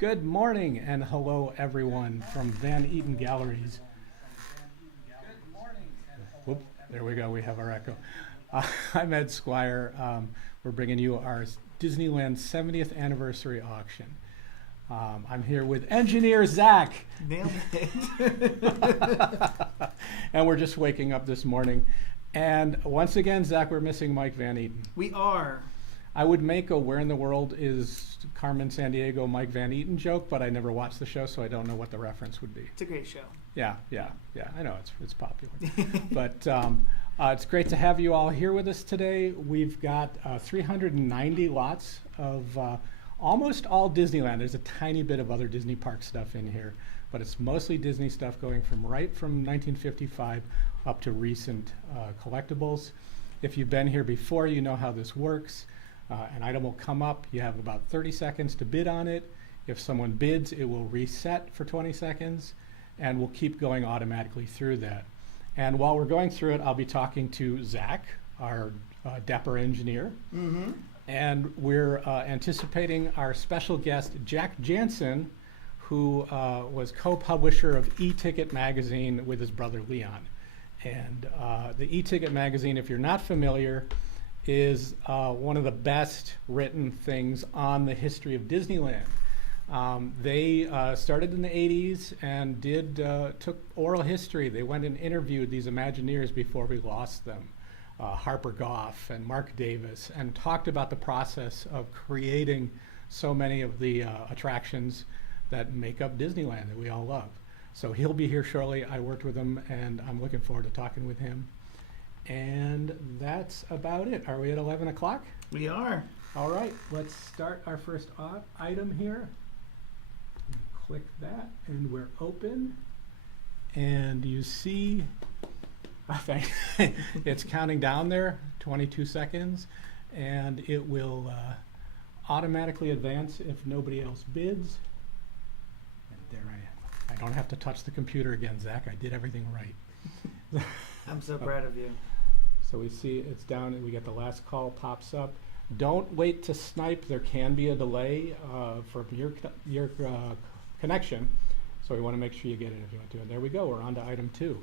Good morning and hello everyone from Van Eaton Galleries. Whoop, there we go, we have our echo. I'm Ed Squair. We're bringing you our Disneyland 70th anniversary auction. I'm here with engineer Zach. Nailed it. And we're just waking up this morning. And once again, Zach, we're missing Mike Van Eaton. We are. I would make a "Where in the world is Carmen Sandiego Mike Van Eaton" joke, but I never watched the show, so I don't know what the reference would be. It's a great show. Yeah, I know it's popular. But it's great to have you all here with us today. We've got 390 lots of almost all Disneyland. There's a tiny bit of other Disney park stuff in here, but it's mostly Disney stuff going from 1955 up to recent collectibles. If you've been here before, you know how this works. An item will come up. You have about 30 seconds to bid on it. If someone bids, it will reset for 20 seconds, and we'll keep going automatically through that. And while we're going through it, I'll be talking to Zach, our dapper engineer. Mm-hmm. And we're anticipating our special guest, Jack Janzen, who was co-publisher of E-Ticket magazine with his brother Leon. And the E-Ticket magazine, if you're not familiar, is one of the best written things on the history of Disneyland. They started in the 80s and took oral history. They went and interviewed these Imagineers before we lost them, Harper Goff and Mark Davis, and talked about the process of creating so many of the attractions that make up Disneyland that we all love. So he'll be here shortly. I worked with him, and I'm looking forward to talking with him. And that's about it. Are we at 11 o'clock? We are. All right, let's start our first item here. Click that, and we're open. And you see, I think it's counting down there, 22 seconds, and it will automatically advance if nobody else bids. And there I am. I don't have to touch the computer again, Zach. I did everything right. I'm so proud of you. So we see it's down, and we get the last call pops up. Don't wait to snipe. There can be a delay from your connection, so we want to make sure you get it if you want to. And there we go. We're on to item 2,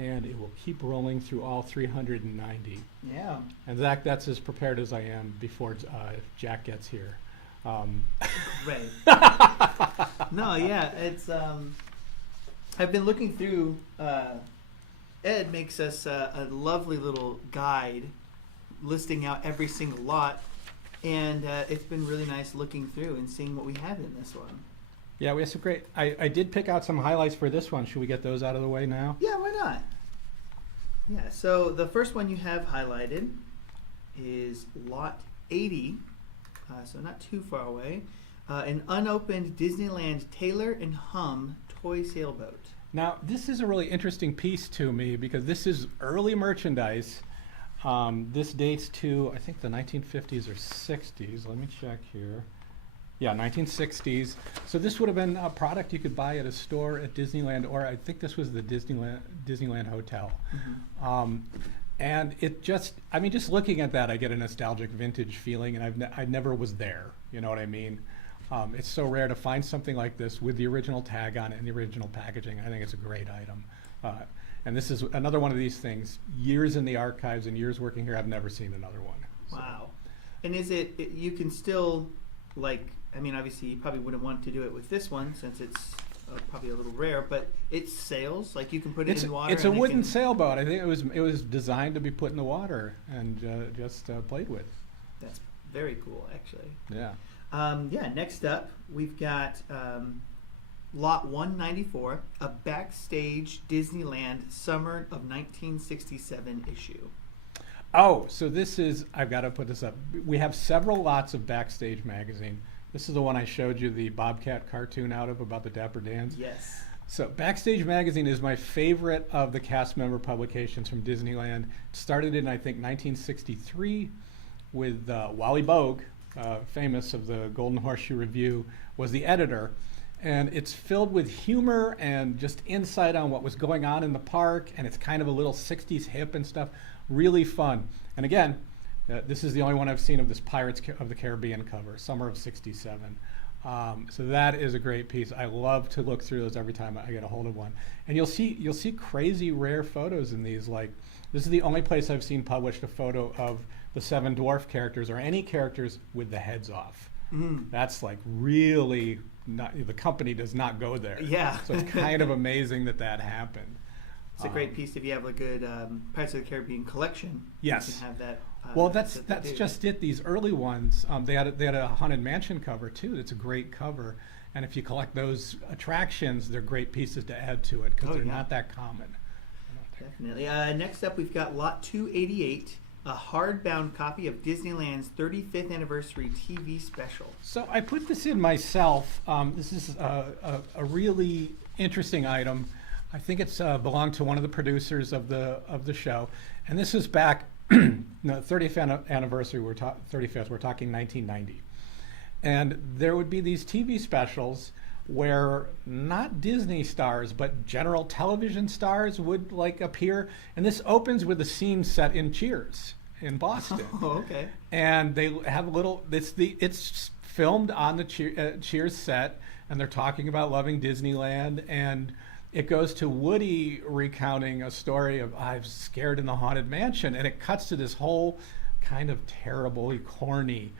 and it will keep rolling through all 390. Yeah. And Zach, that's as prepared as I am before Jack gets here. Great. No, yeah, it's. I've been looking through. Ed makes us a lovely little guide listing out every single lot, and it's been really nice looking through and seeing what we have in this one. Yeah, we have some great. I did pick out some highlights for this one. Should we get those out of the way now? Yeah, why not? Yeah, so the first one you have highlighted is lot 80, so not too far away. An unopened Disneyland Taylor and Hum toy sailboat. Now, this is a really interesting piece to me because this is early merchandise. This dates to, I think, the 1950s or 60s. Let me check here. Yeah, 1960s. So this would have been a product you could buy at a store at Disneyland, or I think this was the Disneyland Hotel. Mm-hmm. And it just, I mean, just looking at that, I get a nostalgic vintage feeling, and I never was there. You know what I mean? It's so rare to find something like this with the original tag on it and the original packaging. I think it's a great item. And this is another one of these things. Years in the archives and years working here, I've never seen another one. So. Wow. And is you can still, like, I mean, obviously you probably wouldn't want to do it with this one since it's probably a little rare, but it sails, like you can put it in water. It's a wooden sailboat. I think it was designed to be put in the water and just played with. That's very cool, actually. Yeah. Next up, we've got lot 194, a Backstage Disneyland Summer of 1967 issue. Oh, so this is, I've got to put this up. We have several lots of Backstage magazine. This is the one I showed you the Bobcat cartoon out of about the Dapper Dans. Yes. So Backstage magazine is my favorite of the cast member publications from Disneyland. It started in, I think, 1963 with Wally Bogue, famous of the Golden Horseshoe Review, was the editor. And it's filled with humor and just insight on what was going on in the park, and it's kind of a little 60s hip and stuff. Really fun. And again, this is the only one I've seen of this Pirates of the Caribbean cover, summer of '67. So that is a great piece. I love to look through those every time I get a hold of one. And you'll see crazy rare photos in these. Like, this is the only place I've seen published a photo of the 7 dwarf characters or any characters with the heads off. That's like really not, the company does not go there. Yeah. So it's kind of amazing that happened. It's a great piece if you have a good Pirates of the Caribbean collection. Yes. You can have that. Well, that's just it. These early ones, they had a Haunted Mansion cover too. It's a great cover, and if you collect those attractions, they're great pieces to add to it because they're not that common. Definitely. Next up, we've got Lot 288, a hardbound copy of Disneyland's 35th anniversary TV special. So I put this in myself. This is a really interesting item. I think it's belonged to one of the producers of the show, and this is back. No, 30th anniversary. 35th. We're talking 1990, and there would be these TV specials where not Disney stars but general television stars would like appear, and this opens with a scene set in Cheers in Boston. Oh, okay. And they have it's filmed on the Cheers set, and they're talking about loving Disneyland, and it goes to Woody recounting a story of I was scared in the Haunted Mansion, and it cuts to this whole kind of terribly corny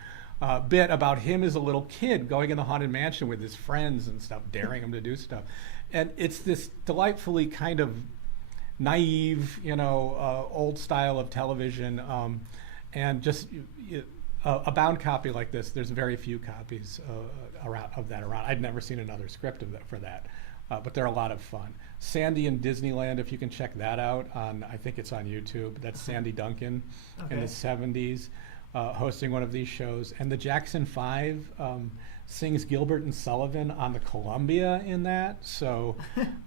bit about him as a little kid going in the Haunted Mansion with his friends and stuff, daring him to do stuff. And it's this delightfully kind of naive, old style of television, and just a bound copy like this. There's very few copies of that around. I'd never seen another script for that. But they're a lot of fun. Sandy in Disneyland, if you can check that out I think it's on YouTube. That's Sandy Duncan in the 70s, hosting one of these shows. And the Jackson 5 sings Gilbert and Sullivan on the Columbia in that. So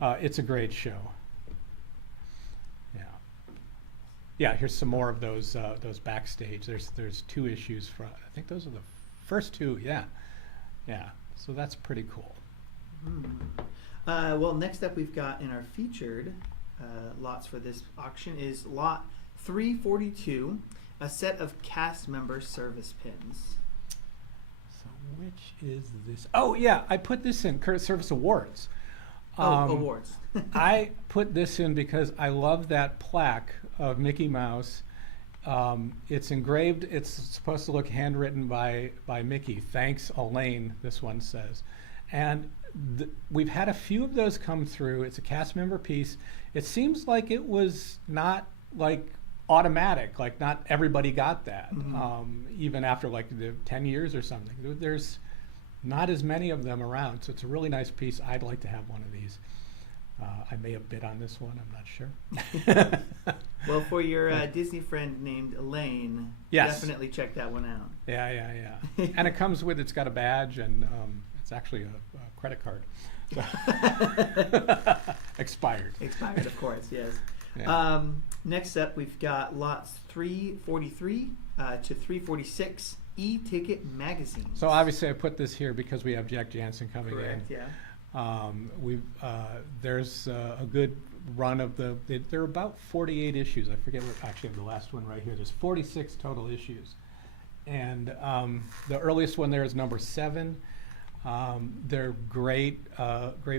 it's a great show. Yeah, here's some more of those backstage. There's 2 issues I think those are the first 2. Yeah. So that's pretty cool. Well, next up we've got in our featured lots for this auction is Lot 342, a set of cast member service pins. So which is this? Oh yeah, I put this in Service Awards. Awards. I put this in because I love that plaque of Mickey Mouse. It's engraved. It's supposed to look handwritten by Mickey. Thanks, Elaine. This one says, and we've had a few of those come through. It's a cast member piece. It seems like it was not like automatic, like not everybody got that. Even after like the 10 years or something. There's not as many of them around, so it's a really nice piece. I'd like to have one of these. I may have bid on this one, I'm not sure. Well, for your Disney friend named Elaine, definitely check that one out. Yeah. And it's got a badge, and it's actually a credit card. Expired. Expired, of course, yes. Yeah. Next up, we've got lots 343 to 346 e-ticket magazines. So obviously I put this here because we have Jack Janzen coming in. Correct, yeah. There's a good run of there are about 48 issues. I forget what, actually the last one right here. There's 46 total issues. And the earliest one there is number 7. They're great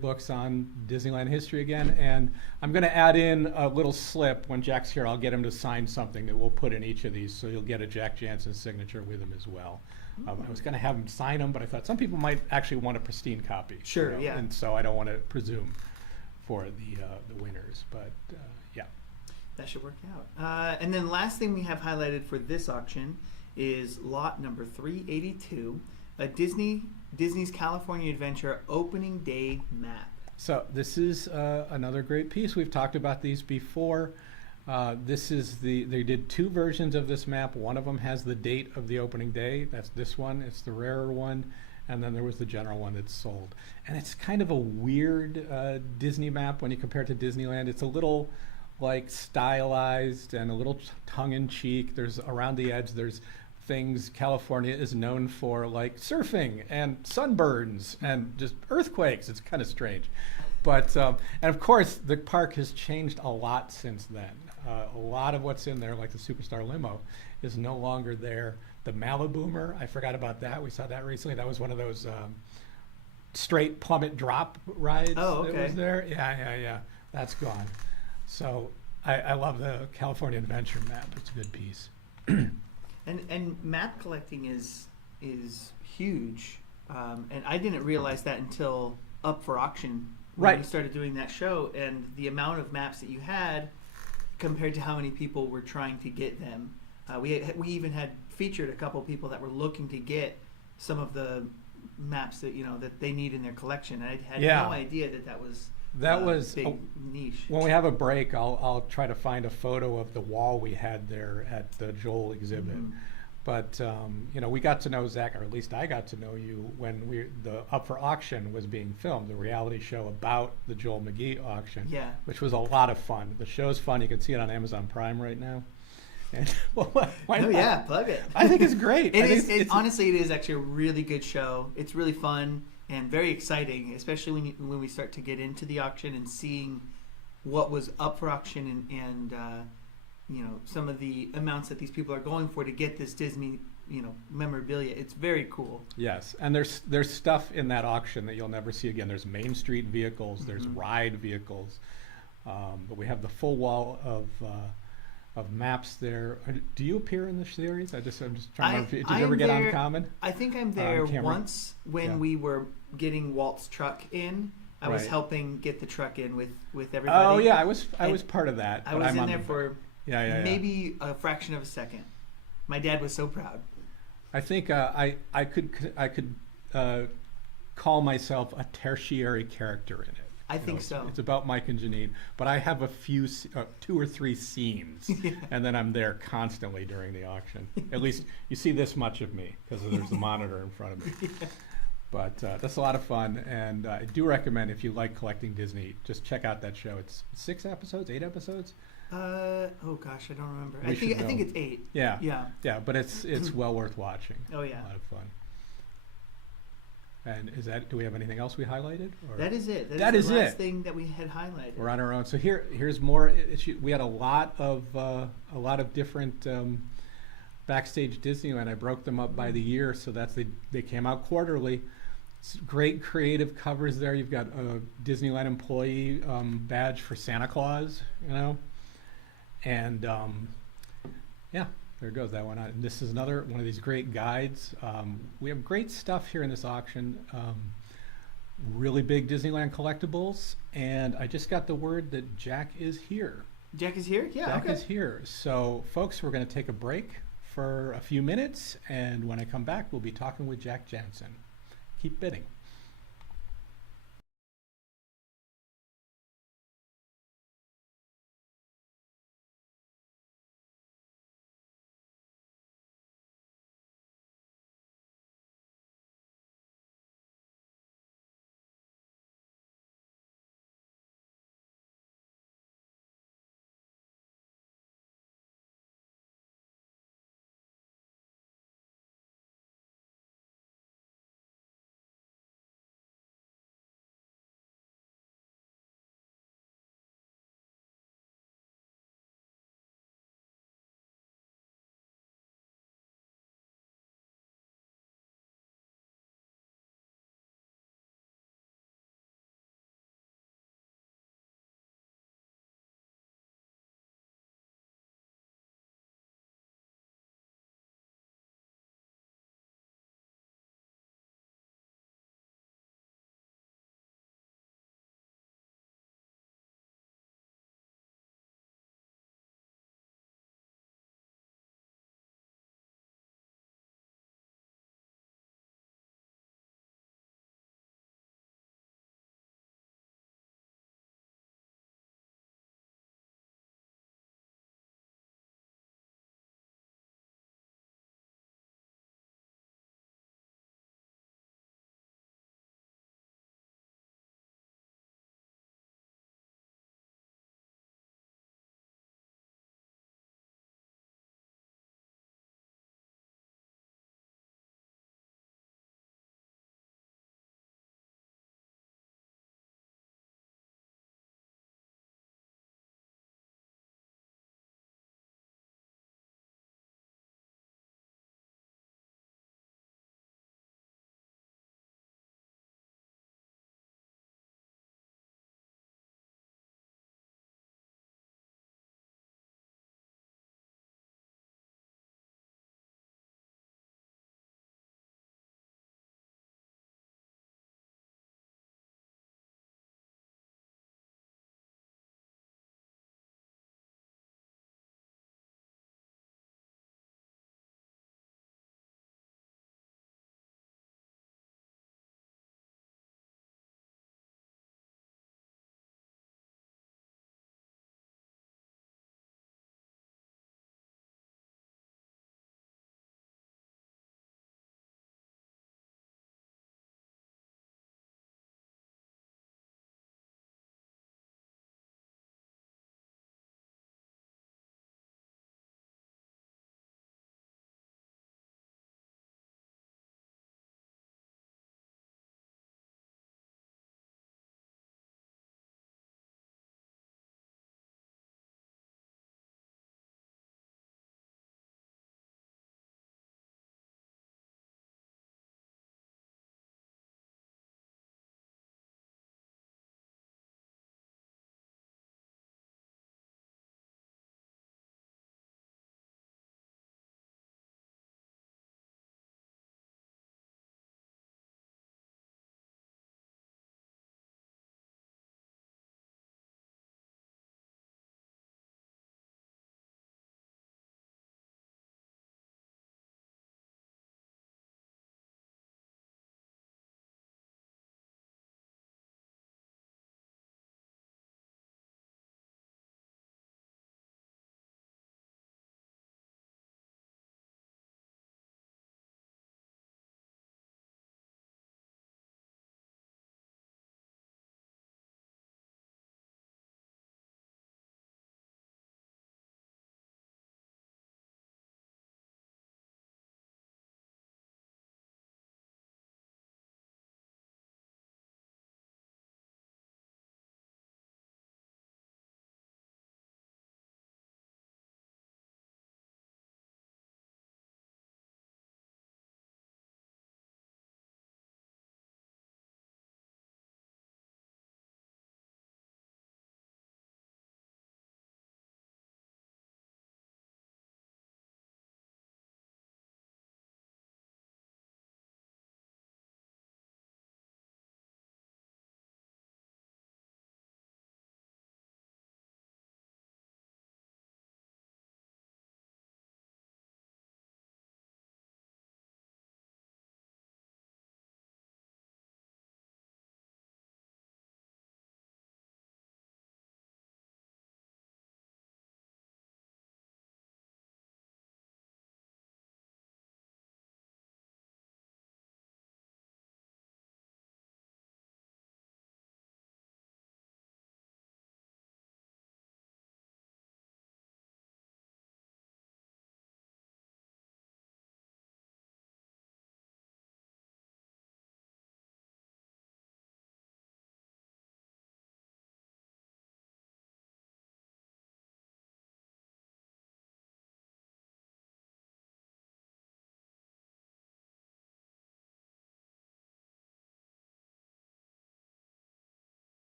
books on Disneyland history again. And I'm going to add in a little slip when Jack's here. I'll get him to sign something that we'll put in each of these, so you'll get a Jack Janzen signature with him as well. I was going to have him sign them, but I thought some people might actually want a pristine copy. Sure, yeah. And so I don't want to presume for the winners, but yeah. That should work out. And then last thing we have highlighted for this auction is lot number 382, a Disney's California Adventure opening day map. So this is another great piece. We've talked about these before. This is they did 2 versions of this map. One of them has the date of the opening day. That's this one. It's the rarer one. And then there was the general one that's sold. And it's kind of a weird Disney map when you compare it to Disneyland. It's a little like stylized and a little tongue-in-cheek. There's around the edge, there's things California is known for, like surfing and sunburns and just earthquakes. It's kind of strange. But, and of course, the park has changed a lot since then. A lot of what's in there, like the Superstar Limo, is no longer there. The Maliboomer, I forgot about that. We saw that recently. That was one of those straight plummet drop rides Oh, that okay. was there. Yeah. That's gone. So I love the California Adventure map. It's a good piece. And map collecting is huge, and I didn't realize that until Up for Auction when Right. we started doing that show, and the amount of maps that you had compared to how many people were trying to get them. We even had featured a couple people that were looking to get some of the maps that that they need in their collection. I had Yeah. no idea that was That was big niche. when we have a break. I'll try to find a photo of the wall we had there at the Joel exhibit. Mhm. But we got to know Zach, or at least I got to know you when the Up for Auction was being filmed, the reality show about the Joel McGee auction, Yeah. which was a lot of fun. The show's fun. You can see it on Amazon Prime right now. And well, why Oh not? yeah, plug it. I think it's great. I think it's Honestly, it is actually a really good show. It's really fun and very exciting, especially when we start to get into the auction and seeing what was up for auction and some of the amounts that these people are going for to get this Disney memorabilia. It's very cool. Yes, and there's stuff in that auction that you'll never see again. There's Main Street vehicles, there's Mhm. ride vehicles, but we have the full wall of maps there. Do you appear in the series? I'm just trying to remember. Did you I'm ever get there- on Common? I think I'm there camera? once when Yeah. we were getting Walt's truck in. I was Right. helping get the truck in with everybody. Oh yeah, I was And part of that. I but was I'm in on there the- for yeah. maybe a fraction of a second. My dad was so proud. I think I could call myself a tertiary character in it. I think It's- so. It's about Mike and Janine, but I have a few, 2 or 3 scenes, and then I'm there constantly during the auction. At least you see this much of me because there's a monitor in front of me. But that's a lot of fun, and I do recommend if you like collecting Disney, just check out that show. It's 6 episodes, 8 episodes. Oh gosh, I don't remember. We I should think know. it's 8. Yeah, Yeah. but it's well worth watching. Oh yeah. A lot of fun. And do we have anything else we highlighted? Or? That is it. That is is the last it. thing that we had highlighted. We're on our own. So here's more. We had a lot of different backstage Disneyland. I broke them up by the year, so they came out quarterly. It's great creative covers there. You've got a Disneyland employee badge for Santa Claus, and yeah. There goes that one. And this is another one of these great guides. We have great stuff here in this auction. Really big Disneyland collectibles. And I just got the word that Jack is here. Jack is here? Yeah, Jack okay. is here. So, folks, we're going to take a break for a few minutes. And when I come back, we'll be talking with Jack Janzen. Keep bidding.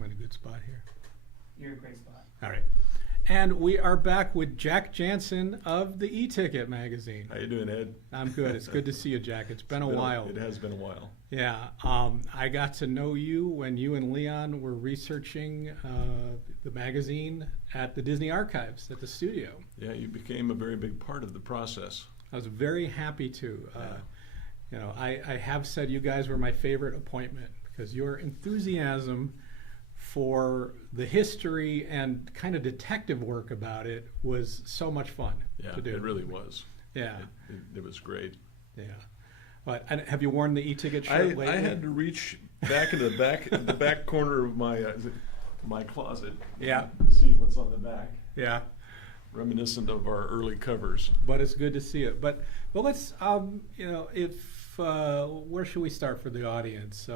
I'm in a good spot here. You're a great spot. All right. And we are back with Jack Janzen of the E-Ticket magazine. How you doing, Ed? I'm good. It's good to see you, Jack. It's been a while. It has been a while. Yeah. I got to know you when you and Leon were researching the magazine at the Disney Archives at the studio. Yeah, you became a very big part of the process. I was very happy to. I have said you guys were my favorite appointment because your enthusiasm for the history and kind of detective work about it was so much fun to do. It really was. Yeah. It was great. Yeah. But and have you worn the E-Ticket shirt lately? I had to reach back in the back corner of my closet. Yeah. And see what's on the back. Yeah. Reminiscent of our early covers. But it's good to see it. But let's where should we start for the audience?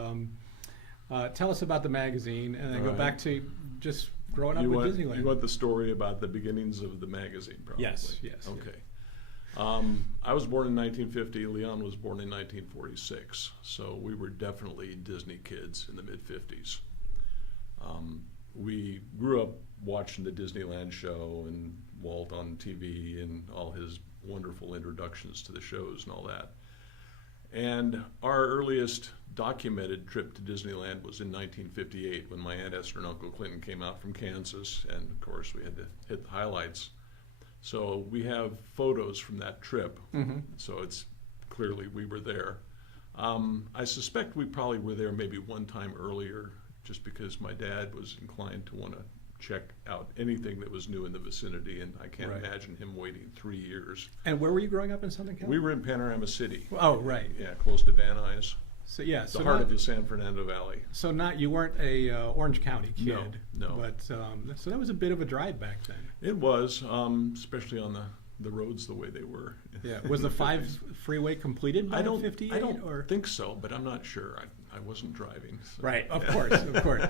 Tell us about the magazine, and then go back to just growing up with Disneyland. You want the story about the beginnings of the magazine, probably? Yes. Okay. I was born in 1950. Leon was born in 1946. So we were definitely Disney kids in the mid-50s. We grew up watching the Disneyland show and Walt on TV and all his wonderful introductions to the shows and all that. And our earliest documented trip to Disneyland was in 1958 when my Aunt Esther and Uncle Clinton came out from Kansas, and of course we had to hit the highlights. So we have photos from that trip, so it's clearly we were there. I suspect we probably were there maybe one time earlier, just because my dad was inclined to want to check out anything that was new in the vicinity, and I can't imagine him waiting 3 years. And where were you growing up in Southern California? We were in Panorama City. Oh, right. Yeah, close to Van Nuys. So yeah, The heart of the San Fernando Valley. So you weren't a Orange County kid. No. But so that was a bit of a drive back then. It was, especially on the roads the way they were. Yeah. Was the 5 freeway completed by 58? I don't think so, but I'm not sure. I wasn't driving. So. Right, of course.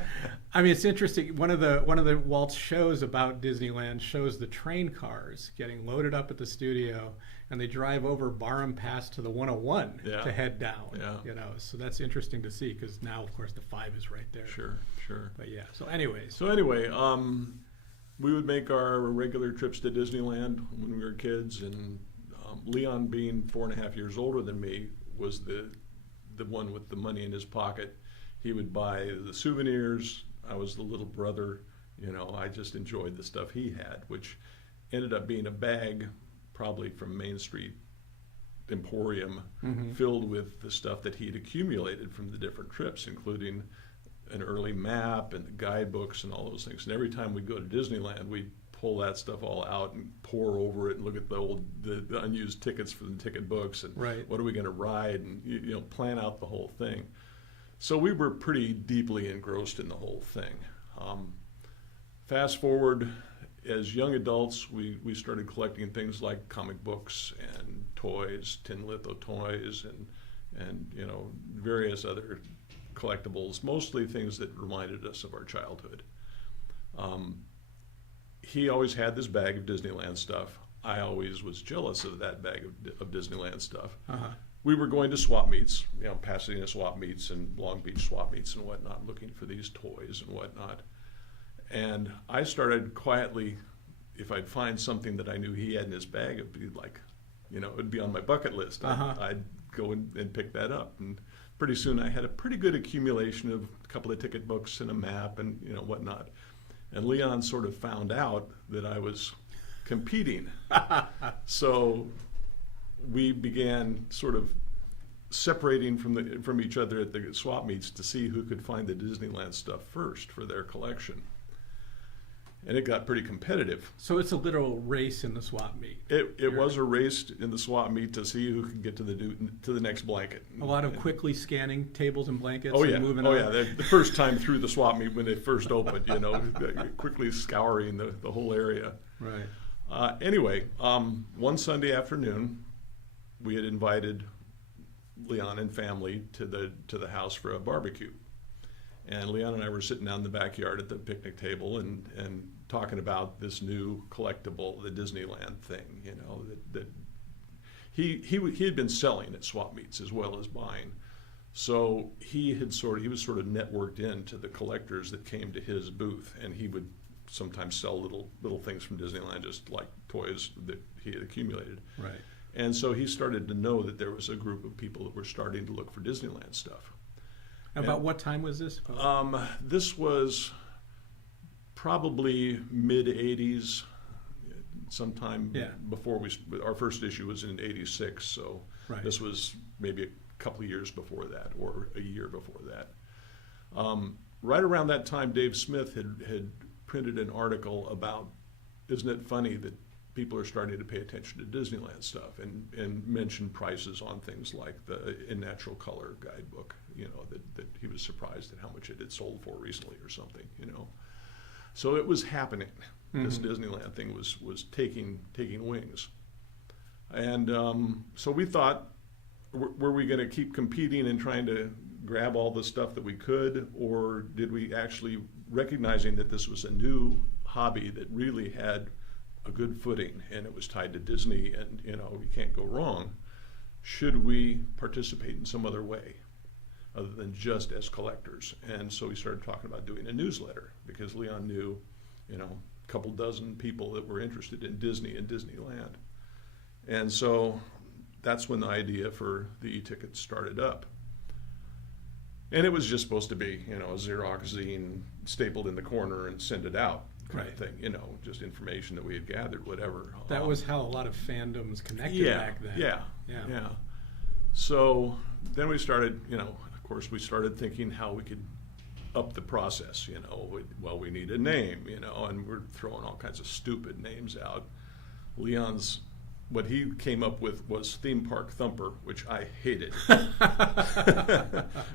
I mean, it's interesting. One of the Walt's shows about Disneyland shows the train cars getting loaded up at the studio, and they drive over Barham Pass to the 101 to head down. Yeah. So that's interesting to see because now, of course, the 5 is right there. Sure. But yeah. So anyway, we would make our regular trips to Disneyland when we were kids, and Leon, being 4.5 years older than me, was the one with the money in his pocket. He would buy the souvenirs. I was the little brother. I just enjoyed the stuff he had, which ended up being a bag probably from Main Street Emporium filled with the stuff that he'd accumulated from the different trips, including an early map and the guidebooks and all those things. And every time we'd go to Disneyland, we'd pull that stuff all out and pore over it and look at the unused tickets for the ticket books and what are we going to ride, and plan out the whole thing. So we were pretty deeply engrossed in the whole thing. Fast forward, as young adults, we started collecting things like comic books and toys, tin litho toys, and various other collectibles, mostly things that reminded us of our childhood. He always had this bag of Disneyland stuff. I always was jealous of that bag of Disneyland stuff. We were going to swap meets, Pasadena swap meets and Long Beach swap meets and whatnot, looking for these toys and whatnot. And I started quietly, if I'd find something that I knew he had in his bag, it'd be like, it'd be on my bucket list. I'd go and pick that up. And pretty soon I had a pretty good accumulation of a couple of ticket books and a map and whatnot. And Leon sort of found out that I was competing. So we began sort of separating from each other at the swap meets to see who could find the Disneyland stuff first for their collection. And it got pretty competitive. So it's a literal race in the swap meet. It was a race in the swap meet to see who could get to the next blanket. A lot of quickly scanning tables and blankets. And moving on. The first time through the swap meet when they first opened, quickly scouring the whole area. Right. Anyway, one Sunday afternoon, we had invited Leon and family to the house for a barbecue. And Leon and I were sitting down in the backyard at the picnic table and talking about this new collectible, the Disneyland thing, that he had been selling at swap meets as well as buying. So he was sort of networked into the collectors that came to his booth, and he would sometimes sell little things from Disneyland, just like toys that he had accumulated. Right. And so he started to know that there was a group of people that were starting to look for Disneyland stuff. About what time was this? This was probably mid-'80s, sometime before our first issue was in '86, so this was maybe a couple of years before that, or a year before that. Right around that time, Dave Smith had printed an article about, isn't it funny that people are starting to pay attention to Disneyland stuff, and mention prices on things like the In Natural Color guidebook, that he was surprised at how much it had sold for recently or something, So it was happening. This Disneyland thing was taking wings. And so we thought, were we going to keep competing and trying to grab all the stuff that we could, or did we actually, recognizing that this was a new hobby that really had a good footing and it was tied to Disney and you can't go wrong, should we participate in some other way other than just as collectors? And so we started talking about doing a newsletter, because Leon knew a couple dozen people that were interested in Disney and Disneyland. And so that's when the idea for the e-ticket started up. And it was just supposed to be, a Xerox zine stapled in the corner and send it out kind of thing, just information that we had gathered, whatever. That was how a lot of fandoms connected back then. Yeah. So then we started, of course, we started thinking how we could up the process, we need a name, and we're throwing all kinds of stupid names out. Leon's, what he came up with was Theme Park Thumper, which I hated.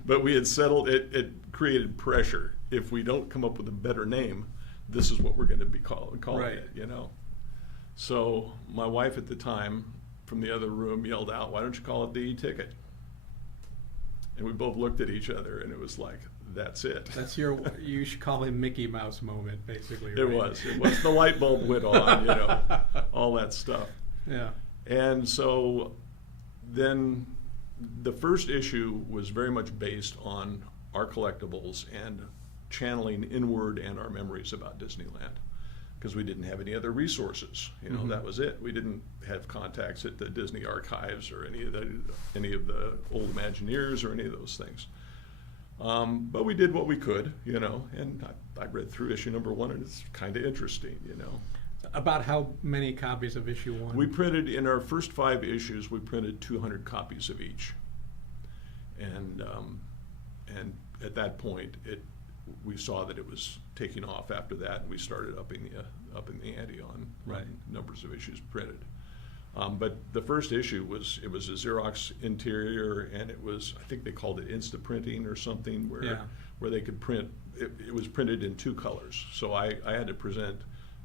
But we had settled, it created pressure. If we don't come up with a better name, this is what we're going to be calling it, So my wife at the time from the other room yelled out, "Why don't you call it the e-ticket?" And we both looked at each other, and it was like, that's it. That's you should call him Mickey Mouse moment, basically. Right? It was. The light bulb went on, all that stuff. Yeah. And so then the first issue was very much based on our collectibles and channeling inward and our memories about Disneyland, because we didn't have any other resources. That was it. We didn't have contacts at the Disney archives or any of the old Imagineers or any of those things. But we did what we could, and I read through issue number 1, and it's kind of interesting, About how many copies of issue 1? We printed, in our first 5 issues, we printed 200 copies of each. And at that point, we saw that it was taking off after that, and we started upping the ante on numbers of issues printed. But the first issue was a Xerox interior, and it was, I think they called it Insta Printing or something, where they could print. It was printed in 2 colors, so I had to present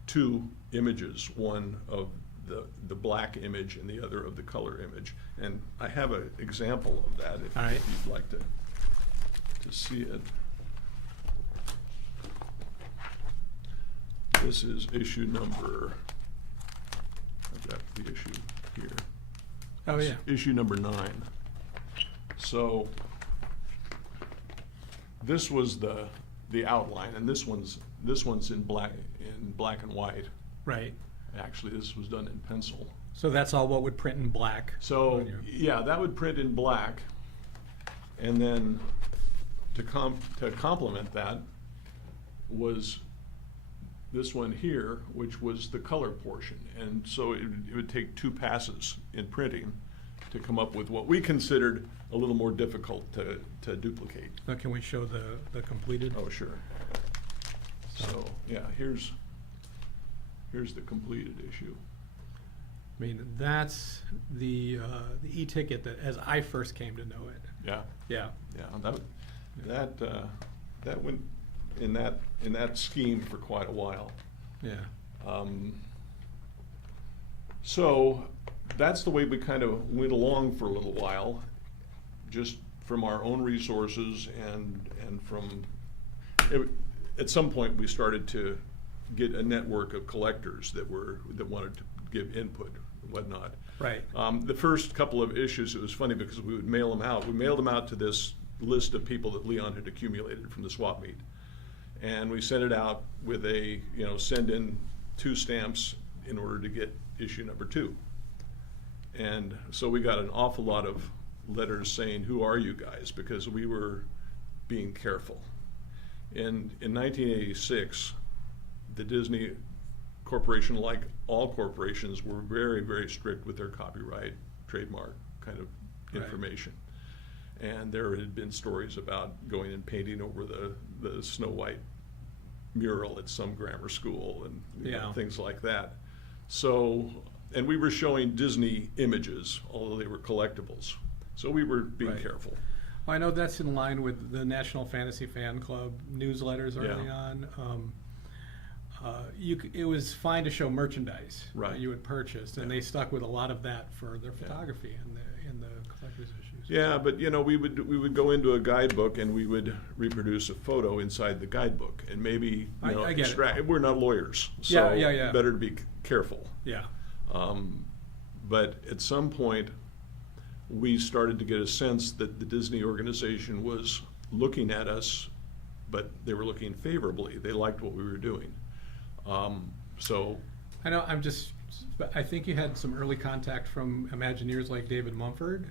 2 images, one of the black image and the other of the color image. And I have an example of that if you'd like to see it. This is issue number, I've got the issue here. Oh, yeah. Issue number 9. So this was the outline, and this one's in black and white. Right. Actually, this was done in pencil. So that's all what would print in black. So yeah, that would print in black, and then to complement that was this one here, which was the color portion. And so it would take 2 passes in printing to come up with what we considered a little more difficult to duplicate. Now, can we show the completed? Oh, sure. So yeah, here's the completed issue. I mean, that's the e-ticket that, as I first came to know it. Yeah. Yeah. Yeah. That went in that scheme for quite a while. Yeah. So that's the way we kind of went along for a little while, just from our own resources and from. At some point, we started to get a network of collectors that wanted to give input and whatnot. Right. The first couple of issues, it was funny because we would mail them out. We mailed them out to this list of people that Leon had accumulated from the swap meet. And we sent it out with a, send in 2 stamps in order to get issue number 2. And so we got an awful lot of letters saying, who are you guys? Because we were being careful. In 1986, the Disney Corporation, like all corporations, were very, very strict with their copyright, trademark kind of information. And there had been stories about going and painting over the Snow White mural at some grammar school and things like that. So, and we were showing Disney images, although they were collectibles. So we were being careful. Well, I know that's in line with the National Fantasy Fan Club newsletters early on. It was fine to show merchandise that you had purchased, and they stuck with a lot of that for their photography in the collector's issues. Yeah, but we would go into a guidebook and we would reproduce a photo inside the guidebook, and maybe I get it. We're not lawyers, so better to be careful. Yeah. But at some point, we started to get a sense that the Disney organization was looking at us, but they were looking favorably. They liked what we were doing. So I know. I think you had some early contact from Imagineers like David Mumford.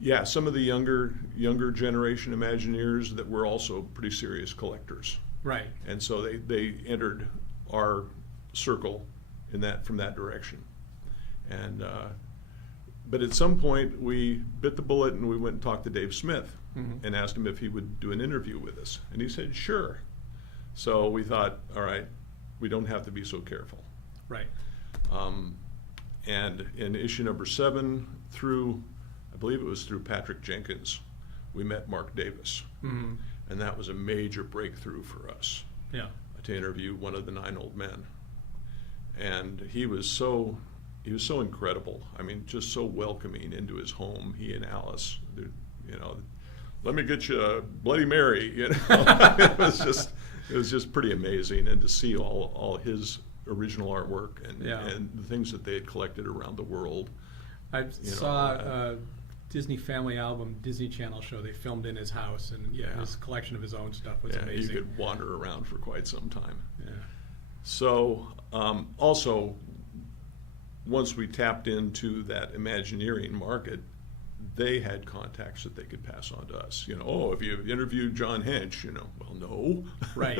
Yeah, some of the younger generation Imagineers that were also pretty serious collectors. Right. And so they entered our circle from that direction. And but at some point we bit the bullet and we went and talked to Dave Smith and asked him if he would do an interview with us. And he said, sure. So we thought, all right, we don't have to be so careful. Right. And in issue number 7 I believe it was through Patrick Jenkins, we met Mark Davis. And that was a major breakthrough for us. Yeah. To interview one of the 9 old men. And he was so incredible. I mean, just so welcoming into his home, he and Alice, let me get you a Bloody Mary, It was just pretty amazing, and to see all his original artwork and the things that they had collected around the world. I saw a Disney Family Album Disney Channel show they filmed in his house, and his collection of his own stuff was amazing. You could wander around for quite some time. Yeah. So also, once we tapped into that Imagineering market, they had contacts that they could pass on to us. If you interviewed John Hench, well, no. Right.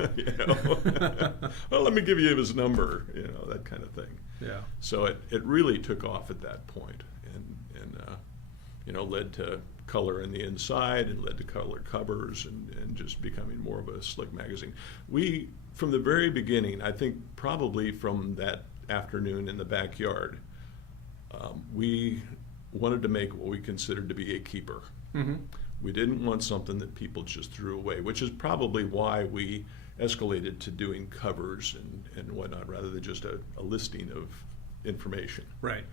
Well, let me give you his number, that kind of thing. Yeah. So it really took off at that point, and led to color in the inside and led to color covers and just becoming more of a slick magazine. We, from the very beginning, I think probably from that afternoon in the backyard, we wanted to make what we considered to be a keeper. We didn't want something that people just threw away, which is probably why we escalated to doing covers and whatnot rather than just a listing of information. Right.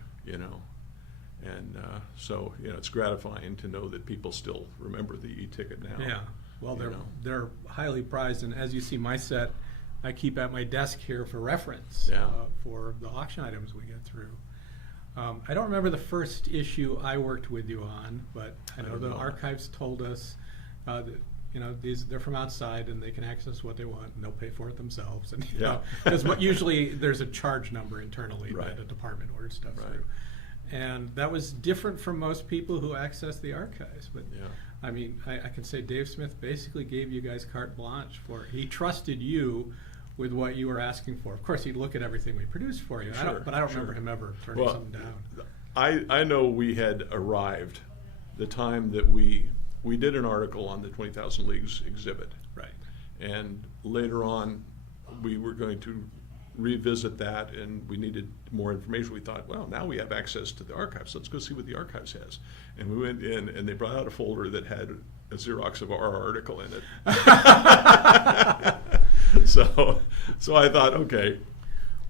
And so it's gratifying to know that people still remember the e-ticket now. Yeah. Well, they're highly prized, and as you see, my set I keep at my desk here for reference for the auction items we get through. I don't remember the first issue I worked with you on, but I know the archives told us that they're from outside and they can access what they want and they'll pay for it themselves. And because usually there's a charge number internally that a department orders stuff through. And that was different from most people who access the archives. But I mean, I can say Dave Smith basically gave you guys carte blanche for it. He trusted you with what you were asking for. Of course, he'd look at everything we produced for you. But I don't remember him ever turning something down. I know we had arrived the time that we did an article on the 20,000 Leagues exhibit. Right. And later on, we were going to revisit that, and we needed more information. We thought, well, now we have access to the archives. Let's go see what the archives has. And we went in, and they brought out a folder that had a Xerox of our article in it. So I thought, okay.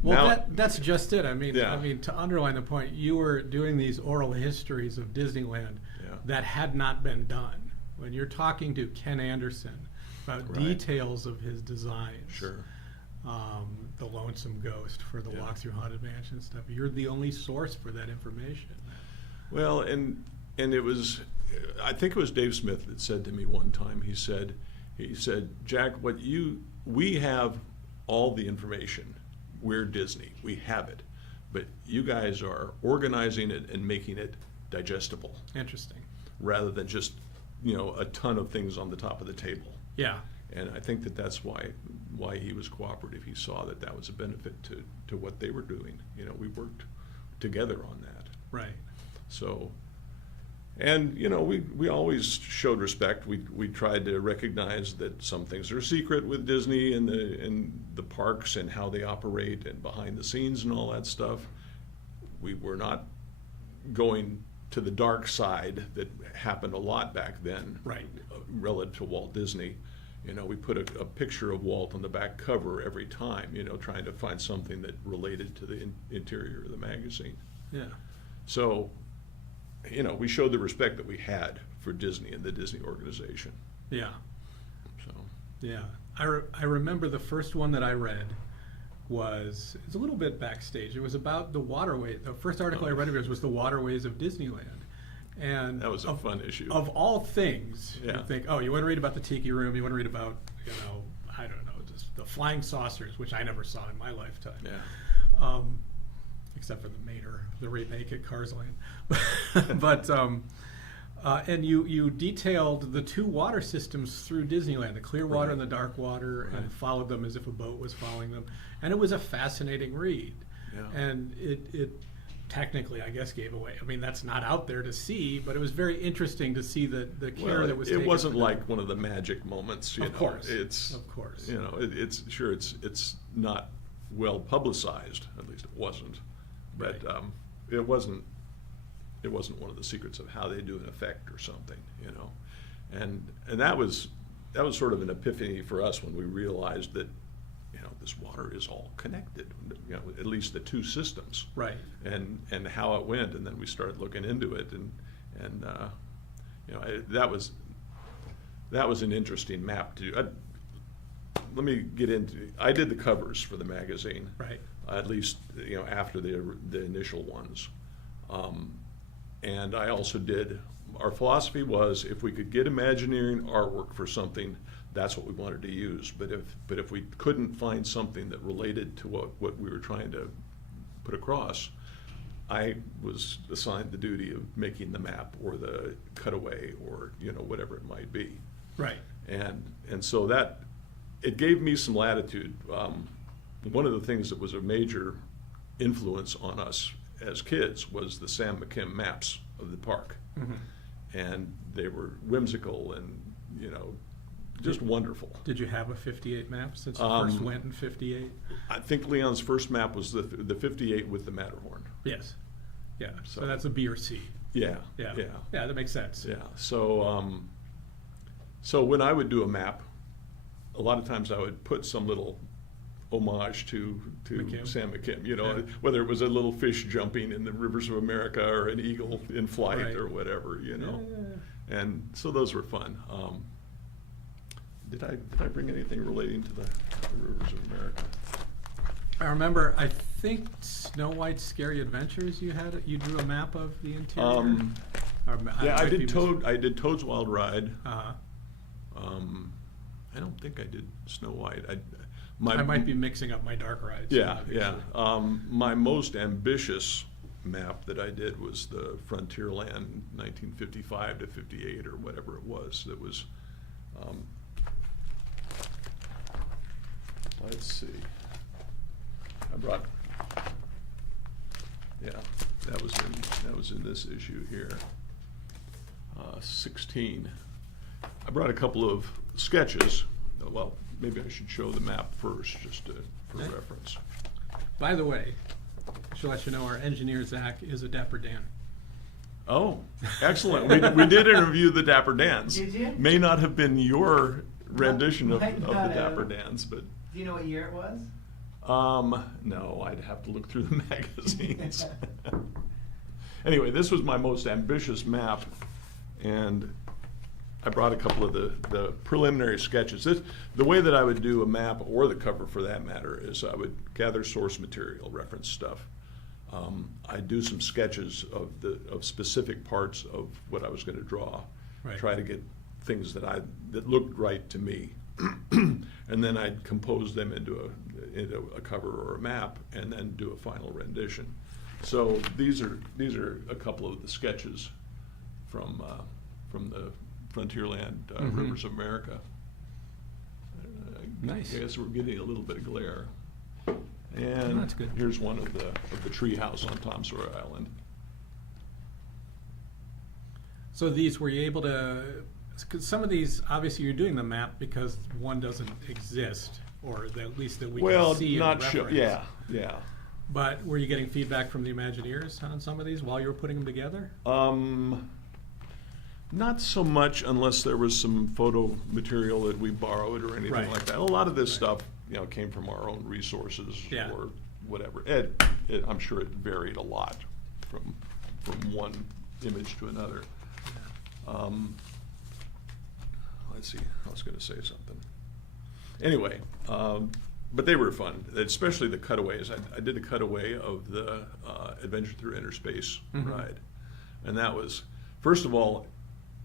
Well, that's just it. I mean, to underline the point, you were doing these oral histories of Disneyland that had not been done. When you're talking to Ken Anderson about details of his designs, the Lonesome Ghost for the Walk Through Haunted Mansion stuff, you're the only source for that information. Well, and and it was, I think it was Dave Smith that said to me one time, he said, Jack, we have all the information. We're Disney, we have it, but you guys are organizing it and making it digestible. Interesting. Rather than just, a ton of things on the top of the table. Yeah. And I think that's why he was cooperative. He saw that was a benefit to what they were doing. We worked together on that. Right. So, and we always showed respect. We tried to recognize that some things are secret with Disney and the parks and how they operate and behind the scenes and all that stuff. We were not going to the dark side that happened a lot back then. Right. Relative to Walt Disney. We put a picture of Walt on the back cover every time, trying to find something that related to the interior of the magazine. Yeah. So, we showed the respect that we had for Disney and the Disney organization. Yeah. So. Yeah. I remember the first one that I read was, it's a little bit backstage. It was about the waterway. The first article I read of yours was the waterways of Disneyland. And that was a fun issue. Of all things, Yeah. you think, oh, you want to read about the Tiki Room, you want to read about, I don't know, just the flying saucers, which I never saw in my lifetime. Yeah. Except for the Mater, the remake at Cars Land. But and you detailed the two water systems through Disneyland, the clear water and the dark water, and followed them as if a boat was following them. And it was a fascinating read. Yeah. And it technically, I guess, gave away. I mean, that's not out there to see, but it was very interesting to see the care that was taken. It wasn't like one of the magic moments. Of course. It's, of course. It's not well publicized. At least it wasn't. But it wasn't one of the secrets of how they do an effect or something. And that was sort of an epiphany for us when we realized that this water is all connected, at least the two systems, right? And how it went, and then we started looking into it, and that was an interesting map to do. Let me get into. I did the covers for the magazine, right? At least after the initial ones, and I also did. Our philosophy was if we could get Imagineering artwork for something, that's what we wanted to use. But if we couldn't find something that related to what we were trying to put across, I was assigned the duty of making the map or the cutaway or whatever it might be. Right. And so that it gave me some latitude. One of the things that was a major influence on us as kids was the Sam McKim maps of the park. Mm-hmm. And they were whimsical and just wonderful. Did you have a 58 map since you first went in 58? I think Leon's first map was the 58 with the Matterhorn. Yes. Yeah. So that's a B or C. Yeah. Yeah. Yeah. Yeah, that makes sense. Yeah. So so when I would do a map, a lot of times I would put some little homage to McKim. Sam McKim, Yeah. whether it was a little fish jumping in the rivers of America or an eagle in flight Right. or whatever, Yeah. And so those were fun. Did I bring anything relating to the rivers of America? I remember, I think Snow White's Scary Adventures, you drew a map of the interior? Yeah, I did Toad's Wild Ride. Uh-huh. I don't think I did Snow White. I might be mixing up my dark rides. Yeah, yeah. My most ambitious map that I did was the Frontierland 1955 to 58 or whatever it was. That was, let's see. I brought, yeah, that was in this issue here. 16. I brought a couple of sketches. Well, maybe I should show the map first, just for reference. By the way, I should let you know our engineer, Zach, is a Dapper Dan. Oh, excellent. We did interview the Dapper Dans. Did you? May not have been your rendition of Might the not Dapper have. Dans, but Do you know what year it was? no, I'd have to look through the magazines. Anyway, this was my most ambitious map, and I brought a couple of the preliminary sketches. The way that I would do a map, or the cover for that matter, is I would gather source material, reference stuff, I do some sketches of specific parts of what I was going to draw. Right. Try to get things that looked right to me, and then I'd compose them into a cover or a map, and then do a final rendition. So these are a couple of the sketches from the Frontierland Rivers of America. Nice. I guess we're getting a little bit of glare. And that's good. here's one of the tree house on Tom Sawyer Island. So these, were you able to, because some of these, obviously you're doing the map because one doesn't exist, or at least that we can see not and sure. reference. Yeah. But were you getting feedback from the Imagineers on some of these while you were putting them together? Not so much unless there was some photo material that we borrowed or anything Right. like that. A lot of this stuff, came from our own resources Yeah. or whatever. I'm sure it varied a lot from one image to another. Let's see, I was going to say something. Anyway, but they were fun, especially the cutaways. I did a cutaway of the Adventure Through Inner Space ride. And that was, first of all,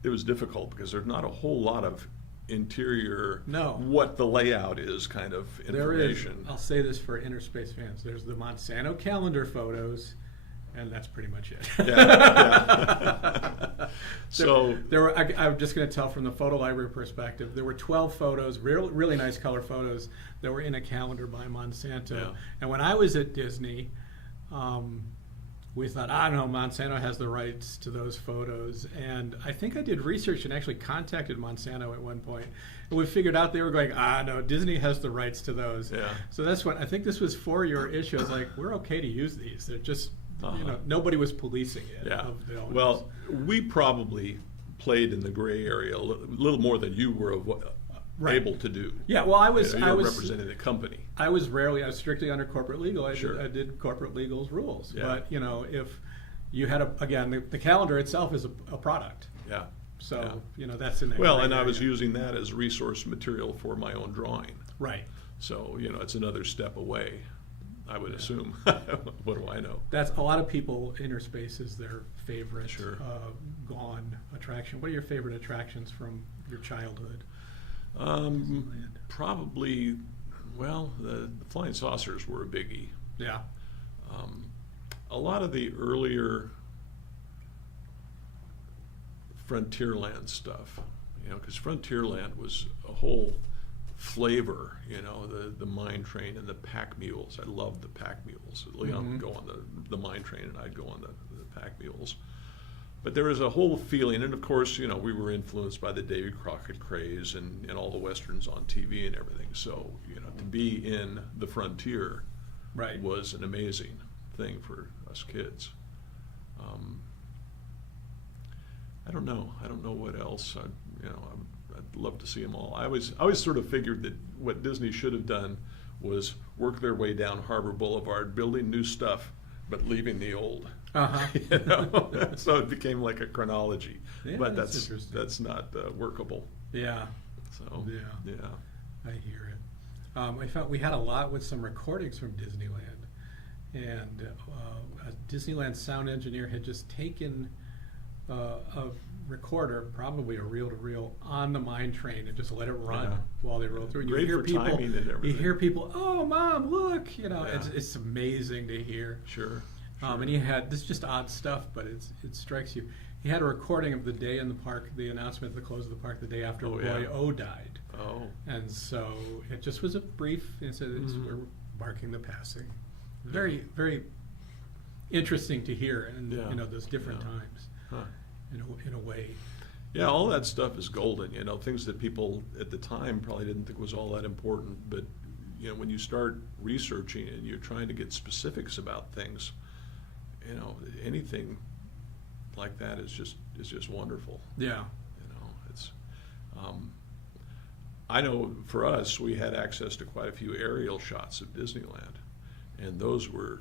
it was difficult because there's not a whole lot of interior, what the layout is kind of information. There is, I'll say this for Inner Space fans, there's the Monsanto calendar photos, and that's pretty much it. Yeah. So there were. I'm just going to tell from the photo library perspective. There were 12 photos, really nice color photos that were in a calendar by Monsanto. Yeah. And when I was at Disney, we thought, no, Monsanto has the rights to those photos. And I think I did research and actually contacted Monsanto at one point. And we figured out they were going, no, Disney has the rights to those. Yeah. So that's what, I think this was for your issue. I was like, we're okay to use these. They're just, nobody was policing it. Yeah. Of the owners. Well, we probably played in the gray area a little more than you were Right. able to do. Yeah, well, I was representing the company. I was strictly under corporate legal. I did corporate legal's rules. Yeah. But if you had the calendar itself is a product. Yeah. So that's in there. Well, and I was using that as resource material for my own drawing. Right. So it's another step away, I would assume. What do I know? That's a lot of people. Inner Space is their favorite Sure. gone attraction. What are your favorite attractions from your childhood? Probably, the flying saucers were a biggie. Yeah. A lot of the earlier Frontierland stuff, because Frontierland was a whole flavor, the mine train and the pack mules. I loved the pack mules. Leon would go on the mine train and I'd go on the pack mules. But there was a whole feeling, and of course, we were influenced by the Davy Crockett craze and all the westerns on TV and everything. So, to be in the frontier was an amazing thing for us kids. I don't know what else. I'd love to see them all. I always sort of figured that what Disney should have done was work their way down Harbor Boulevard, building new stuff, but leaving the old. So it became like a chronology, but that's not workable. Yeah. So yeah, I hear it. I felt we had a lot with some recordings from Disneyland, and a Disneyland sound engineer had just taken a recorder, probably a reel-to-reel, on the mine train and just let it run while they roll through. Great for timing and everything. You hear people, "Oh, Mom, look!" It's amazing to hear. Sure. And he had, this is just odd stuff, but it strikes you. He had a recording of the day in the park, the announcement at the close of the park the day after Roy O died. Oh. And so it just was a brief, it said we're marking the passing. Very, very interesting to hear, and those different times, in a way. Yeah, all that stuff is golden. Things that people at the time probably didn't think was all that important, but when you start researching and you're trying to get specifics about things, anything like that is just wonderful. Yeah. It's. I know for us, we had access to quite a few aerial shots of Disneyland, and those were.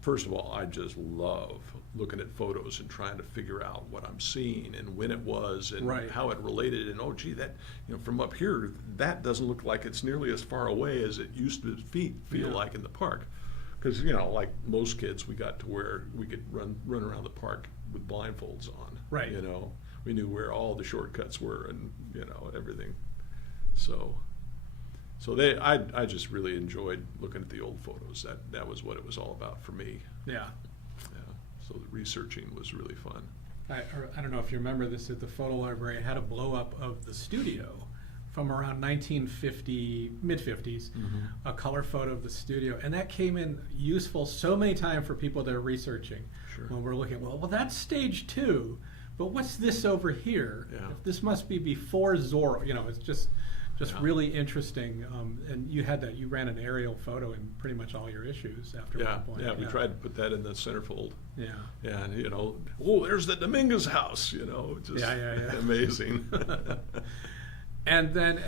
First of all, I just love looking at photos and trying to figure out what I'm seeing and when it was and how it related. And that from up here, that doesn't look like it's nearly as far away as it used to feel like in the park. because like most kids, we got to where we could run around the park with blindfolds on. Right. We knew where all the shortcuts were and everything. So I just really enjoyed looking at the old photos. That was what it was all about for me. Yeah. So the researching was really fun. I don't know if you remember this, at the photo library had a blow up of the studio from around 1950, mid-50s, a color photo of the studio. And that came in useful so many times for people that are researching. Sure. When we're looking, well, that's stage 2, but what's this over here? Yeah. This must be before Zorro. It's just Yeah. really interesting. And you ran an aerial photo in pretty much all your issues after Yeah, one point. yeah, we tried to put that in the centerfold. Yeah. Yeah, and there's the Dominguez house, just Yeah. amazing. And then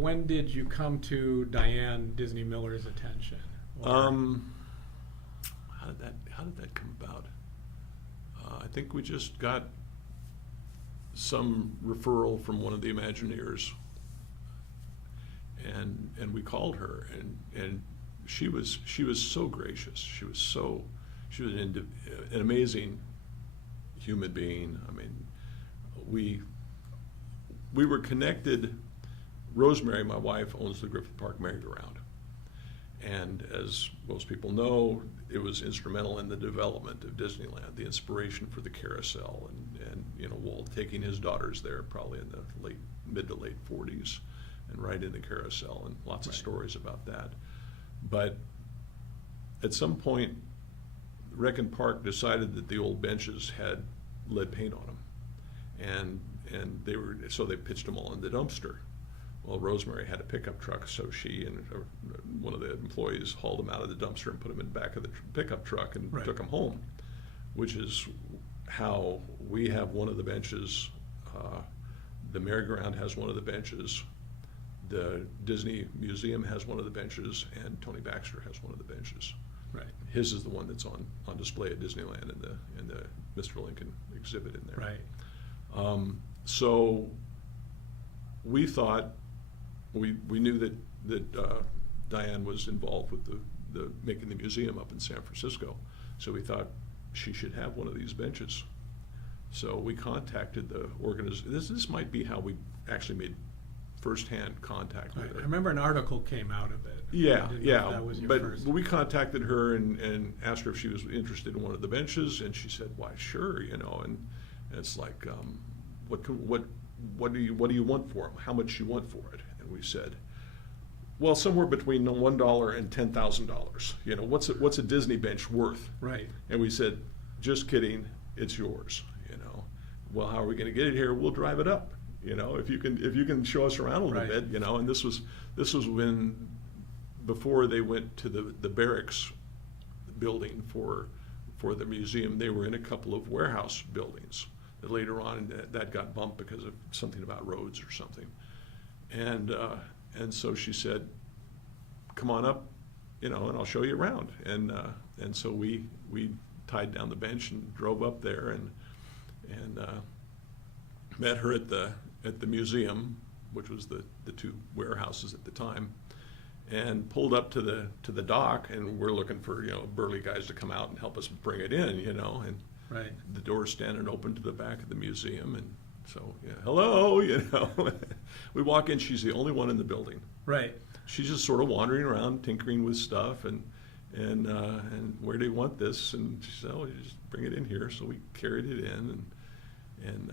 when did you come to Diane Disney Miller's attention? How did that come about? I think we just got some referral from one of the Imagineers, and we called her, and she was so gracious. She was an amazing human being. I mean, we were connected. Rosemary, my wife, owns the Griffith Park merry-go-round, and as most people know, it was instrumental in the development of Disneyland, the inspiration for the carousel, and Walt taking his daughters there probably in the mid to late 40s, and riding the carousel, and lots of stories about that. But at some point, Rec and Park decided that the old benches had lead paint on them, and they pitched them all in the dumpster. Well, Rosemary had a pickup truck, so she and one of the employees hauled them out of the dumpster and put them in the back of the pickup truck and took them home, which is how we have one of the benches. The merry-go-round has one of the benches. The Disney Museum has one of the benches, and Tony Baxter has one of the benches. Right. His is the one that's on display at Disneyland in the Mr. Lincoln exhibit in there. Right. So we thought we knew that Diane was involved with the making the museum up in San Francisco, so we thought she should have one of these benches. So we contacted the organization. This might be how we actually made first-hand contact with her. I remember an article came out of it. Yeah, I didn't know if yeah. that was your But first. we contacted her and asked her if she was interested in one of the benches, and she said, "Why, sure," and it's like, what do you want for them? How much you want for it? And we said, well, somewhere between $1 and $10,000. What's a Disney bench worth? Right. And we said, just kidding, it's yours. Well, how are we going to get it here? We'll drive it up. If you can show us around a little Right. bit. And this was when, before they went to the barracks building for the museum, they were in a couple of warehouse buildings. Later on, that got bumped because of something about roads or something. And so she said, come on up, and I'll show you around. And so we tied down the bench and drove up there and met her at the museum, which was the two warehouses at the time, and pulled up to the dock, and we're looking for burly guys to come out and help us bring it in, and Right. the door's standing open to the back of the museum, and so hello, we walk in. She's the only one in the building. Right. She's just sort of wandering around, tinkering with stuff, and where do you want this? And she said, oh, you just bring it in here. So we carried it in, and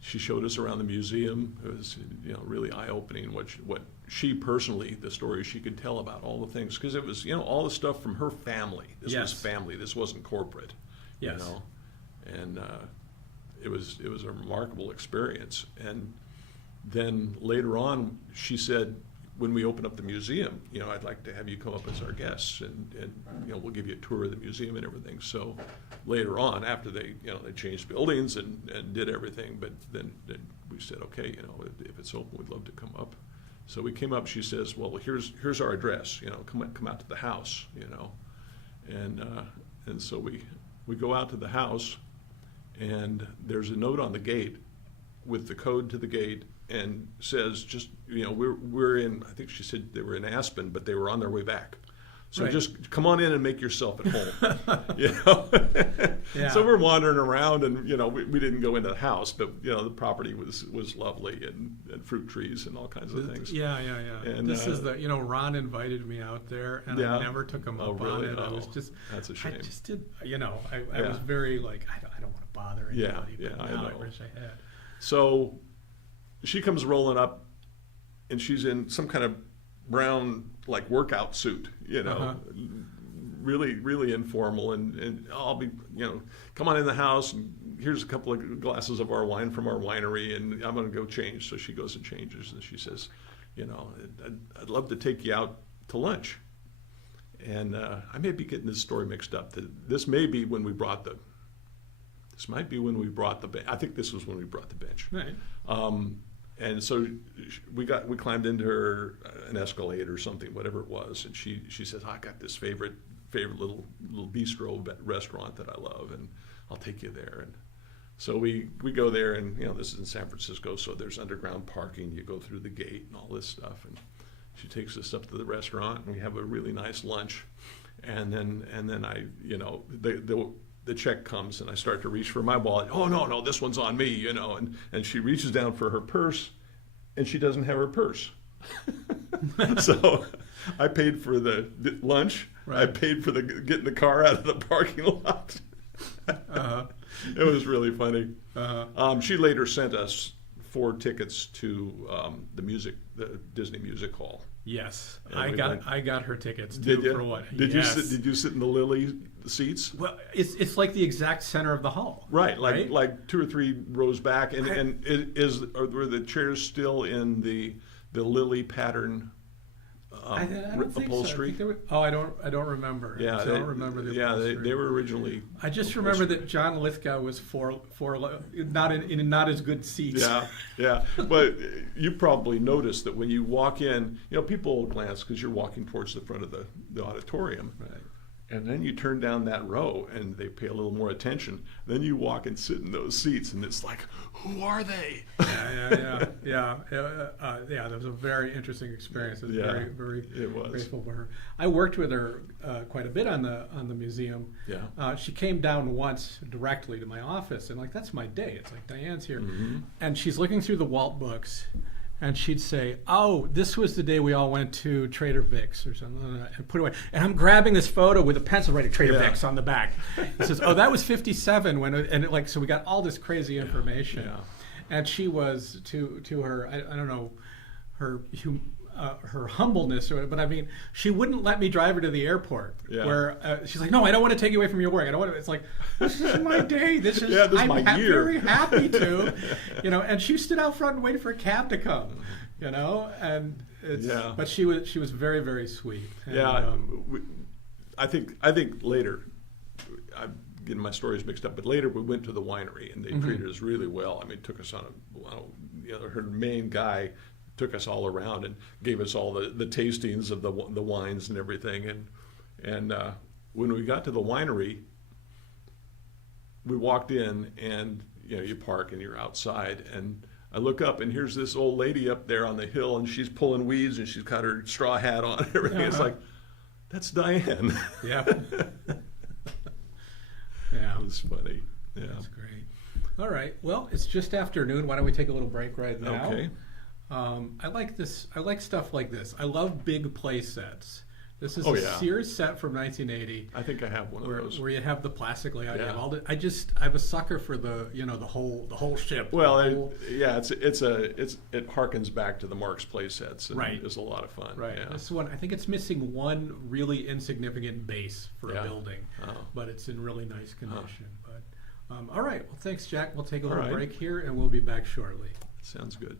she showed us around the museum. It was really eye-opening what she personally, the stories she could tell about all the things, because it was all the stuff from her family. This Yes. was family. This wasn't corporate. Yes. And it was a remarkable experience. And then later on, she said, when we open up the museum, I'd like to have you come up as our guests, and we'll give you a tour of the museum and everything. So later on, after they changed buildings and did everything, but then we said, okay, if it's open, we'd love to come up. So we came up. She says, well, here's our address. Come out to the house. And so we go out to the house, and there's a note on the gate with the code to the gate, and says, just we're in, I think she said they were in Aspen, but they were on their way back. So Right. just come on in and make yourself at home. You know? Yeah. So we're wandering around, and we didn't go into the house, but the property was lovely, and fruit trees and all kinds of things. Yeah. And, This is the Ron invited me out there, and Yeah. I never took him Oh, up really? on it. I was Oh, just that's a shame. I just did I Yeah. was very like I don't want to bother Yeah, anybody, yeah, but I now I know. wish I had. So she comes rolling up, and she's in some kind of brown like workout suit, Uh-huh. really, really informal. And I'll be, come on in the house, and here's a couple of glasses of our wine from our winery, and I'm going to go change. So she goes and changes, and she says, I'd love to take you out to lunch. And I may be getting this story mixed up. This may be when we brought this might be when we brought the bench. I think this was when we brought the bench. Right. And so we climbed into her an Escalade or something, whatever it was, and she says, I got this favorite little bistro restaurant that I love, and I'll take you there. And so we go there, and this is in San Francisco, so there's underground parking. You go through the gate and all this stuff, and she takes us up to the restaurant, and we have a really nice lunch, and then I the check comes, and I start to reach for my wallet. Oh, no, this one's on me, and she reaches down for her purse, and she doesn't have her purse. So I paid for the lunch. Right. I paid for getting the car out of the parking lot. Uh-huh. It was really funny. Uh-huh. She later sent us 4 tickets to the Disney Music Hall. Yes, And I got her tickets too. Did you? For what? Did Yes. you sit in the Lily seats? Well, it's like the exact center of the hall. Right, like 2 or 3 rows back, and were the chairs still in the Lily pattern I don't think upholstery? So. I don't remember. Yeah, I don't remember the upholstery. they were originally. I just remember that John Lithgow was for not in not as good seats. Yeah. But you probably noticed that when you walk in, people glance because you're walking towards the front of the auditorium. Right. And then you turn down that row, and they pay a little more attention. Then you walk and sit in those seats, and it's like, who are they? Yeah. That was a very interesting experience. I was Yeah, very it was. grateful for her. I worked with her quite a bit on the museum. Yeah. She came down once directly to my office, and that's my day. It's like Diane's here, and she's looking through the Walt books. And she'd say, "Oh, this was the day we all went to Trader Vic's or something," and put it away. And I'm grabbing this photo with a pencil writing Trader Vic's on the back. It says, "Oh, that was '57 when," so we got all this crazy information. Yeah. And she was to her, I don't know, her humbleness, but I mean, she wouldn't let me drive her to the airport. Yeah. Where she's like, "No, I don't want to take you away from your work. I don't want to." It's like, this is my day. This is I'm my year. very happy to, And she stood out front and waited for a cab to come, And it's, but she was very, very sweet. And, I think later, I'm getting my stories mixed up, but later we went to the winery, and they treated us really well. I mean, took us on her main guy took us all around and gave us all the tastings of the wines and everything. And when we got to the winery, we walked in, and you park and you're outside, and I look up, and here's this old lady up there on the hill, and she's pulling weeds, and she's got her straw hat on and everything. It's like, that's Diane. Yeah. It was funny. Yeah. That's great. All right. Well, it's just afternoon. Why don't we take a little break right now? Okay. I like this. I like stuff like this. I love big play sets. This is Oh, a yeah. Sears set from 1980. I think I have one of those. Where you have the plastic layout. You Yeah. have all I'm a sucker for the the whole ship. Well, the whole, it harkens back to the Marx play sets, and Right. it's a lot of fun. right. Yeah. This one, I think it's missing one really insignificant base for a Yeah. building, Oh. but it's in really nice condition. But all right. Well, thanks, Jack. We'll take a All little right. break here, and we'll be back shortly. Sounds good.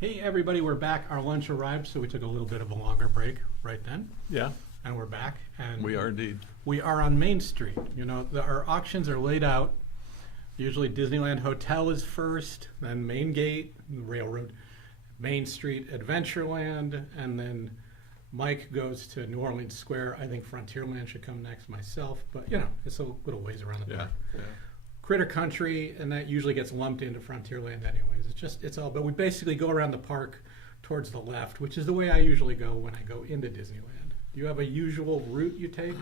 Hey everybody, we're back. Our lunch arrived, so we took a little bit of a longer break right then, Yeah, and we're back. And we are indeed. We are on Main Street. You know, our auctions are laid out. Usually Disneyland Hotel is first, then Main Gate, the railroad, Main Street, Adventureland, and then Mike goes to New Orleans Square. I think Frontierland should come next myself, but you know, it's a little ways around the Yeah, park. yeah. Critter Country, and that usually gets lumped into Frontierland anyways. It's all, but we basically go around the park towards the left, which is the way I usually go when I go into Disneyland. Do you have a usual route you take?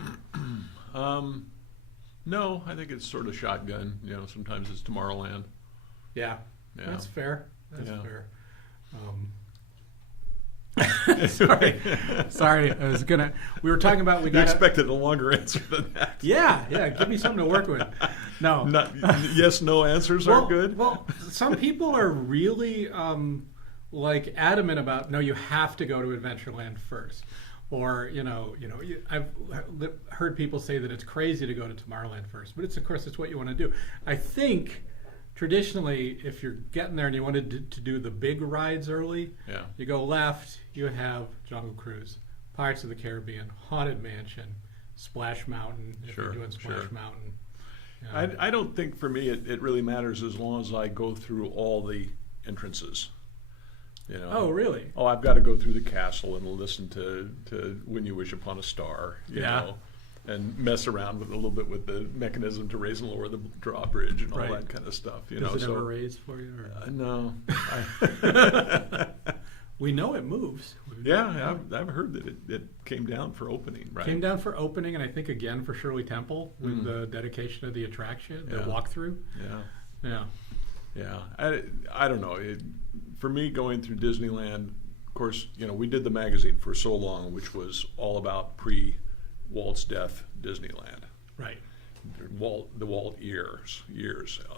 No, I think it's sort of shotgun. You know, sometimes it's Tomorrowland. Yeah, Yeah. that's fair. That's Yeah. fair. Sorry. We were talking about You expected a longer answer than that. Yeah. Give me something to work with. No. Yes, no answers are good. Well, some people are really like adamant about no, you have to go to Adventureland first, or I've heard people say that it's crazy to go to Tomorrowland first, but of course it's what you want to do. I think traditionally, if you're getting there and you wanted to do the big rides early, Yeah. you go left, you have Jungle Cruise, Pirates of the Caribbean, Haunted Mansion, Splash Mountain, if you're Sure, doing Splash sure. Mountain. I don't think for me it really matters as long as I go through all the entrances. You know. Oh, really? Oh, I've got to go through the castle and listen to When You Wish Upon a Star. You know, and mess around with a little bit with the mechanism to raise and lower the drawbridge and all Right. that kind of stuff. Does it ever raise for you? Or? No. We know it moves. Yeah, I've heard that it came down for opening, right? Came down for opening, and I think again for Shirley Temple with the dedication of the attraction, the Yeah. walkthrough. Yeah. Yeah. I don't know. For me, going through Disneyland, of course, we did the magazine for so long, which was all about pre-Walt's death Disneyland. Right. The Walt years.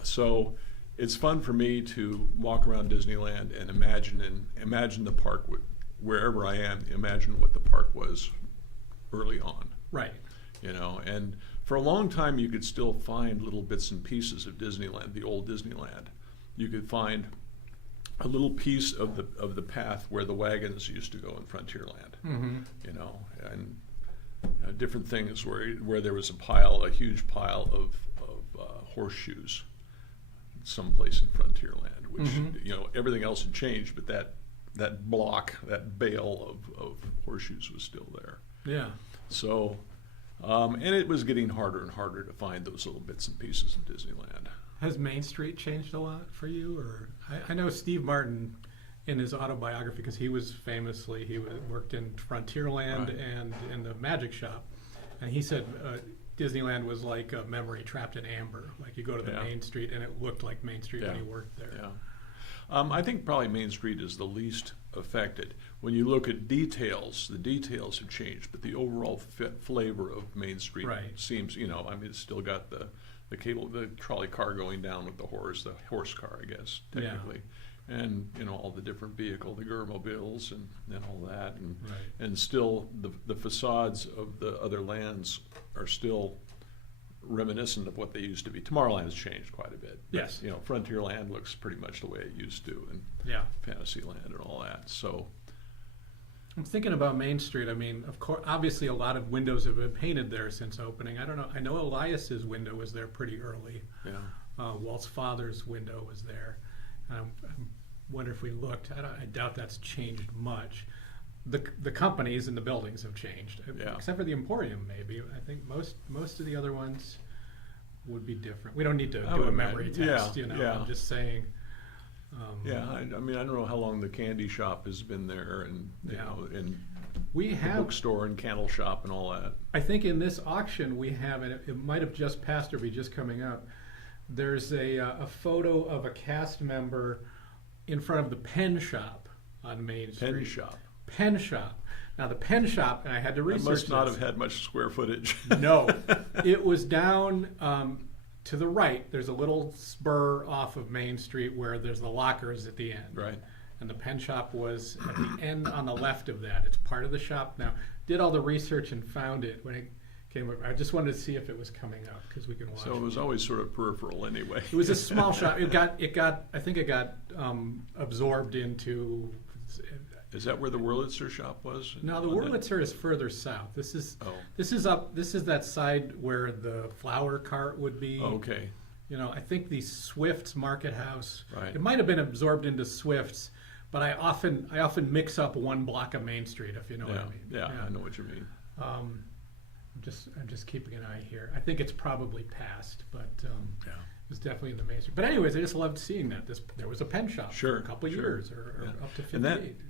So it's fun for me to walk around Disneyland and imagine the park wherever I am. Imagine what the park was early on. Right. And for a long time you could still find little bits and pieces of Disneyland, the old Disneyland. You could find a little piece of the path where the wagons used to go in Frontierland. Mm-hmm. And different things where there was a huge pile of horseshoes someplace in Frontierland, which everything else had changed, but that block, that bale of horseshoes was still there. Yeah. So, and it was getting harder and harder to find those little bits and pieces of Disneyland. Has Main Street changed a lot for you? Or I know Steve Martin in his autobiography, because he worked in Frontierland Right. and in the Magic Shop, and he said Disneyland was like a memory trapped in amber. Like you go to the Yeah. Main Street and it looked like Main Street when Yeah. he worked there. Yeah. I think probably Main Street is the least affected. When you look at details, the details have changed, but the overall flavor of Main Street Right. seems, it's still got the trolley car going down with the horse car, I guess, technically. And, all the different the Gurmobiles and all that. And Right. and still the facades of the other lands are still reminiscent of what they used to be. Tomorrowland has changed quite a bit. But, Yes. Frontierland looks pretty much the way it used to, and Yeah. Fantasyland and all that. So, I'm thinking about Main Street. I mean, of course, obviously a lot of windows have been painted there since opening. I don't know. I know Elias's window was there pretty early. yeah. Walt's father's window was there. I wonder if we looked. I doubt that's changed much. The companies and the buildings have changed, Yeah. except for the Emporium. Maybe I think most of the other ones would be different. We don't need to I do would a memory imagine. test. Yeah. I'm just saying. Yeah, I mean, I don't know how long the candy shop has been there, and and We the have. bookstore and candle shop and all that. I think in this auction we have, and it might have just passed or be just coming out. There's a photo of a cast member in front of the pen shop on Main Street. Pen shop. Pen shop. Now the pen shop, and I had to It research must not this. have had much square footage. No, it was down to the right. There's a little spur off of Main Street where there's the lockers at the end. Right. And the pen shop was at the end on the left of that. It's part of the shop now. Did all the research and found it when it came up. I just wanted to see if it was coming up because we can watch. So it was always sort of peripheral anyway. It was a small shop. I think it got absorbed into. Is that where the Wurlitzer shop was? No, the Wurlitzer is further south. This is Oh. This is that side where the flower cart would be. Okay. You know, I think the Swift's Market House. Right. It might have been absorbed into Swift's, but I often mix up one block of Main Street, if you know what I mean. Yeah, I know what you mean. I'm just keeping an eye here. I think it's probably past, but Yeah. it was definitely in the Main Street. But anyways, I just loved seeing that. There was a pen shop for a couple years, or Yeah. up to 58. And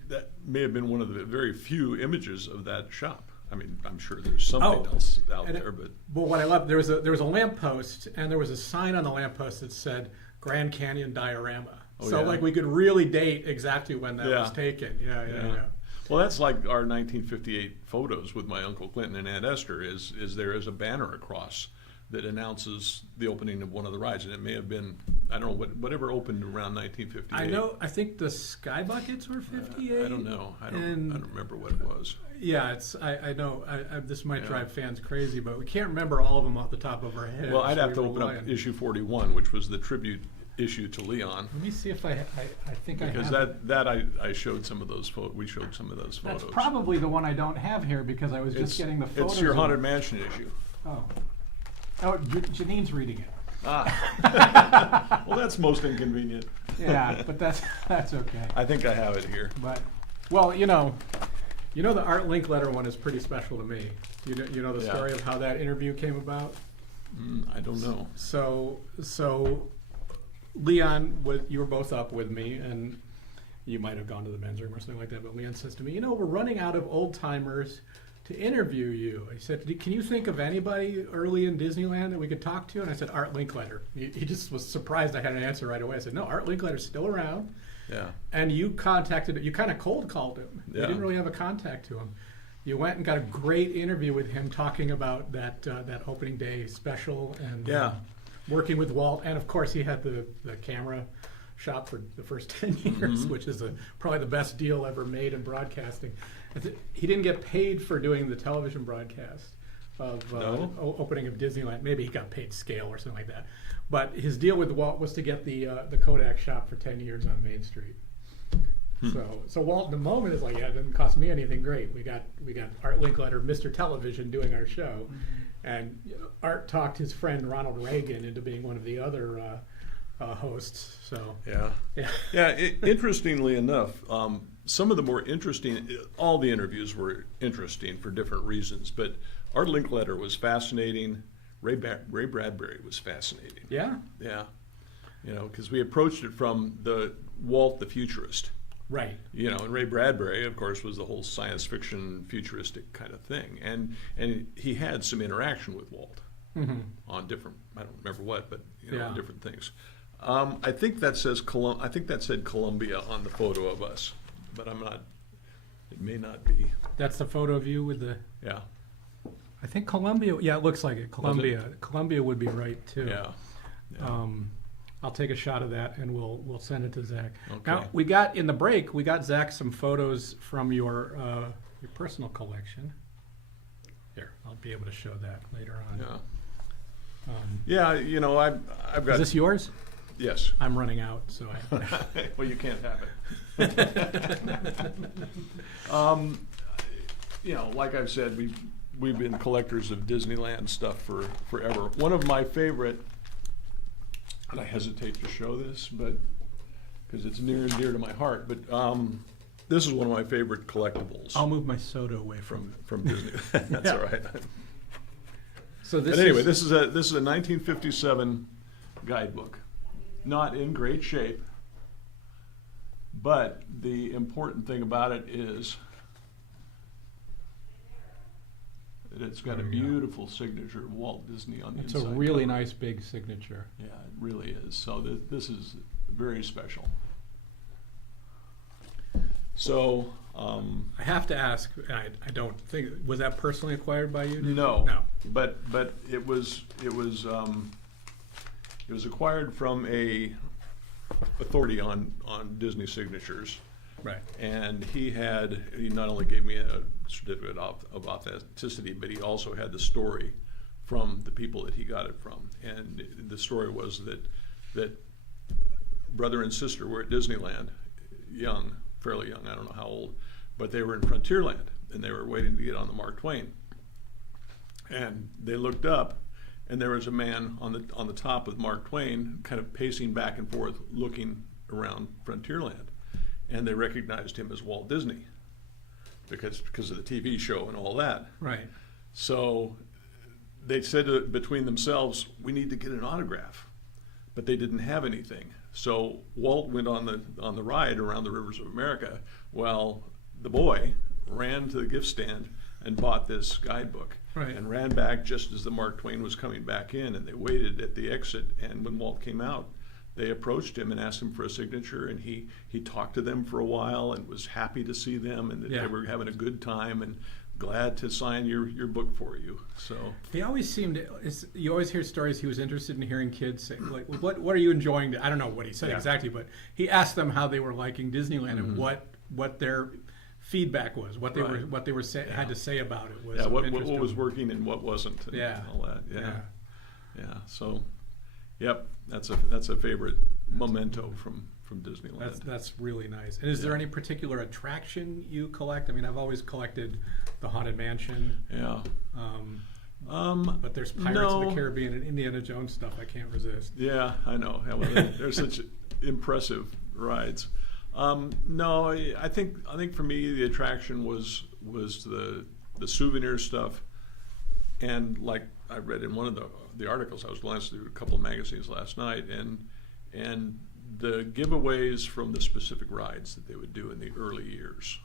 that may have been one of the very few images of that shop. I mean, I'm sure there's something else out there, but what I love, there was a lamppost, and there was a sign on the lamppost that said Grand Canyon Diorama. Oh, So yeah? like we could really date exactly when that Yeah. was taken. Yeah. Well, that's like our 1958 photos with my Uncle Clinton and Aunt Esther. Is there is a banner across that announces the opening of one of the rides, and it may have been, I don't know, whatever opened around 1958. I think the Sky Buckets were 58. I don't know. I don't remember what it was. Yeah, I know. This might Yeah. drive fans crazy, but we can't remember all of them off the top of our heads. Well, I'd have to We open rely up on- issue 41, which was the tribute issue to Leon. Let me see if I think Because I have. I showed some of those photos. We showed some of those photos. That's probably the one I don't have here because I was just getting the photos. It's your of- Haunted Mansion issue. Oh, Janine's reading it. Ah. Well, that's most inconvenient. Yeah, but that's okay. I think I have it here. But well, you know, the Art Linkletter one is pretty special to me. You know the Yeah. story of how that interview came about. I don't know. So Leon, you were both up with me, and you might have gone to the men's room or something like that. But Leon says to me, we're running out of old timers to interview you. He said, can you think of anybody early in Disneyland that we could talk to? And I said, Art Linkletter. He just was surprised I had an answer right away. I said, no, Art Linkletter's still around. Yeah. And you kind of cold called him. You Yeah. didn't really have a contact to him. You went and got a great interview with him talking about that opening day special and Yeah. working with Walt. And of course, he had the camera shop for the first 10 years, Mhm. which is probably the best deal ever made in broadcasting. He didn't get paid for doing the television broadcast of No? opening of Disneyland. Maybe he got paid scale or something like that. But his deal with Walt was to get the Kodak shop for 10 years on Main Street. So Walt in the moment is like, yeah, it didn't cost me anything. Great, we got Art Linkletter, Mr. Television, doing our show, and Art talked his friend Ronald Reagan into being one of the other hosts. So Yeah. Interestingly enough, some of the more interesting, all the interviews were interesting for different reasons, but Art Linkletter was fascinating. Ray Bradbury was fascinating. yeah, because we approached it from the Walt the futurist. right. And Ray Bradbury, of course, was the whole science fiction futuristic kind of thing, and he had some interaction with Walt on different, I don't remember what, but Yeah. on different things. I think that says I think that said Columbia on the photo of us, but I'm not. It may not be. That's the photo of you with the. Yeah. I think Columbia. Yeah, it looks like it. Columbia would be right too. Yeah. I'll take a shot of that and we'll send it to Zach. Okay. Now we got in the break. We got Zach some photos from your personal collection. Here, I'll be able to show that later on. Yeah. Yeah. I've got. Is this yours? Yes. I'm running out, so I. Well, you can't have it. Like I've said, we've been collectors of Disneyland stuff for forever. One of my favorite, and I hesitate to show this, but because it's near and dear to my heart, but this is one of my favorite collectibles. I'll move my soda away from Disney. That's Yeah. all right. So this. But anyway, is, this is a 1957 guidebook, not in great shape. But the important thing about it is that it's got a There you go. beautiful signature of Walt Disney on the It's inside. a really cover. nice big signature. Yeah, it really is. So this is very special. So I have to ask. I don't think was that personally acquired by you? did you? no, No. but it was acquired from a authority on Disney signatures. Right. And he not only gave me a certificate of authenticity, but he also had the story from the people that he got it from. And the story was that brother and sister were at Disneyland, young, fairly young, I don't know how old, but they were in Frontierland, and they were waiting to get on the Mark Twain. And they looked up, and there was a man on the top with Mark Twain, kind of pacing back and forth, looking around Frontierland. And they recognized him as Walt Disney because of the TV show and all that. Right. So they said between themselves, we need to get an autograph, but they didn't have anything. So Walt went on the ride around the rivers of America, while the boy ran to the gift stand and bought this guidebook. Right. And ran back just as the Mark Twain was coming back in, and they waited at the exit. And when Walt came out, they approached him and asked him for a signature, and he talked to them for a while and was happy to see them, and that Yeah. they were having a good time and glad to sign your book for you. So He always seemed, you always hear stories, he was interested in hearing kids say, like, what are you enjoying? I don't know what he said Yeah. exactly, but he asked them how they were liking Disneyland and what their feedback was, what they Right. had to say about it was. yeah, what interesting. was working and what wasn't, and Yeah. all that. Yeah. Yeah. So, yep, that's a favorite memento from Disneyland. That's really nice. And is there Yeah. any particular attraction you collect? I mean, I've always collected the Haunted Mansion, Yeah. but there's Pirates of No. the Caribbean and Indiana Jones stuff I can't resist. Yeah, I know. Yeah, well, they're such impressive rides. No, I think for me the attraction was the souvenir stuff, and like I read in one of the articles, I was glancing through a couple of magazines last night, and the giveaways from the specific rides that they would do in the early years.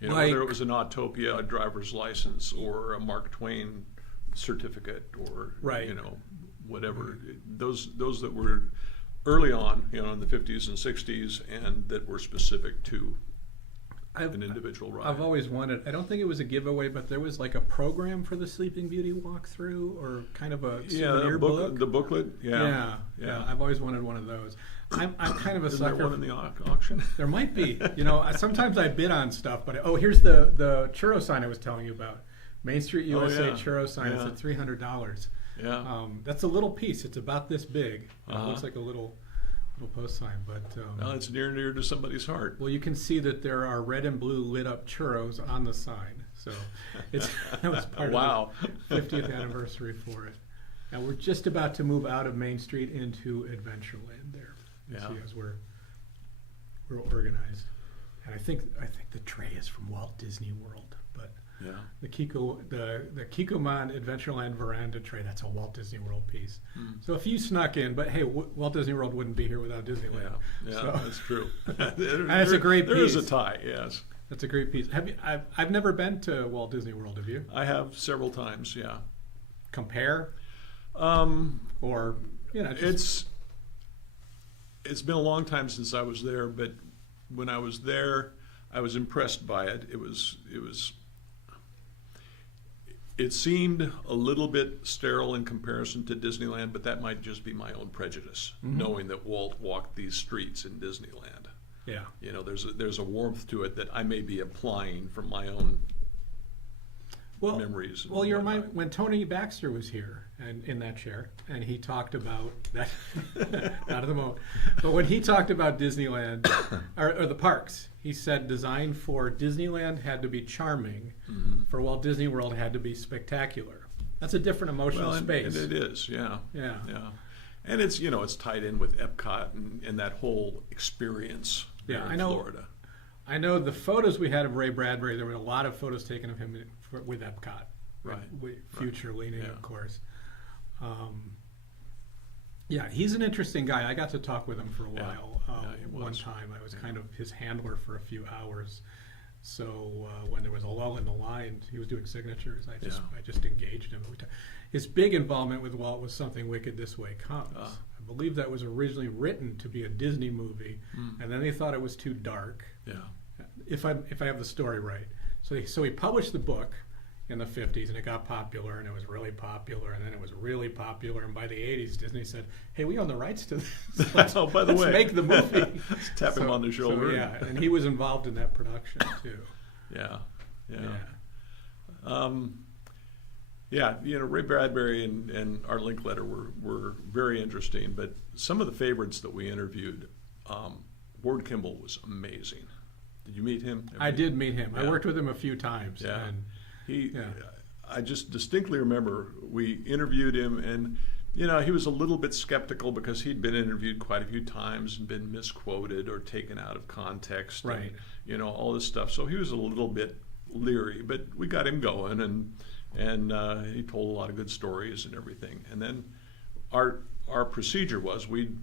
You know, whether it was an Autopia, a driver's license, or a Mark Twain certificate, or Right. you know, whatever. Those that were early on, you know, in the 50s and 60s, and that were specific to an individual ride. I've always wanted, I don't think it was a giveaway, but there was like a program for the Sleeping Beauty walkthrough, or kind of a souvenir book. The booklet. Yeah. I've always wanted one of those. I'm kind of a Isn't sucker. there one in the auction? There might be. You know, sometimes I bid on stuff, but here's the churro sign I was telling you about. Main Street USA churro sign. It's at $300. Yeah. That's a little piece. It's about this big. It Uh-huh. looks like a little post sign, but Well, it's near and dear to somebody's heart. well, you can see that there are red and blue lit up churros on the sign. So that was part Wow. of the 50th anniversary for it. Now we're just about to move out of Main Street into Adventureland there. You Yeah. see as we're organized. And I think the tray is from Walt Disney World, but Yeah. the Kikkoman Adventureland veranda tray, that's a Walt Disney World piece. So if you snuck in, but hey, Walt Disney World wouldn't be here without Disneyland. Yeah, So- that's true. That's a great There is a piece. tie, yes. That's a great piece. Have you? I've never been to Walt Disney World. Have you? I have several times, yeah. Compare or It's been a long time since I was there, but when I was there, I was impressed by it. It seemed a little bit sterile in comparison to Disneyland, but that might just be my own prejudice, knowing that Walt walked these streets in Disneyland. yeah. You know, there's a warmth to it that I may be applying from my own memories. Well, and you're whatnot. when Tony Baxter was here and in that chair, and he talked about that. Not at the moment, but when he talked about Disneyland or the parks, he said design for Disneyland had to be charming, for Walt Disney World had to be spectacular. That's a different emotional space. And it is, yeah. Yeah. And it's it's tied in with Epcot and that whole experience there Yeah, in I know. Florida. I know the photos we had of Ray Bradbury, there were a lot of photos taken of him with Epcot. Right. Future leaning, Yeah. of course. Yeah, he's an interesting guy. I got to talk with him for a Yeah. while. He One was. time I was kind of his handler for a few hours. So when there was a lull in the line, he was doing signatures. I just engaged him. His big involvement with Walt was Something Wicked This Way Comes. I believe that was originally written to be a Disney movie, and then they thought it was too dark. Yeah. If I have the story right. So he published the book in the 50s, and it got popular, and it was really popular, and then it was really popular, and by the 80s, Disney said, "Hey, we own the rights to this. Oh, by the Let's way, make the movie." Tap him on the shoulder. So, yeah, and he was involved in that production too. Yeah. Yeah. Yeah, Ray Bradbury and Art Linkletter were very interesting, but some of the favorites that we interviewed, Ward Kimball was amazing. Did you meet him? I did meet him. Yeah. I worked with him a few times. Yeah. And I just distinctly remember we interviewed him, and he was a little bit skeptical because he'd been interviewed quite a few times and been misquoted or taken out of context, right? And, all this stuff. So he was a little bit leery, but we got him going, and he told a lot of good stories and everything. And then our procedure was we'd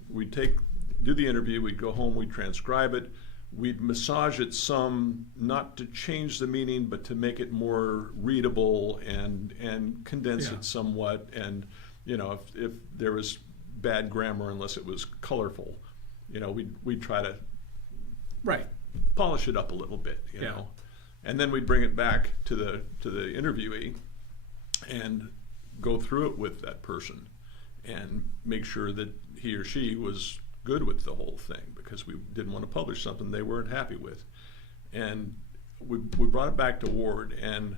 do the interview, we'd go home, we'd transcribe it. We'd massage it some, not to change the meaning, but to make it more readable and condense it somewhat. And if there was bad grammar, unless it was colorful, we'd try to polish it up a little bit, you know. And then we'd bring it back to the interviewee and go through it with that person and make sure that he or she was good with the whole thing, because we didn't want to publish something they weren't happy with. And we brought it back to Ward, and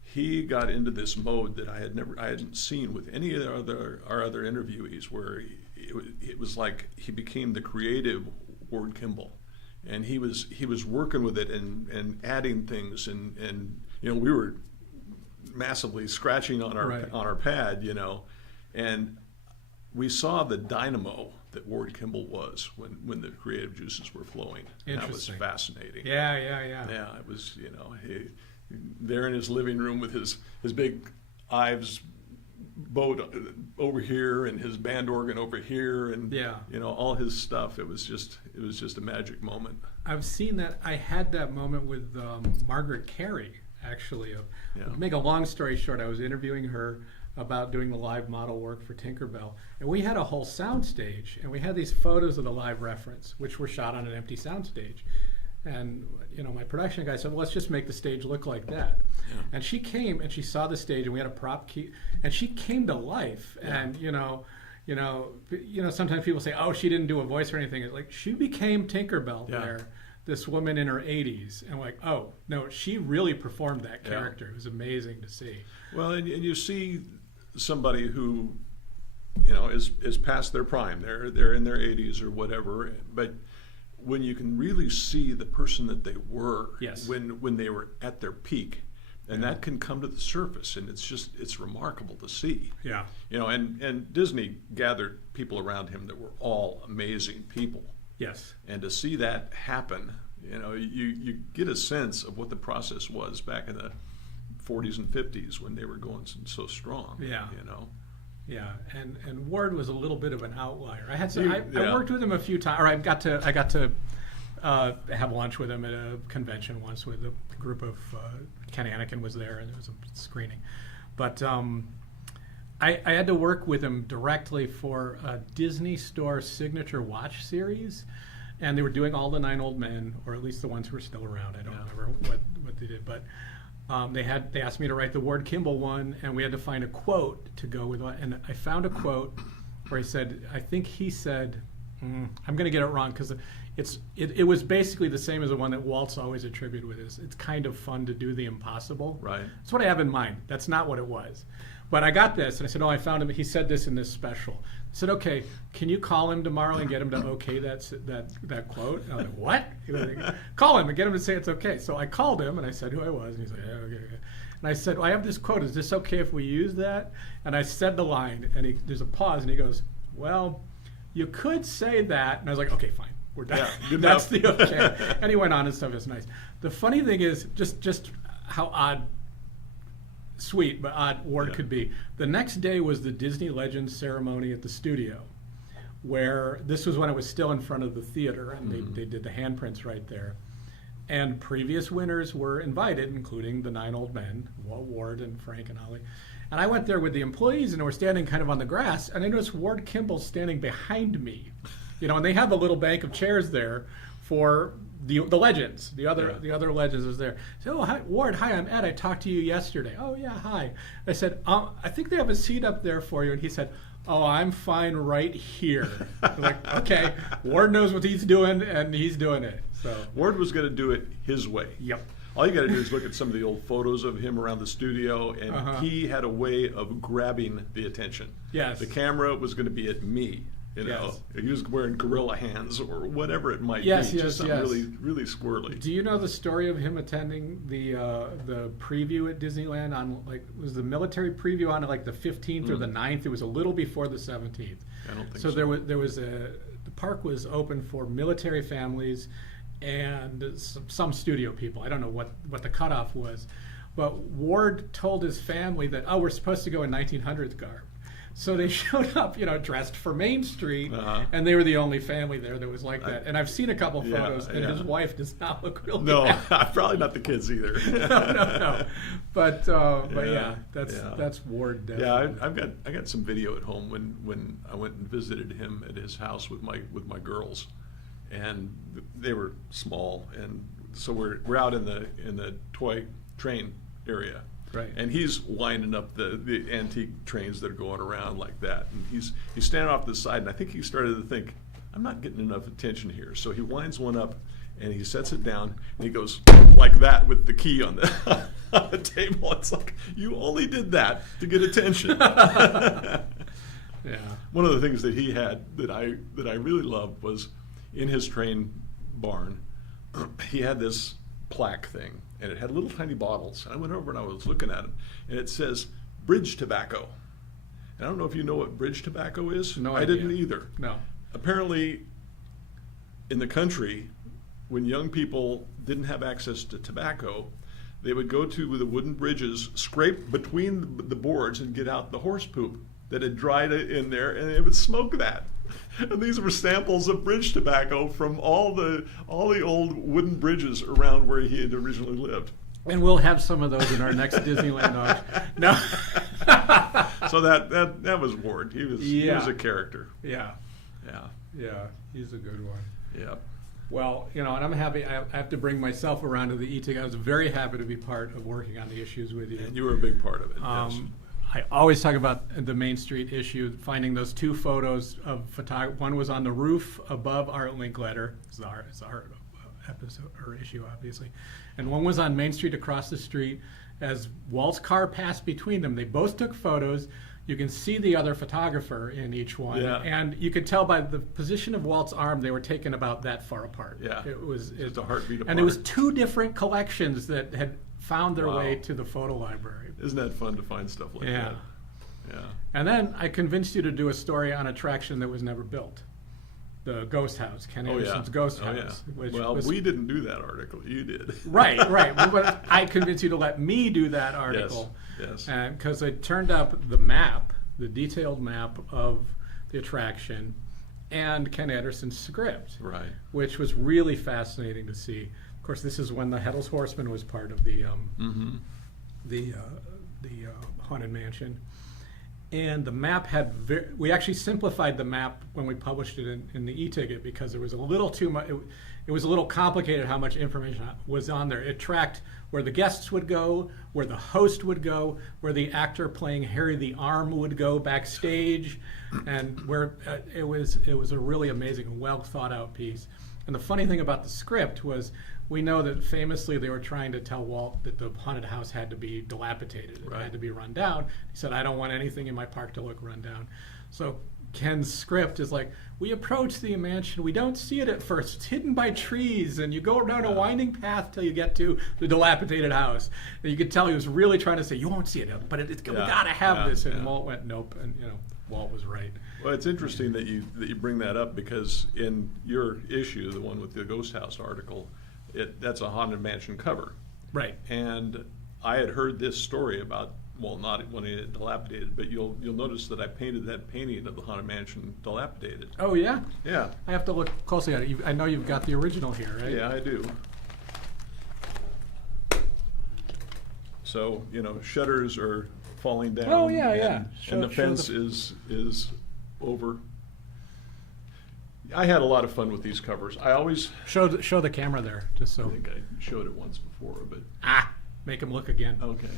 he got into this mode that I hadn't seen with any of our other interviewees, where it was like he became the creative Ward Kimball, and he was working with it and adding things, and we were massively scratching on our pad, and we saw the dynamo that Ward Kimball was when the creative juices were flowing. That was fascinating. Yeah. Yeah, it was, he, there in his living room with his big Ives boat over here and his band organ over here, and all his stuff. It was just a magic moment. I've seen that. I had that moment with Margaret Carey, actually. To make a long story short, I was interviewing her about doing the live model work for Tinkerbell, and we had a whole sound stage, and we had these photos of the live reference, which were shot on an empty sound stage. And my production guy said, well, let's just make the stage look like that. And she came and she saw the stage, and we had a prop key, and she came to life. And sometimes people say, oh, she didn't do a voice or anything. It's like, she became Tinkerbell there, this woman in her 80s, and like, oh no, she really performed that character. It was amazing to see. Well, and you see somebody who is past their prime. They're in their 80s or whatever, but when you can really see the person that they were when they were at their peak, and that can come to the surface, and it's remarkable to see. And Disney gathered people around him that were all amazing people. And to see that happen, you get a sense of what the process was back in the 40s and 50s when they were going so strong. And Ward was a little bit of an outlier. I worked with him a few times, or I got to have lunch with him at a convention once with a group of Ken Anakin was there, and there was a screening. But I had to work with him directly for a Disney Store signature watch series, and they were doing all the 9 Old Men, or at least the ones who were still around. I don't remember what they did, but they asked me to write the Ward Kimball one, and we had to find a quote to go with it. And I found a quote where he said, I'm going to get it wrong because it was basically the same as the one that Walt's always attributed with us. It's kind of fun to do the impossible. Right. That's what I have in mind. That's not what it was. But I got this, and I said, I found him. He said this in this special. I said, okay, can you call him tomorrow and get him to okay that quote? And I was like, what? He was like, call him and get him to say it's okay. So I called him, and I said who I was, and he's like, yeah, okay. And I said, well, I have this quote. Is this okay if we use that? And I said the line, and there's a pause, and he goes, well, you could say that. And I was like, okay, fine. We're done. Yeah, That's the okay. And he went on and stuff. It's nice. The funny thing is just how sweet but odd Ward could be. The next day was the Disney Legends ceremony at the studio, where this was when it was still in front of the theater, and they did the handprints right there. And previous winners were invited, including the 9 Old Men, Ward and Frank and Ollie. And I went there with the employees, and we're standing kind of on the grass, and I noticed Ward Kimball standing behind me. And they have a little bank of chairs there for the legends. The other legends was there. So, hi, Ward, hi, I'm Ed. I talked to you yesterday. Oh yeah, hi. I said, I think they have a seat up there for you. And he said, oh, I'm fine right here. I was like, okay, Ward knows what he's doing, and he's doing it. So Ward was going to do it his way. Yep. All you got to do is look at some of the old photos of him around the studio, and he had a way of grabbing the attention. Yes. The camera was going to be at me. You know, Yes. he was wearing gorilla hands or whatever it might be. Just something really, really squirrely. Do you know the story of him attending the preview at Disneyland on was the military preview on like the 15th or the 9th? It was a little before the 17th. I don't think so. There was the park was open for military families and some studio people. I don't know what the cutoff was, but Ward told his family that we're supposed to go in 1900s garb. So they showed up, dressed for Main Street, and they were the only family there that was like that. And I've seen a couple photos, and his wife does not look real No, probably not the kids either. no. But that's Ward. Definitely. Yeah, I got some video at home when I went and visited him at his house with my girls, and they were small, and so we're out in the toy train area. Right. And he's lining up the antique trains that are going around like that. And he's standing off to the side, and I think he started to think, I'm not getting enough attention here. So he winds one up, and he sets it down, and he goes like that with the key on the, on the table. It's like, you only did that to get attention. Yeah. One of the things that he had that I really loved was in his train barn, he had this plaque thing, and it had little tiny bottles. And I went over and I was looking at them, and it says bridge tobacco. And I don't know if you know what bridge tobacco is. No I idea. didn't either. No. Apparently, in the country, when young people didn't have access to tobacco, they would go to the wooden bridges, scrape between the boards, and get out the horse poop that had dried in there, and they would smoke that. And these were samples of bridge tobacco from all the old wooden bridges around where he had originally lived. And we'll have some of those in our next Disneyland auction. No. So that was Ward. He was a character. Yeah. Yeah. Yeah. He's a good one. Yeah. Well, and I'm happy. I have to bring myself around to the Eaton. I was very happy to be part of working on the issues with you. And you were a big part of it. Yes. I always talk about the Main Street issue, finding those two photos of photography. One was on the roof above Art Linkletter. It's our episode or issue, obviously. And one was on Main Street across the street. As Walt's car passed between them, they both took photos. You can see the other photographer in each one. Yeah. And you could tell by the position of Walt's arm, they were taken about that far apart. Yeah. It was just a heartbeat apart. And it was two different collections that had found their Wow. way to the photo library. Isn't that fun to find stuff like that? Yeah. And then I convinced you to do a story on an attraction that was never built. The Ghost House, Ken Anderson's Ghost House. Which well, was, we didn't do that article. You did. Right. But I convinced you to let me do that article. Yes. Because it turned up the map, the detailed map of the attraction, and Ken Anderson's script. Right. Which was really fascinating to see. Of course, this is when the Heddles Horseman was part of the Haunted Mansion. And the map had we actually simplified the map when we published it in the e-ticket because there was a little too much. It was a little complicated how much information was on there. It tracked where the guests would go, where the host would go, where the actor playing Harry the Arm would go backstage, and where it was a really amazing and well thought out piece. And the funny thing about the script was we know that famously they were trying to tell Walt that the haunted house had to be dilapidated. It had to be run down. He said, I don't want anything in my park to look run down. So Ken's script is like, we approach the mansion, we don't see it at first. It's hidden by trees, and you go down a winding path till you get to the dilapidated house. And you could tell he was really trying to say, you won't see it, but we gotta have this. And Walt went, nope. And Walt was right. Well, it's interesting that you bring that up because in your issue, the one with the Ghost House article, that's a Haunted Mansion cover. Right. And I had heard this story about, well, not when it dilapidated, but you'll notice that I painted that painting of the Haunted Mansion dilapidated. Oh, yeah? Yeah. I have to look closely at it. I know you've got the original here, right? Yeah, I do. So, shutters are falling down. Oh, yeah. And the fence is over. I had a lot of fun with these covers. I always... Show the camera there, just so. I think I showed it once before, but... Make him look again. Okay.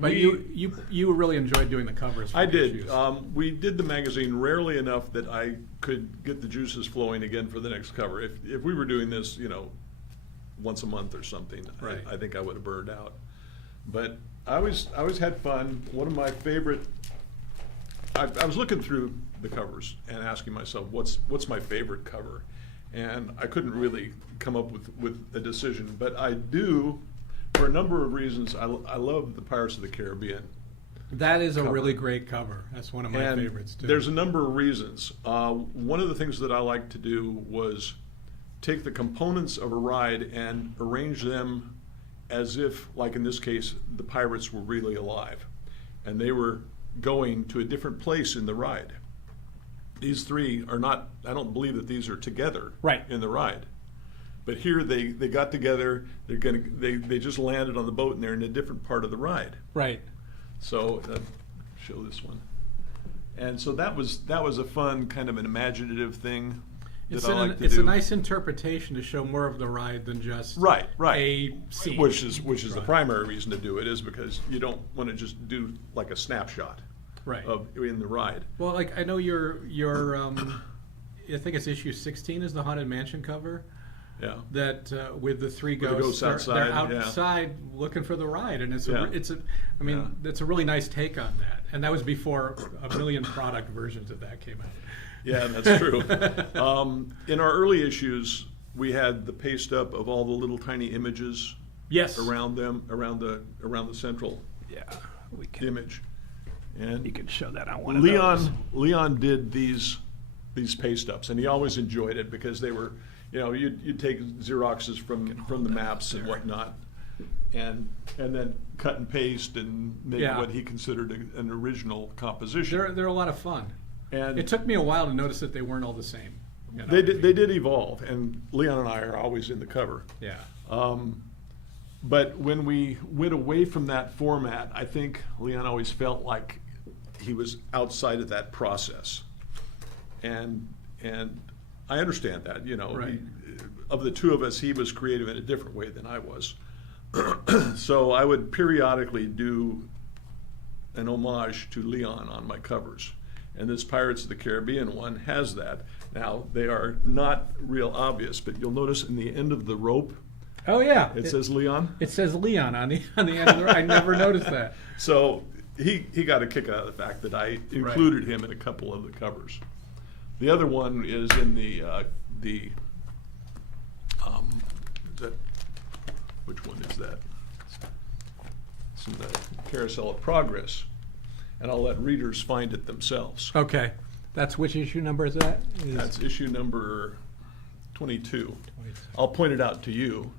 But you really enjoyed doing the covers. For I the did. issues. We did the magazine rarely enough that I could get the juices flowing again for the next cover. If we were doing this, once a month or something, Right. I think I would have burned out. But I always had fun. One of my favorite. I was looking through the covers and asking myself, what's my favorite cover, and I couldn't really come up with a decision. But I do, for a number of reasons. I love the Pirates of the Caribbean. That is a cover. really great cover. That's one of my And favorites too. there's a number of reasons. One of the things that I like to do was take the components of a ride and arrange them as if, like in this case, the pirates were really alive and they were going to a different place in the ride. These three are not, I don't believe that these are together Right. in the ride. But here they got together, they just landed on the boat and they're in a different part of the ride. Right. So, show this one. And so that was a fun kind of an imaginative thing that It's, I like to it's do. a nice interpretation to show more of the ride than just Right. a scene. Which is the Right. primary reason to do it, is because you don't want to just do like a snapshot Right. of in the ride. Well, like I know your I think it's issue 16 is the Haunted Mansion cover. Yeah. That with the three With the ghosts, ghosts they're outside, yeah. outside looking for the ride, and Yeah. I mean, Yeah. that's a really nice take on that, and that was before a million product versions of that came out. Yeah, that's true. In our early issues, we had the paste up of all the little tiny images Yes. around them, around the central Yeah, we can. image. And You can show that on one of Leon did these paste ups, and he always enjoyed it because they were, you'd take Xeroxes from the maps and whatnot, and then cut and paste and make Yeah. what he considered an original composition. They're a lot of fun. And It took me a while to notice that they weren't all the same. they did evolve, and Leon and I are always in the cover. Yeah. But when we went away from that format, I think Leon always felt like he was outside of that process. And I understand that, Right. of the two of us, he was creative in a different way than I was. So I would periodically do an homage to Leon on my covers. And this Pirates of the Caribbean one has that. Now, they are not real obvious, but you'll notice in the end of the rope, Oh yeah. it says Leon. It says Leon on the end of the. I never noticed that. So he got a kick out of the fact that I included him in a couple of the covers. The other one is in the is that, which one is that? It's in the Carousel of Progress, and I'll let readers find it themselves. Okay, that's which issue number is that? That's issue number 22. I'll point it out to you.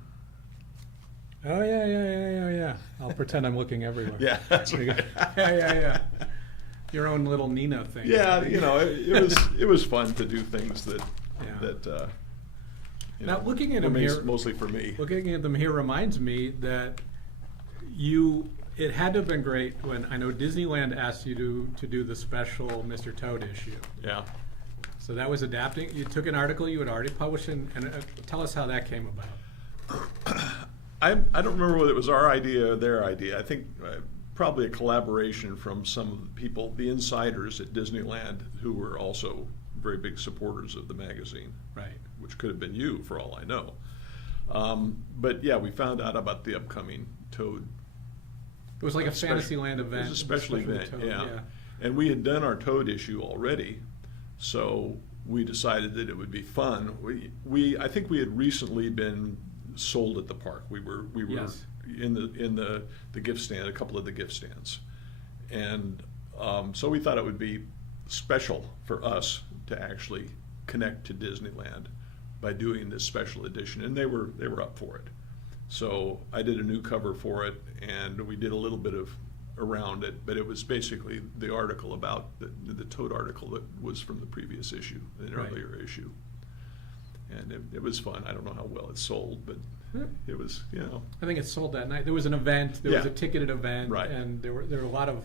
Oh yeah. I'll pretend I'm looking everywhere. Yeah, that's right. yeah. Your own little Nina thing. Yeah, it was fun to do things that Yeah. you Now, know, looking at were them here- mostly for me. Looking at them here reminds me that it had to have been great when I know Disneyland asked you to do the special Mr. Toad issue. Yeah. So that was adapting. You took an article you had already published, and tell us how that came about. I don't remember whether it was our idea or their idea. I think probably a collaboration from some of the people, the insiders at Disneyland, who were also very big supporters of the magazine. Right. Which could have been you, for all I know. But yeah, we found out about the upcoming Toad. It was like a special- Fantasyland event. It was a special event, Toad, yeah. And we had done our Toad issue already, so we decided that it would be fun. I think we had recently been sold at the park. We were Yes. in the gift stand, a couple of the gift stands, and so we thought it would be special for us to actually connect to Disneyland by doing this special edition, and they were up for it. So I did a new cover for it, and we did a little bit of around it, but it was basically the article about the Toad article that was from the previous issue, an Right. earlier issue. And it was fun. I don't know how well it sold, but it was, I think it sold that night. There was an event. There was Yeah. a ticketed event, Right. and there were a lot of.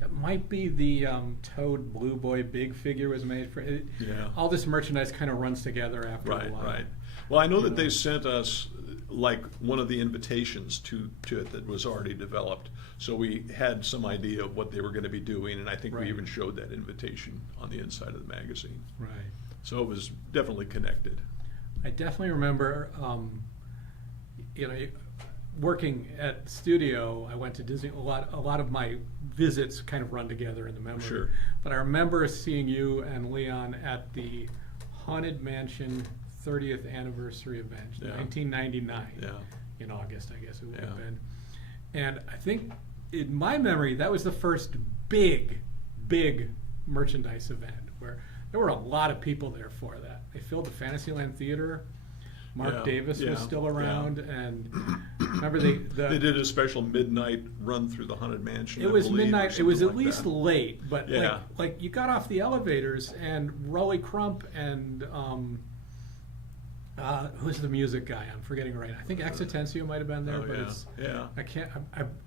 That might be the Toad Blue Boy big figure was made for it. Yeah. All this merchandise kind of runs together after a Right, while. right. Well, I know that they sent us like one of the invitations to it that was already developed. So we had some idea of what they were going to be doing, and I think Right. we even showed that invitation on the inside of the magazine. Right. So it was definitely connected. I definitely remember, working at the studio. I went to Disney. A lot of my visits kind of run together in the memory. Sure. But I remember seeing you and Leon at the Haunted Mansion 30th anniversary event, Yeah. 1999. Yeah. In August, I guess it would have Yeah. been. And I think, in my memory, that was the first big merchandise event where there were a lot of people there for that. They filled the Fantasyland Theater. Mark Yeah, Davis was yeah, still around, and remember they did a special midnight run through the Haunted Mansion. it I was believe, or midnight. It was something at like least that. late, but Yeah. like you got off the elevators and Rolly Crump and who's the music guy? I'm forgetting right now. I think Exitensio might have been there, Oh, but yeah, it's yeah. I can't.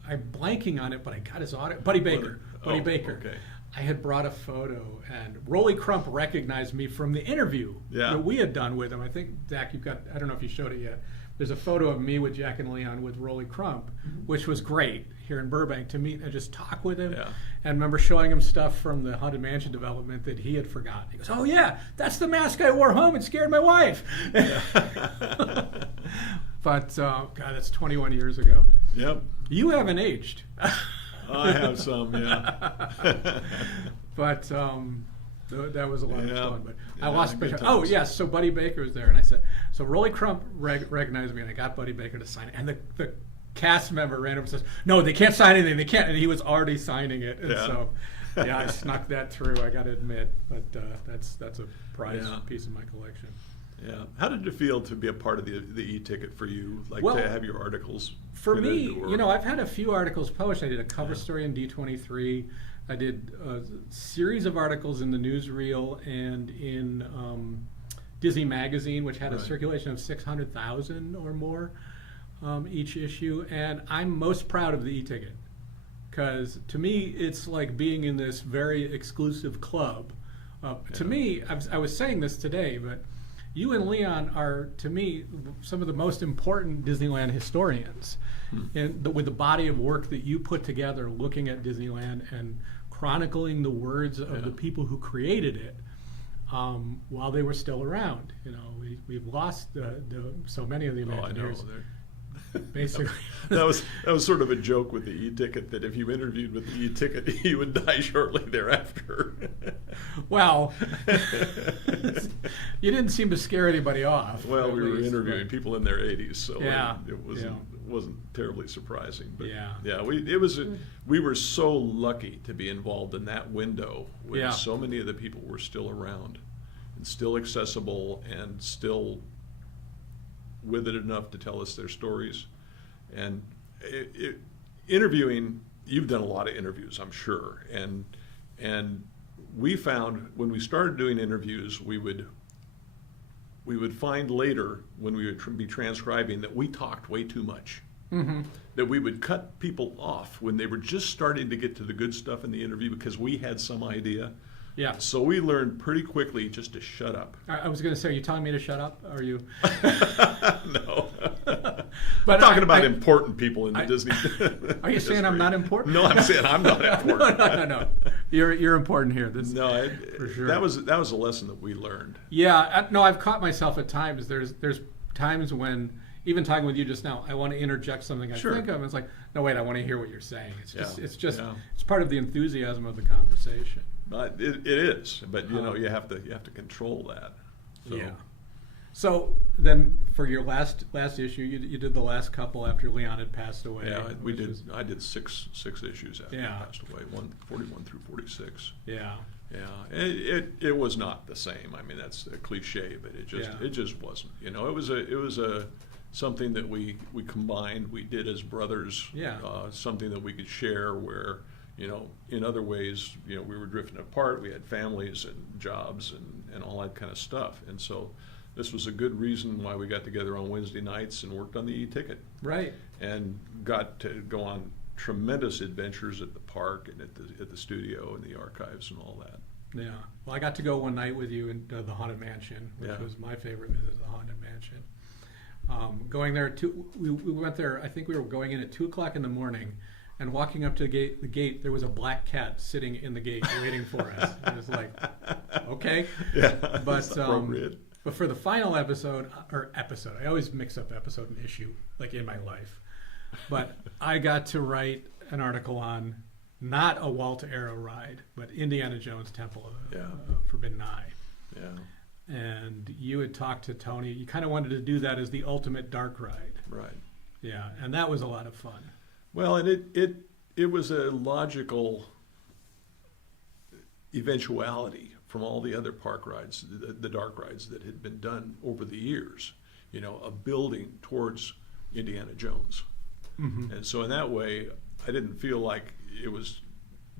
I'm blanking on it, but I got his audio. Buddy Baker. Buddy Oh, Baker. okay. I had brought a photo, and Rolly Crump recognized me from the interview Yeah. that we had done with him. I think, Zach, you've got, I don't know if you showed it yet. There's a photo of me with Jack and Leon with Rolly Crump, which was great here in Burbank to meet and just talk with him. Yeah. And remember showing him stuff from the Haunted Mansion development that he had forgotten. He goes, "Oh yeah, that's the mask I wore home and scared my wife." But God, that's 21 years ago. Yep. You haven't aged. I have some, yeah. But that was a lot of Yeah. fun. But Yeah, I lost. good Oh times. yes, so Buddy Baker was there, and I said, so Rolly Crump recognized me, and I got Buddy Baker to sign it, and the cast member ran over and says, "No, they can't sign anything. They can't," and he was already signing it, and Yeah. so yeah, I snuck that through. I got to admit, but that's a prized Yeah. piece of my collection. Yeah. How did it feel to be a part of the e-ticket for you? Like Well, to have your articles For printed, me, or- I've had a few articles published. I did a cover Yeah. story in D23. I did a series of articles in the newsreel and in Disney Magazine, which had a Right. circulation of 600,000 or more each issue. And I'm most proud of the e-ticket because to me, it's like being in this very exclusive club. To Yeah. me, I was saying this today, but you and Leon are, to me, some of the most important Disneyland historians. And with the body of work that you put together looking at Disneyland and chronicling the words of the Yeah. people who created it while they were still around. We've lost so many of the Oh, I know. Imagineers. They're- Basically. that was sort of a joke with the e-ticket that if you interviewed with the e-ticket, you would die shortly thereafter. Well, you didn't seem to scare anybody off. Well, at we were least, interviewing but- people in their 80s, so Yeah, it wasn't terribly surprising. But Yeah. we were so lucky to be involved in that window when Yeah. so many of the people were still around and still accessible and still with it enough to tell us their stories. And interviewing, you've done a lot of interviews, I'm sure, and we found when we started doing interviews, we would find later when we would be transcribing that we talked way too much. Mm-hmm. That we would cut people off when they were just starting to get to the good stuff in the interview because we had some idea. Yeah. So we learned pretty quickly just to shut up. I was going to say, are you telling me to shut up? Are you? No. But I'm talking about important people in the I- Disney. Are you saying I'm not important? No, I'm saying I'm not important. No. You're important here. This, No, For sure. that was a lesson that we learned. Yeah, no, I've caught myself at times. There's times when, even talking with you just now, I want to interject something I Sure. think of. And it's like, no, wait, I want to hear what you're saying. It's just Yeah. it's part of the enthusiasm of the conversation. It is, but you know you have to control that. So, Yeah. So then, for your last issue, you did the last couple after Leon had passed away. Yeah, we which did. was- I did six issues after Yeah. he passed away. 41 through 46. Yeah. Yeah, it was not the same. I mean, that's a cliche, but it just wasn't. You know, it was a something that we combined. We did as brothers. Yeah. Something that we could share. Where in other ways, we were drifting apart. We had families and jobs and all that kind of stuff. And so this was a good reason why we got together on Wednesday nights and worked on the e-ticket. Right. And got to go on tremendous adventures at the park and at the studio and the archives and all that. Yeah. Well, I got to go one night with you in the Haunted Mansion, which Yeah. was my favorite visit to the Haunted Mansion. Going there, we went there, I think we were going in at 2 o'clock in the morning, and walking up to the gate, there was a black cat sitting in the gate waiting for us. It was like, okay. Yeah, But, it's appropriate. But for the final episode, I always mix up episode and issue, like in my life. But I got to write an article on not a wall to arrow ride, but Indiana Jones Temple of Forbidden Eye. Yeah. And you had talked to Tony. You kind of wanted to do that as the ultimate dark ride. Right. Yeah, and that was a lot of fun. Well, and it was a logical eventuality from all the other park rides, the dark rides that had been done over the years, of building towards Indiana Jones. Mm-hmm. And so in that way, I didn't feel like it was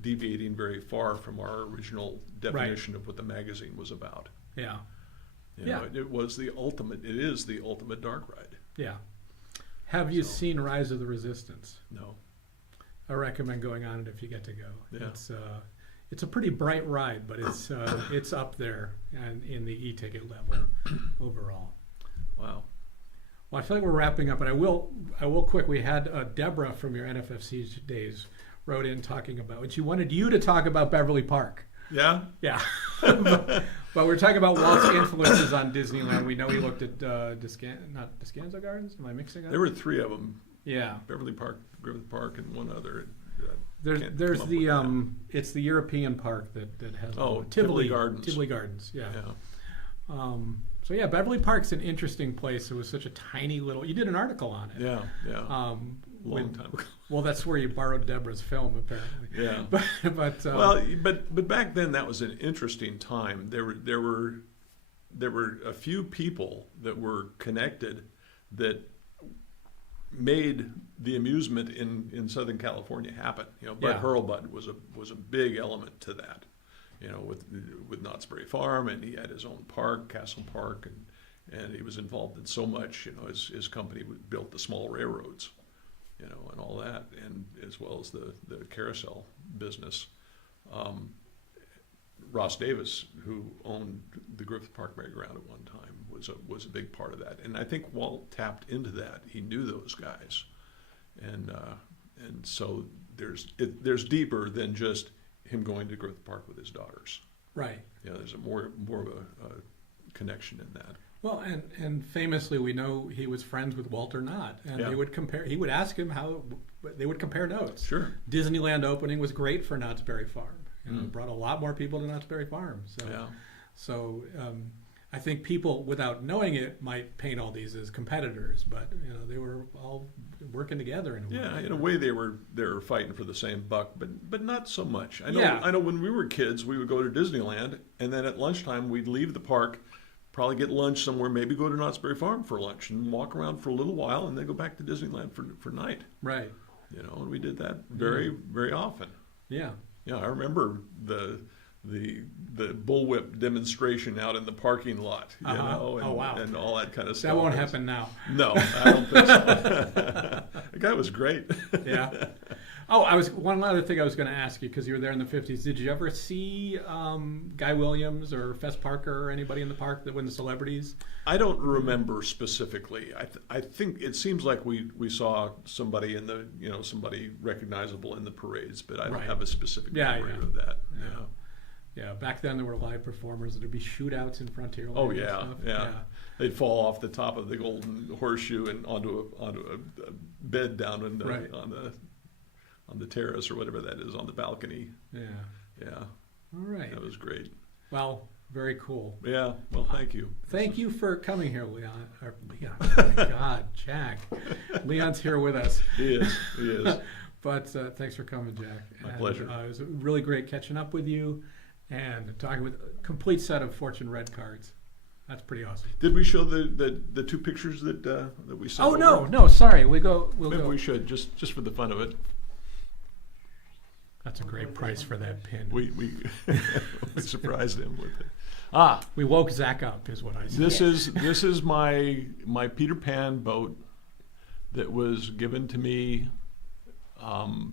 deviating very far from our original definition of what the magazine was about. Yeah. It is the ultimate dark ride. Yeah. Have you seen Rise of the Resistance? No. I recommend going on it if you get to go. Yeah. It's a pretty bright ride, but it's up there and in the e-ticket level overall. Wow. Well, I feel like we're wrapping up, but I will quick. We had Deborah from your NFFC days wrote in talking about, and she wanted you to talk about Beverly Park. Yeah? Yeah. But we're talking about Walt's influences on Disneyland. We know he looked at not Descanso Gardens. Am I mixing up? There were 3 of them. Yeah. Beverly Park, Griffith Park, and one other. There's the it's the European park that has Tivoli Gardens. Tivoli Gardens, yeah. Yeah. So yeah, Beverly Park's an interesting place. It was such a tiny little. You did an article on it. Yeah. Long time ago. Well, that's where you borrowed Deborah's film, apparently. Yeah. But but back then that was an interesting time. There were a few people that were connected that made the amusement in Southern California happen. Bud Hurlbut was a big element to that. With Knott's Berry Farm, and he had his own park, Castle Park, and he was involved in so much. His company built the small railroads, and all that, and as well as the carousel business. Ross Davis, who owned the Griffith Park Merry-Go-Round at one time, was a big part of that. And I think Walt tapped into that. He knew those guys, and so there's deeper than just him going to Griffith Park with his daughters. Right. There's more of a connection in that. Well, and famously, we know he was friends with Walter Knott, and they would compare. He would ask him how they would compare notes. Sure. Disneyland opening was great for Knott's Berry Farm. It brought a lot more people to Knott's Berry Farm. So I think people, without knowing it, might paint all these as competitors, but they were all working together in a way. Yeah, in a way they were fighting for the same buck, but not so much. I know when we were kids, we would go to Disneyland, and then at lunchtime we'd leave the park, probably get lunch somewhere, maybe go to Knott's Berry Farm for lunch, and walk around for a little while, and then go back to Disneyland for night. Right. And we did that very, very often. Yeah. Yeah, I remember the bullwhip demonstration out in the parking lot, and all that kind of stuff. That won't happen now. No, I don't think so. The guy was great. Yeah. One other thing I was going to ask you, because you were there in the 50s. Did you ever see Guy Williams or Fess Parker or anybody in the park that were the celebrities? I don't remember specifically. I think it seems like we saw somebody in the somebody recognizable in the parades, but I don't have a specific memory of that. Yeah, back then there were live performers. There'd be shootouts in Frontierland. Oh yeah. They'd fall off the top of the Golden Horseshoe and onto a bed down on the terrace or whatever that is, on the balcony. Yeah. All right. That was great. Well, very cool. Yeah. Well, thank you. Thank you for coming here, Leon. Oh my God, Jack. Leon's here with us. He is. But thanks for coming, Jack. My pleasure. It was really great catching up with you and talking with a complete set of Fortune Red cards. That's pretty awesome. Did we show the 2 pictures that we saw? Oh no, sorry. Maybe we should just for the fun of it. That's a great price for that pin. We surprised him with it. We woke Zach up, is what I said. This is my Peter Pan boat that was given to me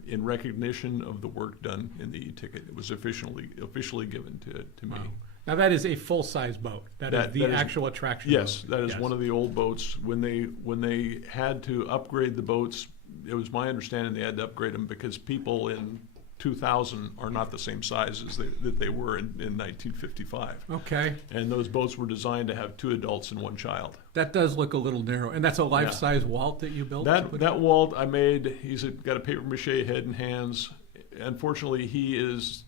in recognition of the work done in the e-ticket. It was officially given to me. Wow. Now that is a full-size boat. That is the that is- actual attraction Yes, boat. that is Yes. one of the old boats. When they had to upgrade the boats, it was my understanding they had to upgrade them because people in 2000 are not the same size as that they were in 1955. Okay. And those boats were designed to have 2 adults and 1 child. That does look a little narrow. And that's a life-size Walt that you built? That Walt I made, he's got a paper mache head and hands. Unfortunately, his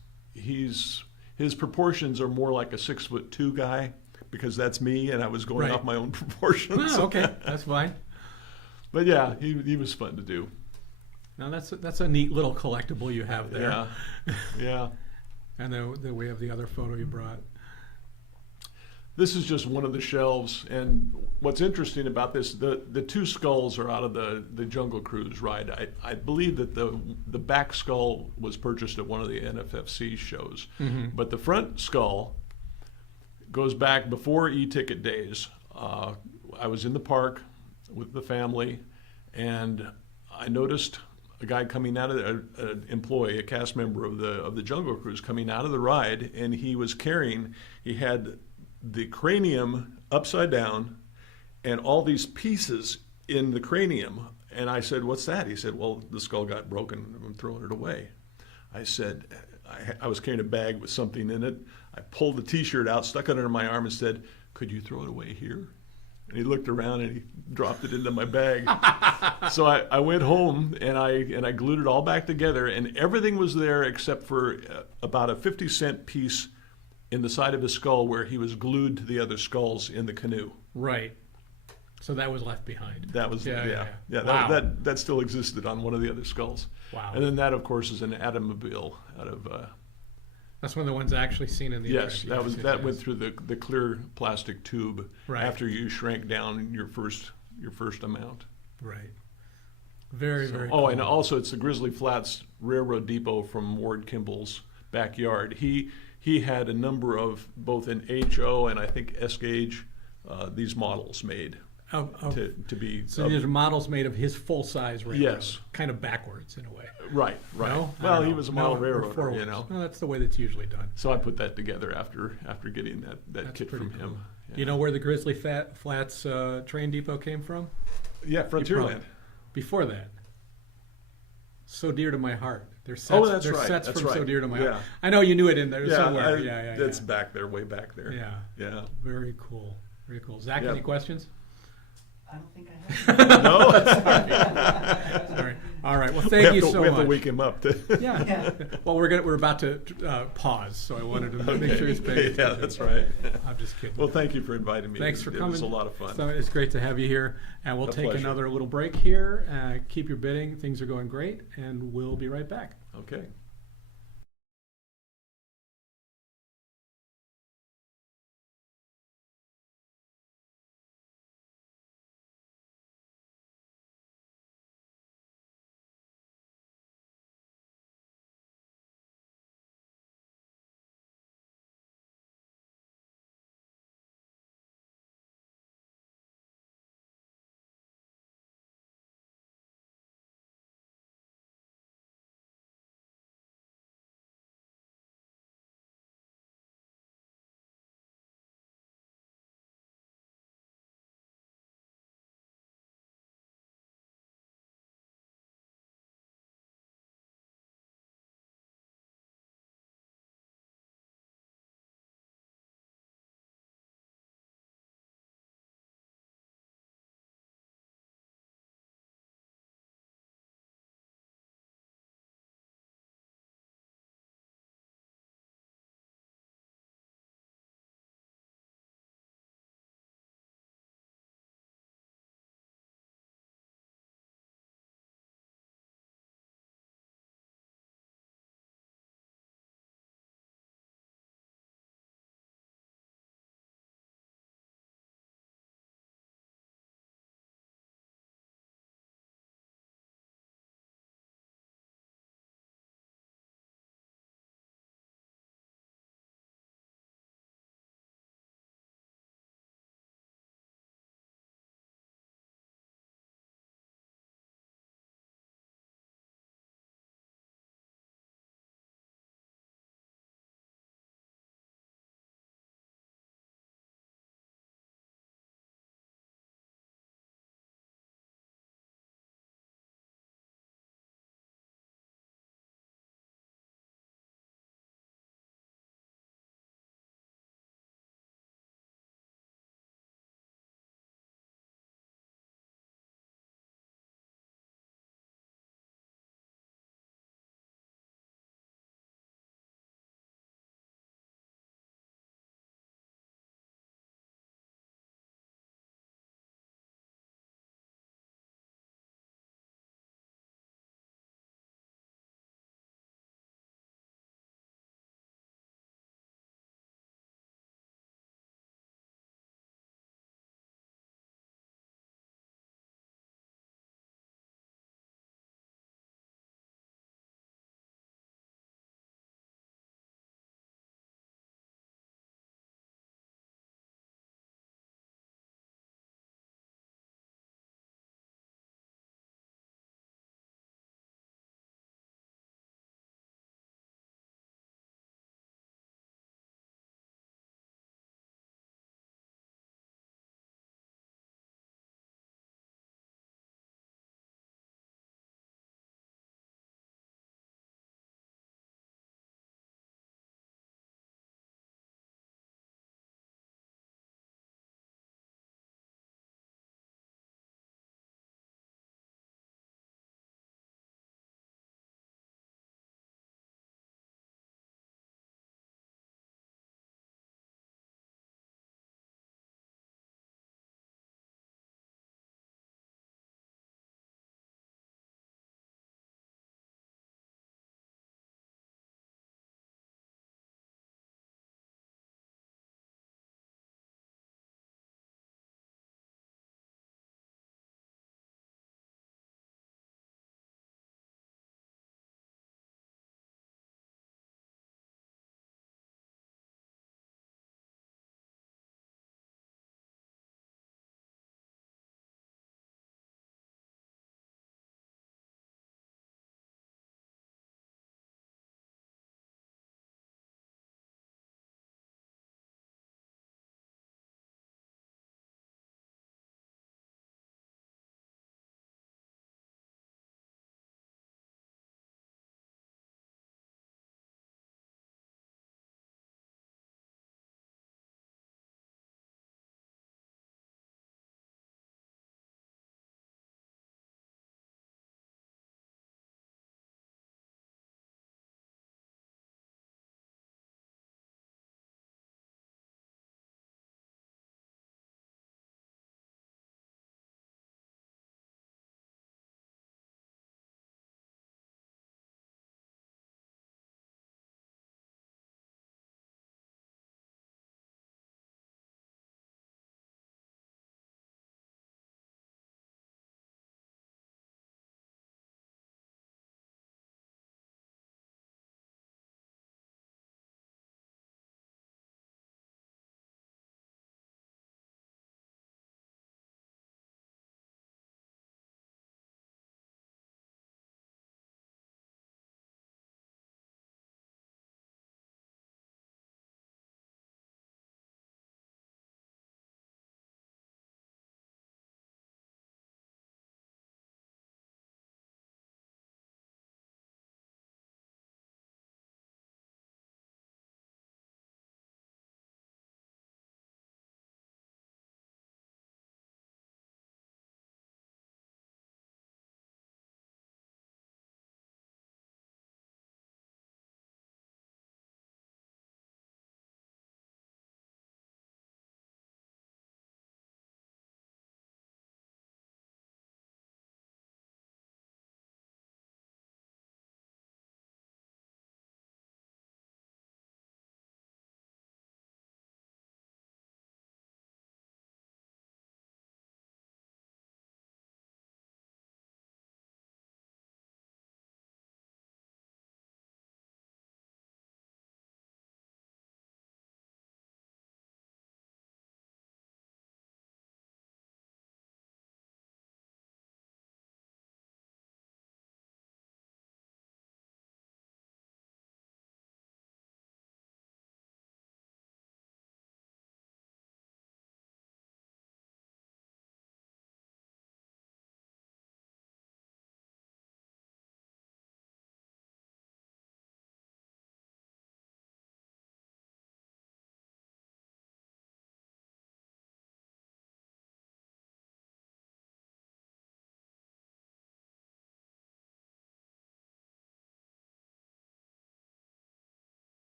proportions are more like a 6'2" guy because that's me, and I was going Right. off my own proportions. Oh, okay, that's fine. But yeah, he was fun to do. Now that's a neat little collectible you have there. Yeah, yeah. And then we have the other photo you brought. This is just one of the shelves, and what's interesting about this, the 2 skulls are out of the Jungle Cruise ride. I believe that the back skull was purchased at one of the NFFC shows, but the front skull goes back before e-ticket days. I was in the park with the family, and I noticed a guy coming out of an employee, a cast member of the Jungle Cruise, coming out of the ride, and he had the cranium upside down and all these pieces in the cranium. And I said, "What's that?" He said, "Well, the skull got broken. I'm throwing it away." I said, I was carrying a bag with something in it. I pulled the T-shirt out, stuck it under my arm, and said, "Could you throw it away here?" And he looked around and he dropped it into my bag. So I went home and I glued it all back together, and everything was there except for about a 50-cent piece in the side of his skull where he was glued to the other skulls in the canoe. Right. So that was left behind. That was Yeah. that, Wow. that still existed on one of the other skulls. Wow. And then that, of course, is an Atomobile out of That's one of the ones actually seen in the yes, attraction. that went through the clear plastic tube Right. after you shrank down your first amount. Right. Very, So- very oh, cool. and also it's the Grizzly Flats Railroad Depot from Ward Kimball's backyard. He had a number of, both in HO and I think S-gauge, these models made to be. So these are models made of his full-size railroad. Yes. Kind of backwards in a way. Right. No? I Well, don't he know. was a model No, or railroader, forwards. you know. No, that's the way that's usually done. So I put that together after getting that That's kit pretty from cool. him. Do you know where the Grizzly Flats train depot came from? Yeah, Frontierland. Before that. So Dear to My Heart. There's sets, Oh, that's there's right. sets That's from So right. Dear to My Yeah. Heart. I know you knew it in there Yeah, somewhere. Yeah. That's back there, way back there. Yeah. Yeah. Very cool. Very cool. Zach, Yeah. any questions? I don't think I have. No, Sorry. All right. Well, thank you so we have to much. wake him up. Yeah. Yeah. Well, we're about to pause, so I wanted to make sure he's paying attention. Yeah, that's right. I'm just kidding. Well, thank you for inviting me. Thanks for It coming. was a lot of fun. So it's great to have you here, and we'll A take pleasure. another little break here. Keep your bidding; things are going great, and we'll be right back. Okay.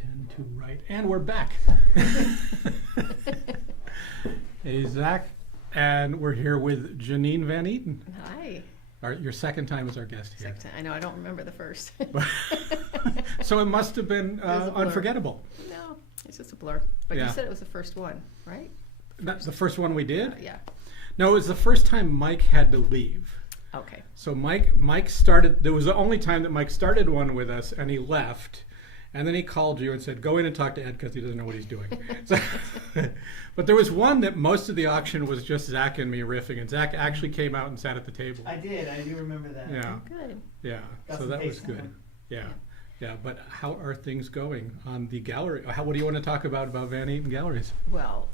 10 to right, and we're back. Hey, Zach, and we're here with Janine Van Eaton. Hi. Your second time as our guest here. Second time. I know, I don't remember the first. So it must have been was a blur. unforgettable. No, it's just a blur. But Yeah. you said it was the first one, right? That's the first one we did? Yeah. No, it was the first time Mike had to leave. Okay. So Mike started, there was the only time that Mike started one with us, and he left. And then he called you and said, go in and talk to Ed because he doesn't know what he's doing. So, but there was one that most of the auction was just Zach and me riffing, and Zach actually came out and sat at the table. I did. I do remember that. Yeah, Good. yeah. Got So some that was FaceTime. good. Yeah, yeah. But how are things going on the gallery? What do you want to talk about Van Eaton Galleries? Well,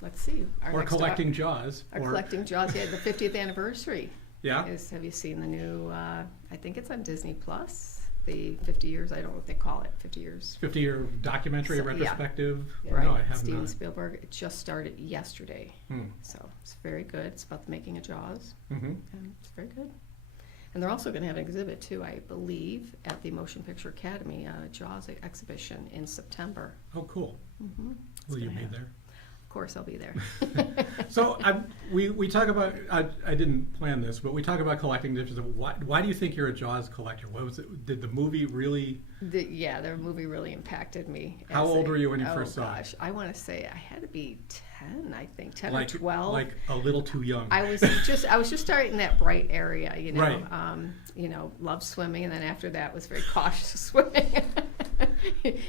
let's see. Or collecting Jaws? Our collecting Jaws. Yeah, the 50th anniversary. Yeah. Have you seen the new, I think it's on Disney Plus, the 50 years, I don't know what they call it, 50 years. 50-year documentary So, yeah. retrospective? Right. No, I have Steven not. Spielberg. It just started yesterday. So it's very good. It's about the making of Jaws. Mm-hmm. And it's very good. And they're also going to have an exhibit too, I believe, at the Motion Picture Academy, Jaws exhibition in September. Oh, cool. Mm-hmm. Will you be there? Of course, I'll be there. So we talk about, I didn't plan this, but we talk about collecting different. Why do you think you're a Jaws collector? What was it? Did the movie really? The movie really impacted me. How old were you when you first saw it? Oh gosh, I want to say I had to be 10, I think, 10 Like, or 12. Like a little too young. I was just starting in that bright area, you know. Right. Loved swimming, and then after that was very cautious of swimming.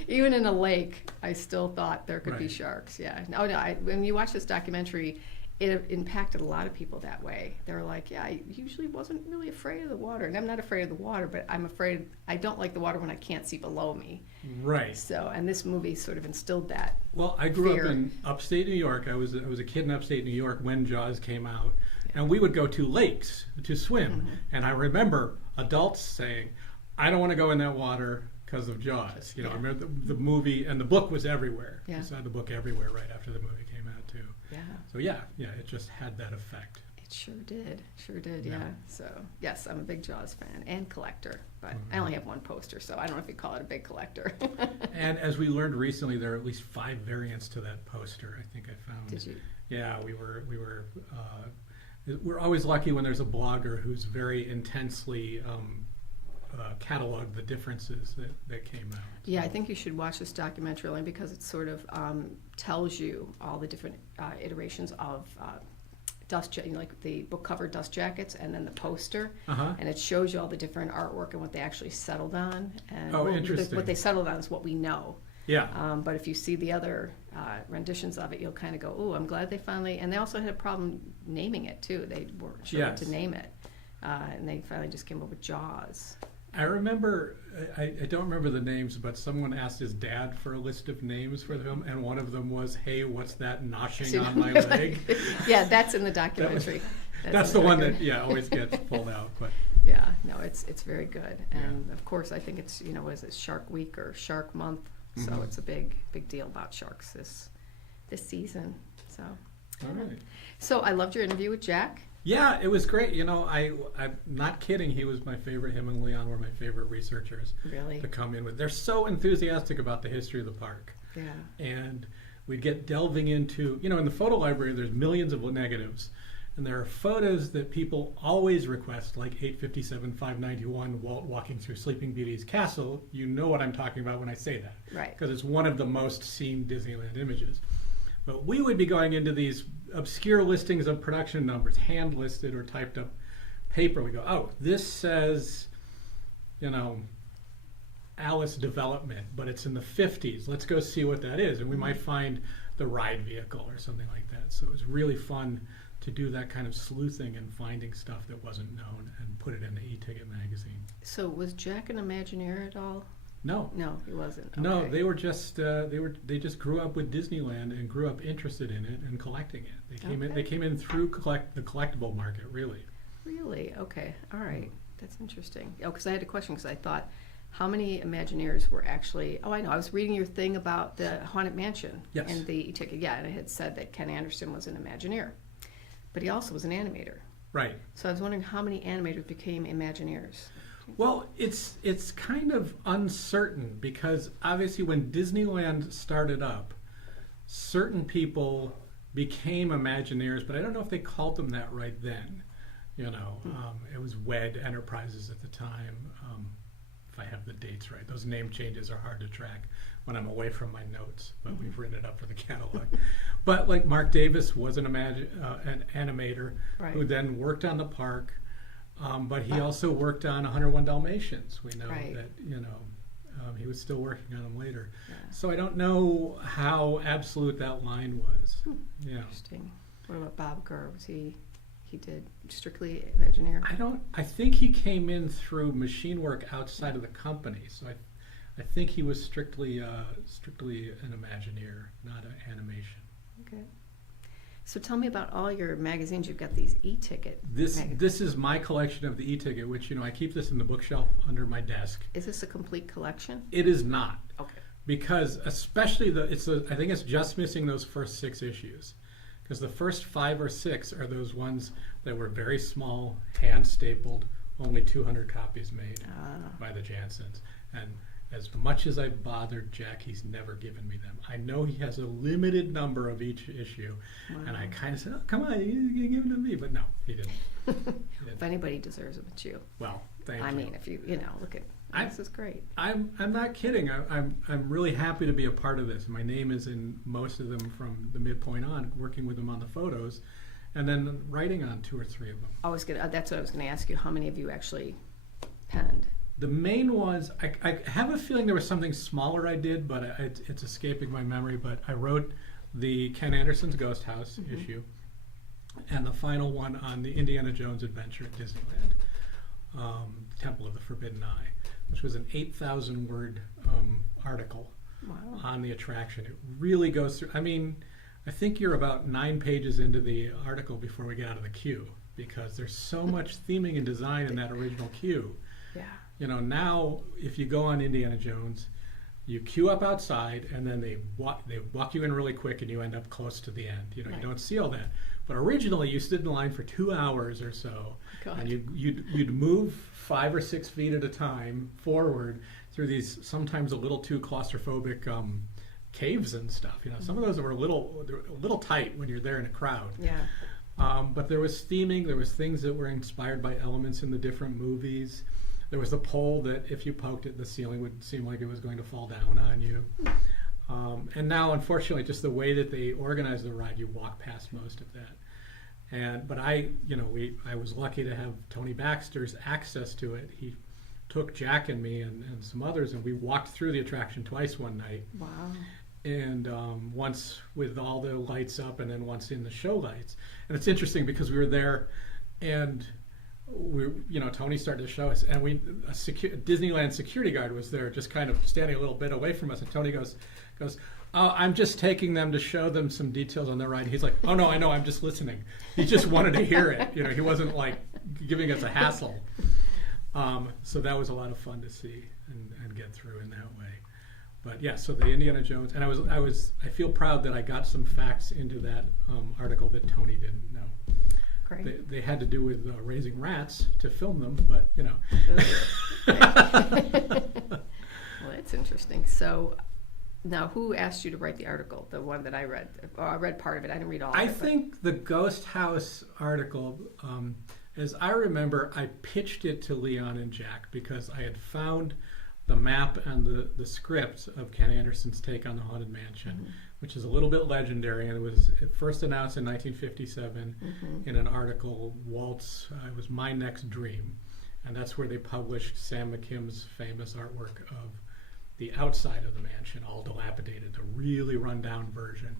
Even in a lake, I still thought there could be Right. sharks. Yeah. No. When you watch this documentary, it impacted a lot of people that way. They were like, "Yeah, I usually wasn't really afraid of the water, and I'm not afraid of the water, but I'm afraid I don't like the water when I can't see below me." Right. So, and this movie sort of instilled that. Well, I grew Fear. up in upstate New York. I was a kid in upstate New York when Jaws came out, and we would go to lakes to swim. Mm-hmm. And I remember adults saying, "I don't want to go in that water because of Jaws." You know, Yeah. I remember the movie, and the book was everywhere. Yeah. You saw the book everywhere right after the movie came out too. Yeah. So yeah, it just had that effect. It sure did. Yeah. Yeah. So, yes, I'm a big Jaws fan and collector, but I only have one poster, so I don't know if you call it a big collector. And as we learned recently, there are at least 5 variants to that poster. I think I found. Did you? Yeah, we're always lucky when there's a blogger who's very intensely cataloged the differences that came out. Yeah, I think you should watch this documentary only because it sort of tells you all the different iterations of like the book cover dust jackets, and then the poster, Uh-huh. and it shows you all the different artwork and what they actually settled on. And Oh, interesting. What they settled on is what we know. Yeah. But if you see the other renditions of it, you'll kind of go, "Oh, I'm glad they finally." And they also had a problem naming it too. They weren't sure what Yes. to name it, and they finally just came up with Jaws. I remember, I don't remember the names, but someone asked his dad for a list of names for the film, and one of them was, "Hey, what's that noshing on my leg?" Yeah, that's in the documentary. That's in the the one that, documentary. always gets pulled out. But Yeah, no, it's very good, and of course I think it's what is it, Shark Week or Shark Month, so it's a big deal about sharks this season. So, all right. so I loved your interview with Jack. Yeah, it was great. I'm not kidding. He was my favorite. Him and Leon were my favorite researchers Really? to come in with. They're so enthusiastic about the history of the park. Yeah. And we'd get delving into, in the photo library, there's millions of negatives. And there are photos that people always request, like 857, 591, Walt walking through Sleeping Beauty's castle. You know what I'm talking about when I say that. Right. Because it's one of the most seen Disneyland images. But we would be going into these obscure listings of production numbers, hand listed or typed up paper. We go, "Oh, this says, Alice Development, but it's in the 50s. Let's go see what that is." And we might find the ride vehicle or something like that. So it was really fun to do that kind of sleuthing and finding stuff that wasn't known and put it in the e-ticket magazine. So was Jack an Imagineer at all? No. No, he wasn't. No, Okay. they were just they just grew up with Disneyland and grew up interested in it and collecting it. They came in through the collectible market, really. Really? Okay. All right. That's interesting. Oh, because I had a question because I thought, how many Imagineers were actually? Oh, I know. I was reading your thing about the Haunted Mansion. Yes. And the e-ticket. Yeah, and it had said that Ken Anderson was an Imagineer, but he also was an animator. Right. So I was wondering how many animators became Imagineers. Well, it's kind of uncertain because obviously when Disneyland started up, certain people became Imagineers, but I don't know if they called them that right then. You know, it was WED Enterprises at the time. If I have the dates right, those name changes are hard to track when I'm away from my notes, but we've written it up for the catalog. But like Mark Davis was an animator Right. who then worked on the park, but he also worked on 101 Dalmatians. We know Right. that, you know, he was still working on them later. Yeah. So I don't know how absolute that line was. Yeah. Interesting. What about Bob Gurr? Was he did strictly Imagineer? I think he came in through machine work outside of the company. So I think he was strictly an Imagineer, not an animation. Okay. So tell me about all your magazines. You've got these e-ticket. This is my collection of the e-ticket, which, you know, I keep this in the bookshelf under my desk. Is this a complete collection? It is not. Okay. Because especially I think it's just missing those first 6 issues. Because the first 5 or 6 are those ones that were very small, hand stapled, only 200 copies made by the Jansens. And as much as I've bothered Jack, he's never given me them. I know he has a limited number of each issue, and I kind of said, "Oh, come on, you give them to me," but no, he didn't. If anybody deserves them, it's you. Well, thank you. I mean, if you know, look at this is great. I'm not kidding. I'm really happy to be a part of this. My name is in most of them from the midpoint on, working with them on the photos, and then writing on 2 or 3 of them. That's what I was going to ask you. How many of you actually penned? The main ones, I have a feeling there was something smaller I did, but it's escaping my memory. But I wrote the Ken Anderson's Ghost House issue, and the final one on the Indiana Jones adventure at Disneyland, Temple of the Forbidden Eye, which was an 8,000-word article on the attraction. It really goes through. I mean, I think you're about 9 pages into the article before we get out of the queue, because there's so much theming and design in that original queue. Yeah. You know, now if you go on Indiana Jones, you queue up outside, and then they walk you in really quick, and you end up close to the end. You know, Right. you don't see all that. But originally, you stood in line for 2 hours or so, God. and you'd move 5 or 6 feet at a time forward through these sometimes a little too claustrophobic caves and stuff. You know, some of those were a little tight when you're there in a crowd. Yeah. But there was theming. There was things that were inspired by elements in the different movies. There was a pole that if you poked it, the ceiling would seem like it was going to fall down on you. And now, unfortunately, just the way that they organize the ride, you walk past most of that. But I was lucky to have Tony Baxter's access to it. He took Jack and me and some others, and we walked through the attraction twice one night. Wow. And once with all the lights up, and then once in the show lights. And it's interesting because we were there, and Tony started to show us, and a Disneyland security guard was there, just kind of standing a little bit away from us. And Tony goes, "Oh, I'm just taking them to show them some details on their ride." And he's like, "Oh no, I know, I'm just listening." He just wanted to hear it. You know, he wasn't like giving us a hassle. So that was a lot of fun to see and get through in that way. But yeah, so the Indiana Jones, and I feel proud that I got some facts into that article that Tony didn't know. Great. They had to do with raising rats to film them, but you know. Well, that's interesting. So now, who asked you to write the article? The one that I read? Oh, I read part of it. I didn't read all of it. I think the Ghost House article, as I remember, I pitched it to Leon and Jack because I had found the map and the script of Ken Anderson's take on the Haunted Mansion, which is a little bit legendary, and it was first announced in 1957 in an article, Walt's, it was My Next Dream, and that's where they published Sam McKim's famous artwork of the outside of the mansion, all dilapidated, a really run-down version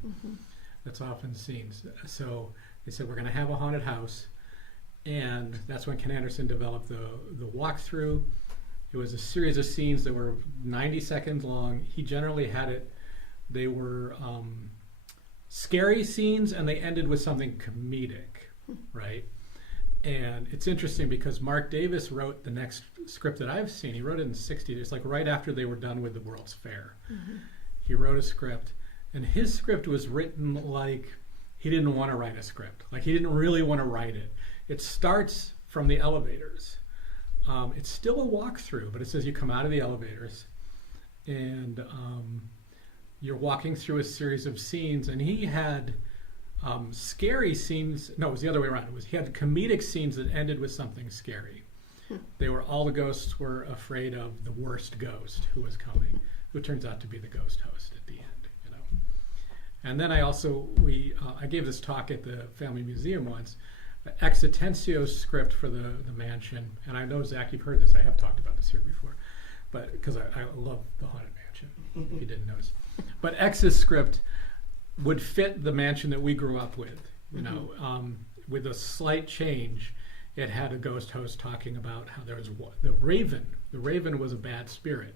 that's often seen. So they said, we're going to have a haunted house, and that's when Ken Anderson developed the walkthrough. It was a series of scenes that were 90 seconds long. He generally had it, they were scary scenes, and they ended with something comedic, right? And it's interesting because Mark Davis wrote the next script that I've seen. He wrote it in 60 days, like right after they were done with the World's Fair. He wrote a script, and his script was written like he didn't want to write a script. Like he didn't really want to write it. It starts from the elevators. It's still a walkthrough, but it says you come out of the elevators, and you're walking through a series of scenes. And he had scary scenes. No, it was the other way around. He had comedic scenes that ended with something scary. All the ghosts were afraid of the worst ghost who was coming, who turns out to be the ghost host at the end. And then I gave this talk at the Family Museum once. Exitensio's script for the mansion, and I know, Zach, you've heard this. I have talked about this here before, but because I love the Haunted Mansion, if you didn't notice. But X's script would fit the mansion that we grew up with, with a slight change. It had a ghost host talking about how there was the Raven. The Raven was a bad spirit,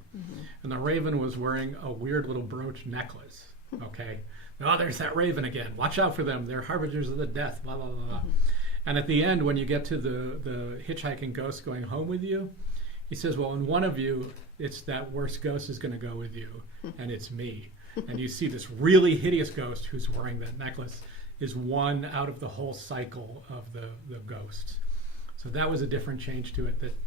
and the Raven was wearing a weird little brooch necklace. Okay. Oh, there's that Raven again. Watch out for them. They're harbingers of the death, blah, blah, blah. And at the end, when you get to the hitchhiking ghost going home with you, he says, well, in one of you, it's that worst ghost is going to go with you, and it's me. And you see this really hideous ghost who's wearing that necklace is one out of the whole cycle of the ghosts. So that was a different change to it that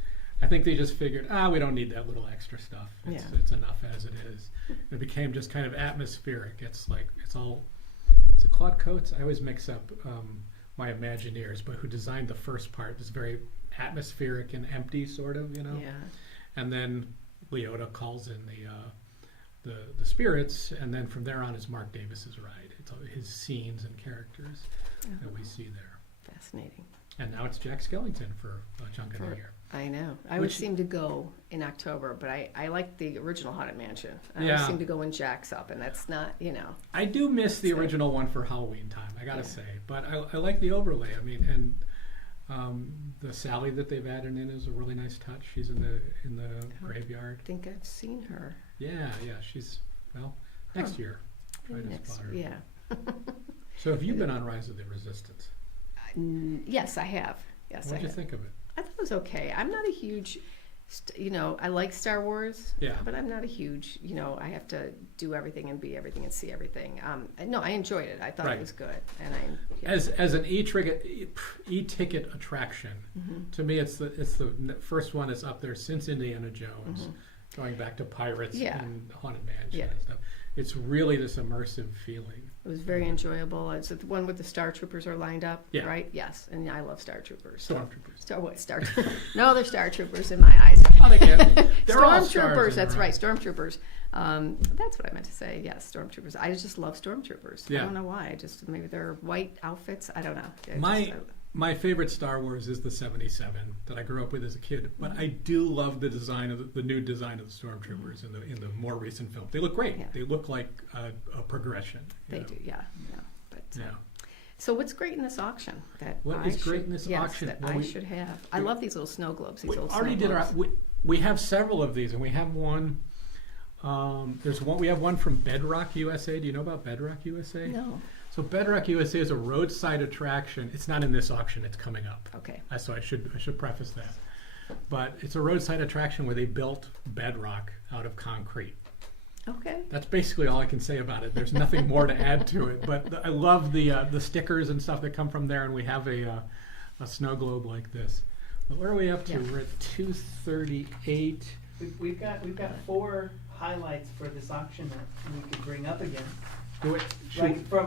I think they just figured, we don't need that little extra stuff. It's enough as it is. It became just kind of atmospheric. It's a Claude Coates. I always mix up my Imagineers, but who designed the first part. It's very atmospheric and empty, sort of, Yeah. And then Leota calls in the spirits, and then from there on is Mark Davis's ride. It's all his scenes and characters that we see there. Fascinating. And now it's Jack Skellington for a chunk of the year. I know. I always seem to go in October, but I like the original Haunted Mansion. I always seem to go when Jack's up, and that's not, I do miss the original one for Halloween time, I gotta say. But I like the overlay. I mean, and the Sally that they've added in is a really nice touch. She's in the graveyard. I think I've seen her. Yeah, she's, next year. Try to spot her. Yeah. So have you been on Rise of the Resistance? Yes, I have. Yes, What did you think of it? I thought it was okay. I'm not a huge, I like Star Wars, but I'm not a huge, I have to do everything and be everything and see everything. No, I enjoyed it. I thought it was good. And as an e-ticket attraction, to me, it's the first one that's up there since Indiana Jones, going back to Pirates and Haunted Mansion and stuff. It's really this immersive feeling. It was very enjoyable. It's the one with the Star Troopers are lined up, right? Yes, and I love Star Troopers. Stormtroopers. Star No, they're Star Troopers in my eyes. Oh, they can. They're all Stormtroopers, that's right, Stormtroopers. That's what I meant to say, yes, Stormtroopers. I just love Stormtroopers. I don't know why. Maybe they're white outfits. I don't know. My favorite Star Wars is the 77 that I grew up with as a kid, but I do love the design of the new design of the Stormtroopers in the more recent film. They look great. Yeah. They look like a progression. They do, yeah. So what's great in this auction that I should have? I love these little snow globes. We have several of these, and we have one. We have one from Bedrock USA. Do you know about Bedrock USA? No. So Bedrock USA is a roadside attraction. It's not in this auction. It's coming up. Okay. So I should preface that. But it's a roadside attraction where they built bedrock out of concrete. Okay. That's basically all I can say about it. There's nothing more to add to it. But I love the stickers and stuff that come from there, and we have a snow globe like this. But where are we up to? Yeah. We're at 238. We've got 4 highlights for this auction that we could bring up again.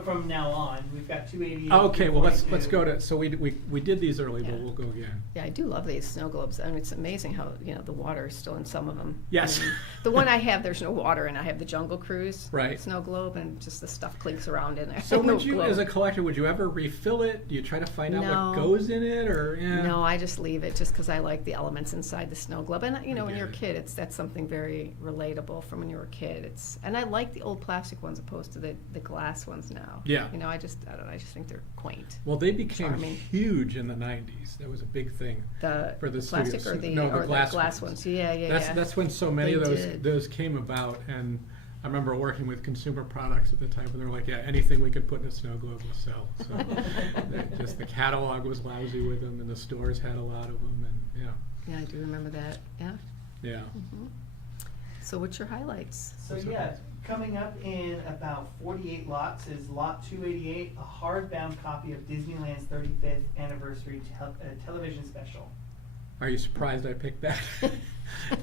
From now on, we've got 288. Okay, well let's go to. So we did these early, but we'll go again. Yeah, I do love these snow globes. I mean, it's amazing how the water is still in some of them. Yes. The one I have, there's no water, and I have the Jungle Cruise snow globe, and just the stuff clinks around in there. So would you, as a collector, would you ever refill it? Do you try to find out what goes in it, or? Yeah. No, I just leave it just because I like the elements inside the snow globe, and when you're a kid, that's something very relatable from when you were a kid. And I like the old plastic ones opposed to the glass ones now. Yeah. I just think they're quaint. Well, they became huge in the 90s. That was a big thing for the plastic studios. the glass ones. Yeah. That's when so many of those came about, and I remember working with consumer products at the time, and they were like, anything we could put in a snow globe will sell. So just the catalog was lousy with them, and the stores had a lot of them, and Yeah, I do remember that. Yeah. Yeah. Mm-hmm. So what's your highlights? So coming up in about 48 lots is lot 288, a hardbound copy of Disneyland's 35th anniversary television special. Are you surprised I picked that?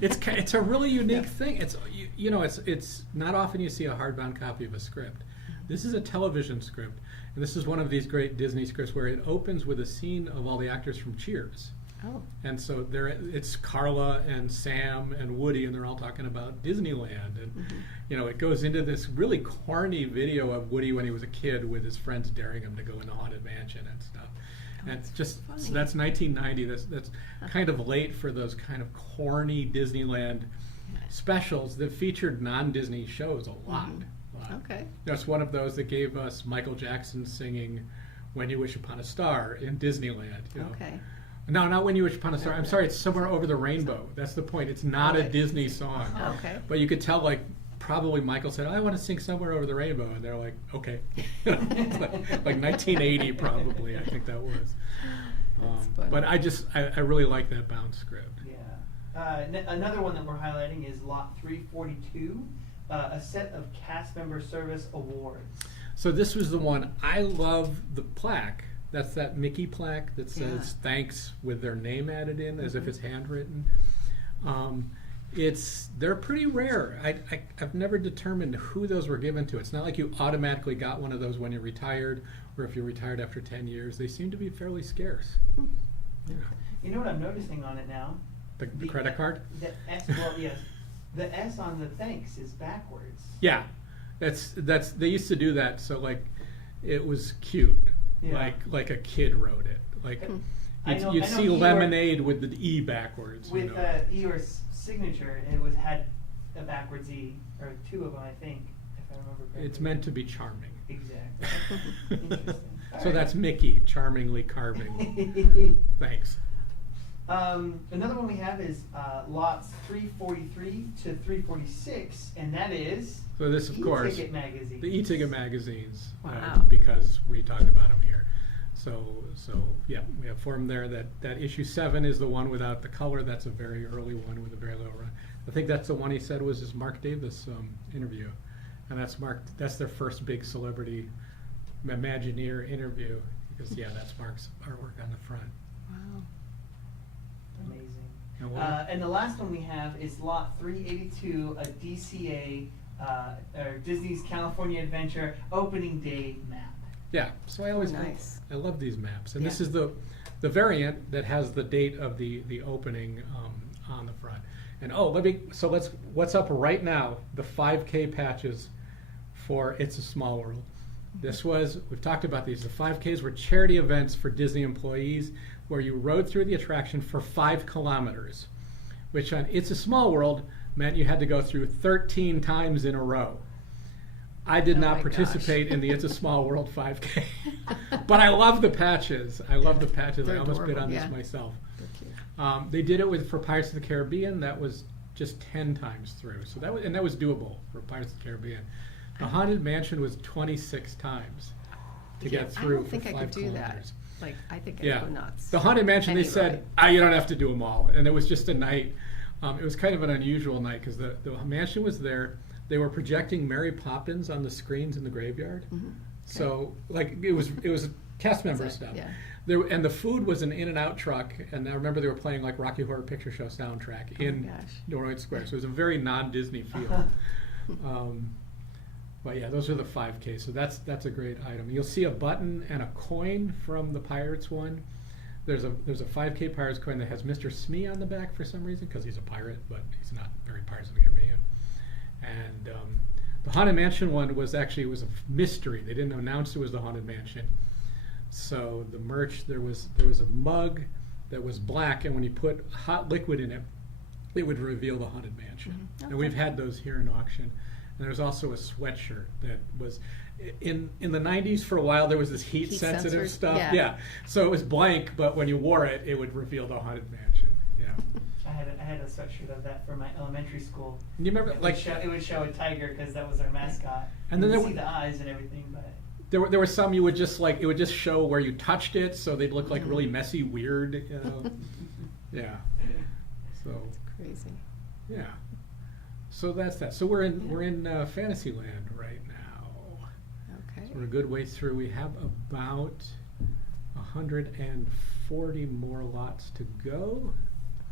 It's a really unique thing. It's it's not often you see a hardbound copy of a script. This is a television script, and this is one of these great Disney scripts where it opens with a scene of all the actors from Cheers. Oh. And so it's Carla and Sam and Woody, and they're all talking about Disneyland. And, it goes into this really corny video of Woody when he was a kid with his friends daring him to go in the Haunted Mansion and stuff. And it's just, funny. so that's 1990. That's kind of late for those kind of corny Disneyland specials that featured non-Disney shows a lot. Okay. That's one of those that gave us Michael Jackson singing When You Wish Upon a Star in Disneyland. Okay. No, not When You Wish Upon a Star. I'm sorry, it's Somewhere Over the Rainbow. That's the point. It's not a Disney song. Okay. But you could tell, probably Michael said, I want to sing Somewhere Over the Rainbow. And they're like, okay. It's like 1980 probably, I think that was. funny. But I really like that bound script. Yeah. Another one that we're highlighting is Lot 342, a set of cast member service awards. So this was the one, I love the plaque. That's that Mickey plaque that says thanks with their name added in as if it's handwritten. They're pretty rare. I've never determined who those were given to. It's not like you automatically got one of those when you retired or if you retired after 10 years. They seem to be fairly scarce. Yeah. You know what I'm noticing on it now? The credit card? The S, well, yes. The S on the thanks is backwards. Yeah. That's they used to do that, so it was cute. Yeah. Like a kid wrote it. I know You'd see Eeyore- lemonade with the E backwards. With Eeyore's signature, it had a backwards E, or two of them, I think, if I remember correctly. It's meant to be charming. Exactly. Interesting. All So right. that's Mickey charmingly carving. Thanks. Another one we have is lots 343 to 346, and that is So this, of course, E-ticket magazines. the e-ticket magazines, Wow. because we talked about them here. So yeah, we have for them there. That issue 7 is the one without the color. That's a very early one with a very low run. I think that's the one he said was his Mark Davis interview, and that's their first big celebrity Imagineer interview, because that's Mark's artwork on the front. Wow. Amazing. And what- And the last one we have is lot 382, a DCA, or Disney's California Adventure opening day map. Yeah, so I always Nice. I love these maps, and this Yeah. is the variant that has the date of the opening on the front. And what's up right now? The 5K patches for It's a Small World. We've talked about these. The 5Ks were charity events for Disney employees where you rode through the attraction for 5 kilometers, which on It's a Small World meant you had to go through 13 times in a row. I did Oh not my participate in the It's a Small World 5K, but I love the patches. I They're almost bid adorable, on yeah. this myself. They're cute. They did it for Pirates of the Caribbean. That was just 10 times through. So that was doable for Pirates of the Caribbean. The Haunted Mansion was 26 times to get I through don't think for I 5 could do that. kilometers. I think I'd Yeah, go nuts. the Haunted Mansion. They Any said, ride. you don't have to do them all, and it was just a night. It was kind of an unusual night because the mansion was there. They were projecting Mary Poppins on the screens in the graveyard. Mhm. So it was cast member That's it, stuff. yeah. And the food was an In-N-Out truck, and I remember they were playing Rocky Horror Picture Show soundtrack Oh my in gosh. Ed Squair. So it was a very non-Disney feel. But yeah, those are the 5K. So that's a great item. You'll see a button and a coin from the Pirates one. There's a 5K Pirates coin that has Mr. Smee on the back for some reason because he's a pirate, but he's not very Pirates of the Caribbean. And the Haunted Mansion one was a mystery. They didn't announce it was the Haunted Mansion. So the merch, there was a mug that was black, and when you put hot liquid in it, it would reveal the Haunted Mansion. Mhm. And we've had those here in auction. And there's also a sweatshirt that was in the 90s. For a while there was this heat sensitive censored, stuff. yeah. So it was blank, but when you wore it, it would reveal the Haunted Mansion. Yeah. I had a sweatshirt of that for my elementary school. And you remember It would show a tiger because that was our mascot. And then you there could see were- the eyes and everything, but there were some you would just it would just show where you touched it, so they'd look like really messy, weird, Yeah. So Crazy. yeah. So that's that. So we're in Fantasyland right now. Okay. So we're a good way through. We have about 140 more lots to go.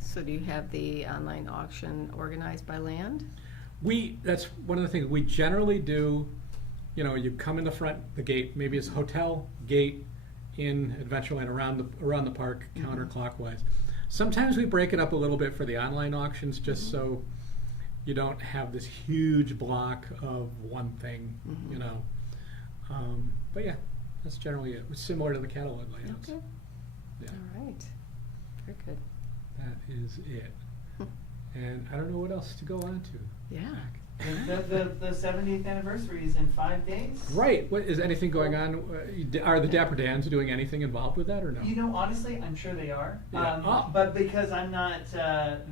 So do you have the online auction organized by land? That's one of the things we generally do. You know, you come in the gate, maybe it's hotel gate in Adventureland around the park counterclockwise. Sometimes we break it up a little bit for the online auctions just so you don't have this huge block of one thing, you know. But yeah, that's generally it. It's similar to the catalog layouts. Okay. Yeah, All right. Very good. that is it. And I don't know what else to go on to. Yeah. Zach. The 70th anniversary is in 5 days. Right. What is anything going on? Are the Dapper Dans doing anything involved with that or no? You know, honestly, I'm sure they are. Yeah. But because I'm not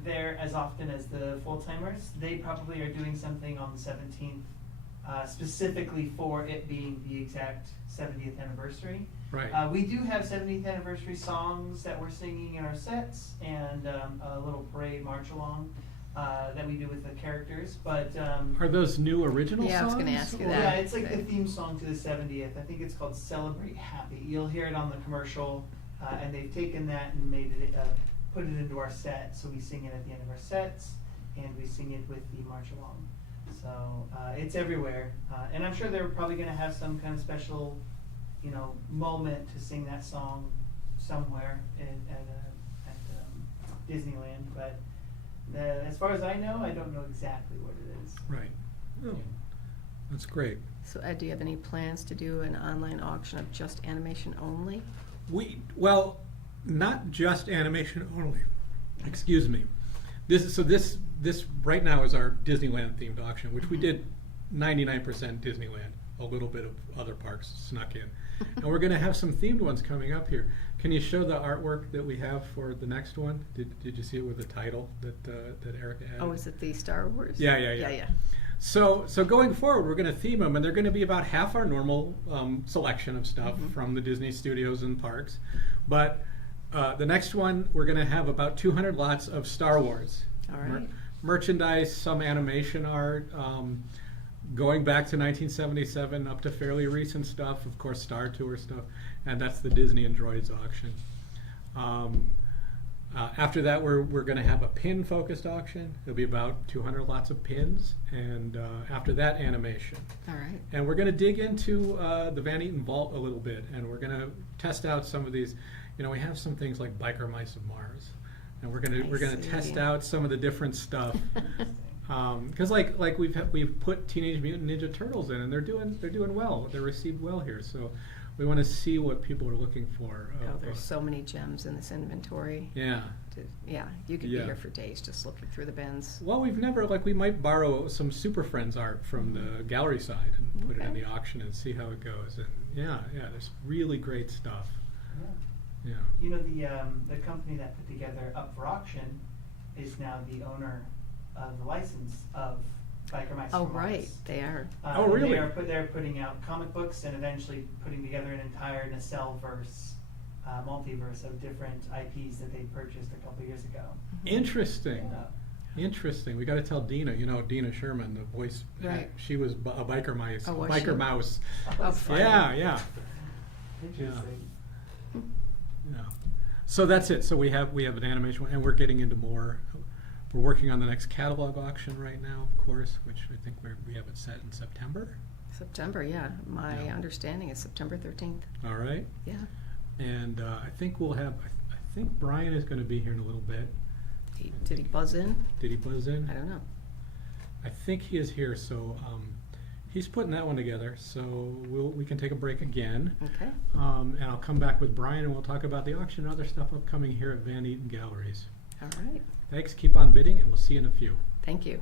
there as often as the full-timers, they probably are doing something on the 17th, specifically for it being the exact 70th anniversary. Right. We do have 70th anniversary songs that we're singing in our sets, and a little parade march along that we do with the characters. But Are those new original Yeah, I was songs? gonna ask you or- that. yeah, it's like the theme song to the 70th. I think it's called "Celebrate Happy." You'll hear it on the commercial, and they've taken that and made it, put it into our set. So we sing it at the end of our sets, and we sing it with the march along. So it's everywhere, and I'm sure they're probably going to have some kind of special, you know, moment to sing that song somewhere at Disneyland. But as far as I know, I don't know exactly what it is. Right. Oh, that's great. So Ed, do you have any plans to do an online auction of just animation only? Well, not just animation only. Excuse me. This right now is our Disneyland themed auction, which we did 99% Disneyland. A little bit of other parks snuck in, and we're going to have some themed ones coming up here. Can you show the artwork that we have for the next one? Did you see it with the title that Erica had? Oh, is it the Star Wars? Yeah. Yeah. So going forward, we're going to theme them, and they're going to be about half our normal selection of stuff from the Disney studios and parks. But the next one, we're going to have about 200 lots of Star Wars. All right. Merchandise, some animation art, going back to 1977 up to fairly recent stuff, of course, Star Tour stuff, and that's the Disney and Droids auction. After that, we're going to have a pin-focused auction. It'll be about 200 lots of pins, and after that, animation. All right. And we're going to dig into the Van Eaton Vault a little bit, and we're going to test out some of these. You know, we have some things like Biker Mice of Mars, and we're going to see. test out some of the different stuff. Because like we've put Teenage Mutant Ninja Turtles in, and they're doing well. They're received well here, so we want to see what people are looking for. Oh, there's so many gems in this inventory. Yeah. Yeah, you could Yeah. be here for days just looking through the bins. Well, we might borrow some Super Friends art from the gallery side and put it in Okay. the auction and see how it goes. And yeah, there's really great stuff. Yeah. Yeah. You know, the company that put together Up for Auction is now the owner of the license of Biker Mice. Oh, from right, Mars. they are. Oh, really? They're putting out comic books and eventually putting together an entire nacelle-verse, multiverse of different IPs that they purchased a couple years ago. Interesting. Yeah. Interesting. We got to tell Dina. You know, Dina Sherman, the voice. Right. She was a biker mice. Oh, was biker she? mouse. Oh, funny. Yeah. Interesting. Yeah. So that's it. So we have an animation one, and we're getting into more. We're working on the next catalog auction right now, of course, which I think we have it set in September. September, yeah. My Yeah. understanding is September 13th. All right. Yeah. And I think we'll have. I think Brian is going to be here in a little bit. Did he buzz in? Did he buzz in? I don't know. I think he is here. So he's putting that one together. So we can take a break again. Okay. And I'll come back with Brian, and we'll talk about the auction and other stuff upcoming here at Van Eaton Galleries. All right. Thanks. Keep on bidding, and we'll see you in a few. Thank you.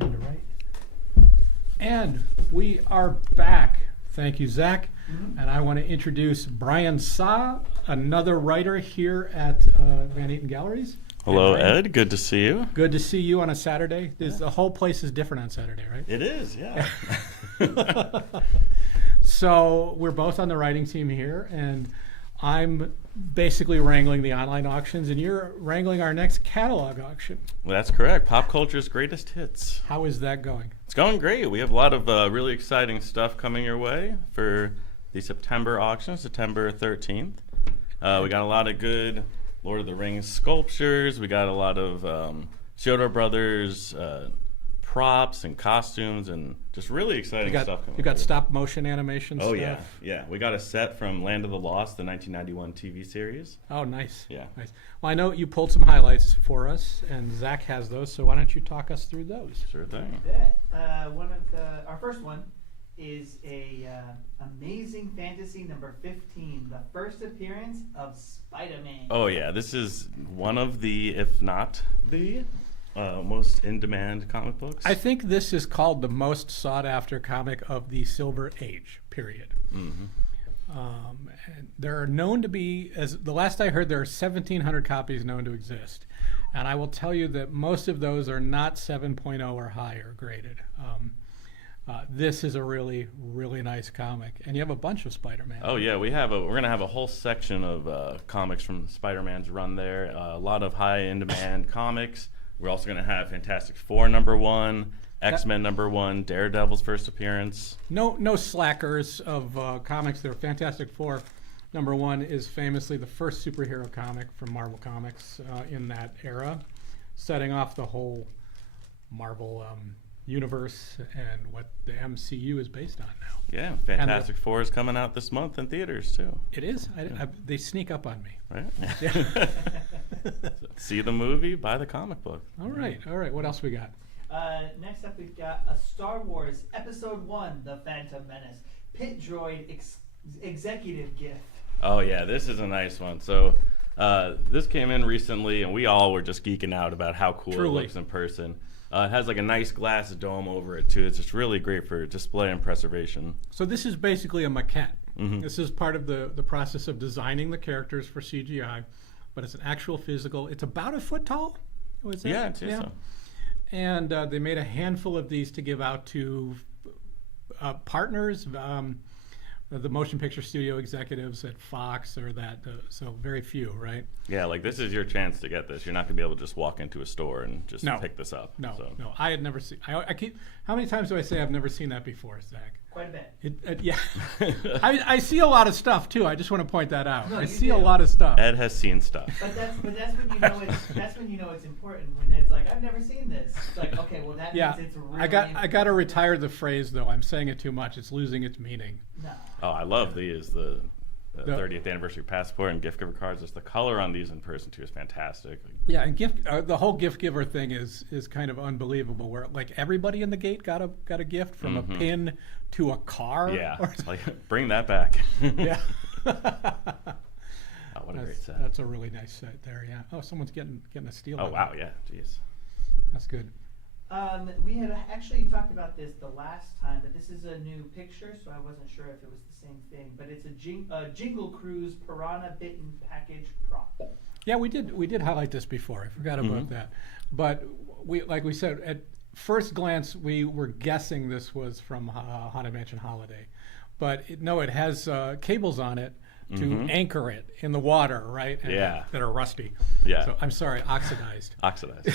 tend to write. And we are back. Thank you, Zach. And I want to introduce Brian Saw, another writer here at Van Eaton Galleries. Hello, Hey, Brian. Ed. Good to see you. Good to see you on a Saturday. The whole place is different on Saturday, right? It is, yeah. So we're both on the writing team here, and I'm basically wrangling the online auctions, and you're wrangling our next catalog auction. Well, that's correct. Pop culture's greatest hits. How is that going? It's going great. We have a lot of really exciting stuff coming your way for the September auction, September 13th. We got a lot of good Lord of the Rings sculptures. We got a lot of Chiodo Brothers props and costumes and just really exciting stuff coming. You got through. stop motion animation Oh, stuff? yeah. We got a set from Land of the Lost, the 1991 TV series. Oh, nice. Yeah. Nice. Well, I know you pulled some highlights for us, and Zach has those, so why don't you talk us through those? Sure thing. Our first one is a amazing fantasy number 15, the first appearance of Spider-Man. Oh yeah, this is one of the, if not the most in-demand comic books. I think this is called the most sought-after comic of the Silver Age, period. And there are known to be, as the last I heard, there are 1,700 copies known to exist. And I will tell you that most of those are not 7.0 or higher graded. This is a really, really nice comic. And you have a bunch of Spider-Man. Oh yeah, we're gonna have a whole section of comics from Spider-Man's run there. A lot of high in-demand comics. We're also gonna have Fantastic Four #1, X-Men #1, Daredevil's first appearance. No slackers of comics there. Fantastic Four #1 is famously the first superhero comic from Marvel Comics in that era, setting off the whole Marvel universe and what the MCU is based on now. Yeah, Fantastic Four is coming out this month in theaters too. It is. They sneak up on me. Right? See the movie, buy the comic book. All right. What else we got? Next up, we've got a Star Wars Episode 1, The Phantom Menace, Pit Droid Executive Gift. Oh yeah, this is a nice one. So this came in recently, and we all were just geeking out about how cool Truly. it looks in person. It has like a nice glass dome over it too. It's just really great for display and preservation. So this is basically a maquette. Mhm. This is part of the process of designing the characters for CGI, but it's an actual physical. It's about a foot tall. Was it? Yeah, I'd say so. And they made a handful of these to give out to partners, the motion picture studio executives at Fox or that. So very few, right? Yeah, like this is your chance to get this. You're not gonna be able to just walk into a store and just No. pick this up. No, So. no. I had never seen. I keep. How many times do I say I've never seen that before, Zach? Quite a bit. Yeah. I see a lot of stuff too. I just want to point that out. No, I you see do. a lot of stuff. Ed has seen stuff. But that's when you know it's important, when it's like, I've never seen this. It's like, okay, well that Yeah, means it's really I got to retire the phrase though. I'm saying it too much. It's losing its meaning. No. Oh, I love these. The 30th anniversary passport and gift giver cards. Just the color on these in person too is fantastic. Yeah, and the whole gift giver thing is kind of unbelievable. Where like everybody in the gate got a gift from a pin to a car. Yeah, or like bring that back. yeah. Oh, what a great set. That's a really nice set there. Yeah. Oh, someone's getting a steal. Oh on wow, that. yeah, jeez. That's good. We had actually talked about this the last time, but this is a new picture, so I wasn't sure if it was the same thing. But it's a Jingle Cruise Piranha Bitten package prop. Yeah, we did highlight this before. I forgot about that. But like we said, at first glance, we were guessing this was from Haunted Mansion Holiday. But it has cables on it to anchor it in the water, right? And Yeah. that are rusty. Yeah. So, I'm sorry, oxidized. Oxidized.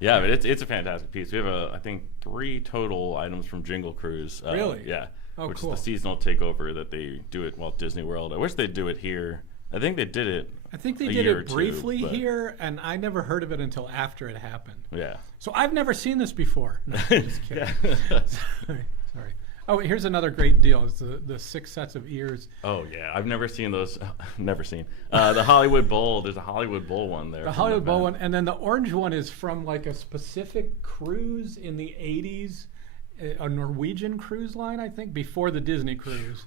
Yeah, but it's a fantastic piece. We have I think 3 total items from Jingle Cruise. Really? Yeah. Oh, which cool. is the seasonal takeover that they do at Walt Disney World. I wish they'd do it here. I think they did it. I think they a did year or it two, briefly but- here, and I never heard of it until after it happened. Yeah. So I've never seen this before. No, just kidding. Yeah. Sorry. Oh, here's another great deal. It's the 6 sets of ears. Oh yeah, I've never seen those. Never seen the Hollywood Bowl. There's a Hollywood Bowl one there. The from Hollywood Bowl event. one, and then the orange one is from like a specific cruise in the 80s, a Norwegian cruise line, I think, before the Disney cruise.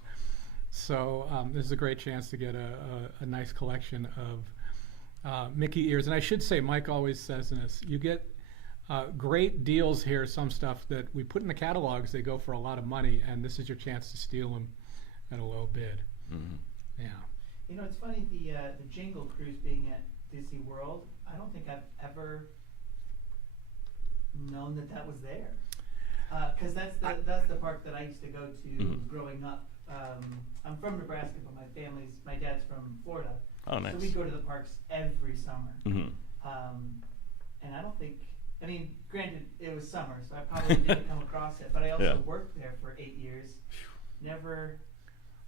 So this is a great chance to get a nice collection of Mickey ears. And I should say, Mike always says in this, you get great deals here. Some stuff that we put in the catalogs, they go for a lot of money, and this is your chance to steal them at a low bid. Mm-hmm. Yeah. You know, it's funny, the Jingle Cruise being at Disney World, I don't think I've ever known that was there. Because that's the park that I used to go to growing up. I'm from Nebraska, but my dad's from Florida. Oh, nice. So we go to the parks every summer. Mm-hmm. And I don't think, I mean, granted, it was summer, so I probably didn't come across it, but I also worked there for 8 years. Never.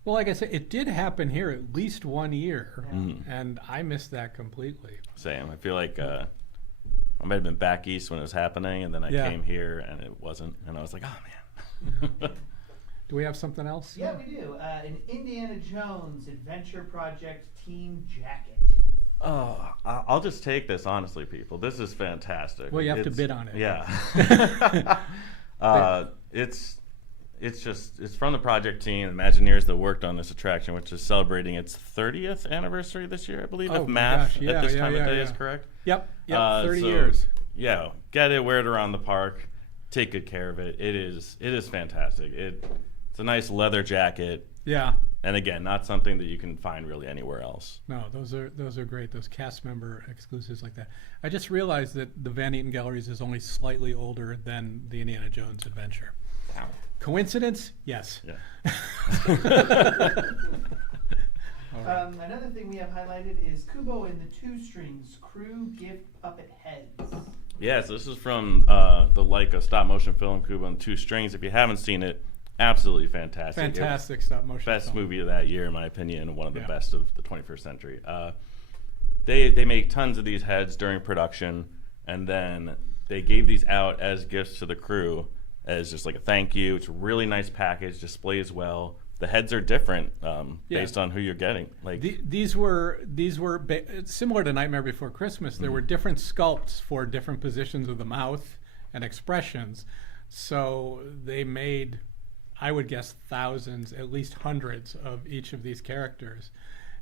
Well, like I said, it did happen here at least 1 year, Mm-hmm. and I missed that completely. Same. I feel like I might have been back east when it was happening, and then I came here and it wasn't, and I was like, oh man. Do we have something else? Yeah, we do. An Indiana Jones Adventure Project team jacket. Oh, I'll just take this, honestly, people. This is fantastic. Well, you have to bid on it. Yeah. It's from the project team, Imagineers, that worked on this attraction, which is celebrating its 30th anniversary this year, I believe, Oh, if my math gosh. Yeah, at this yeah, time yeah, of day yeah. is correct. Yep, 30 So, years. Yeah, get it, wear it around the park, take good care of it. It is fantastic. It's a nice leather jacket, Yeah. and again, not something that you can find really anywhere else. No, those are great. Those cast member exclusives like that. I just realized that the Van Eaton Galleries is only slightly older than the Indiana Jones Adventure. Wow. Coincidence? Yes. Yeah. Another thing we have highlighted is Kubo and the Two Strings Crew Gift Puppet Heads. Yes, this is from the Leica stop motion film Kubo and Two Strings. If you haven't seen it, absolutely fantastic. Fantastic stop motion. Best film. movie of that year, in my opinion, and one of the Yeah. best of the 21st century. They make tons of these heads during production, and then they gave these out as gifts to the crew as just like a thank you. It's a really nice package, displays well. The heads are different based on who you're getting. Like These were similar to Nightmare Before Christmas. There were different sculpts for different positions of the mouth and expressions. So they made, I would guess, thousands, at least hundreds of each of these characters.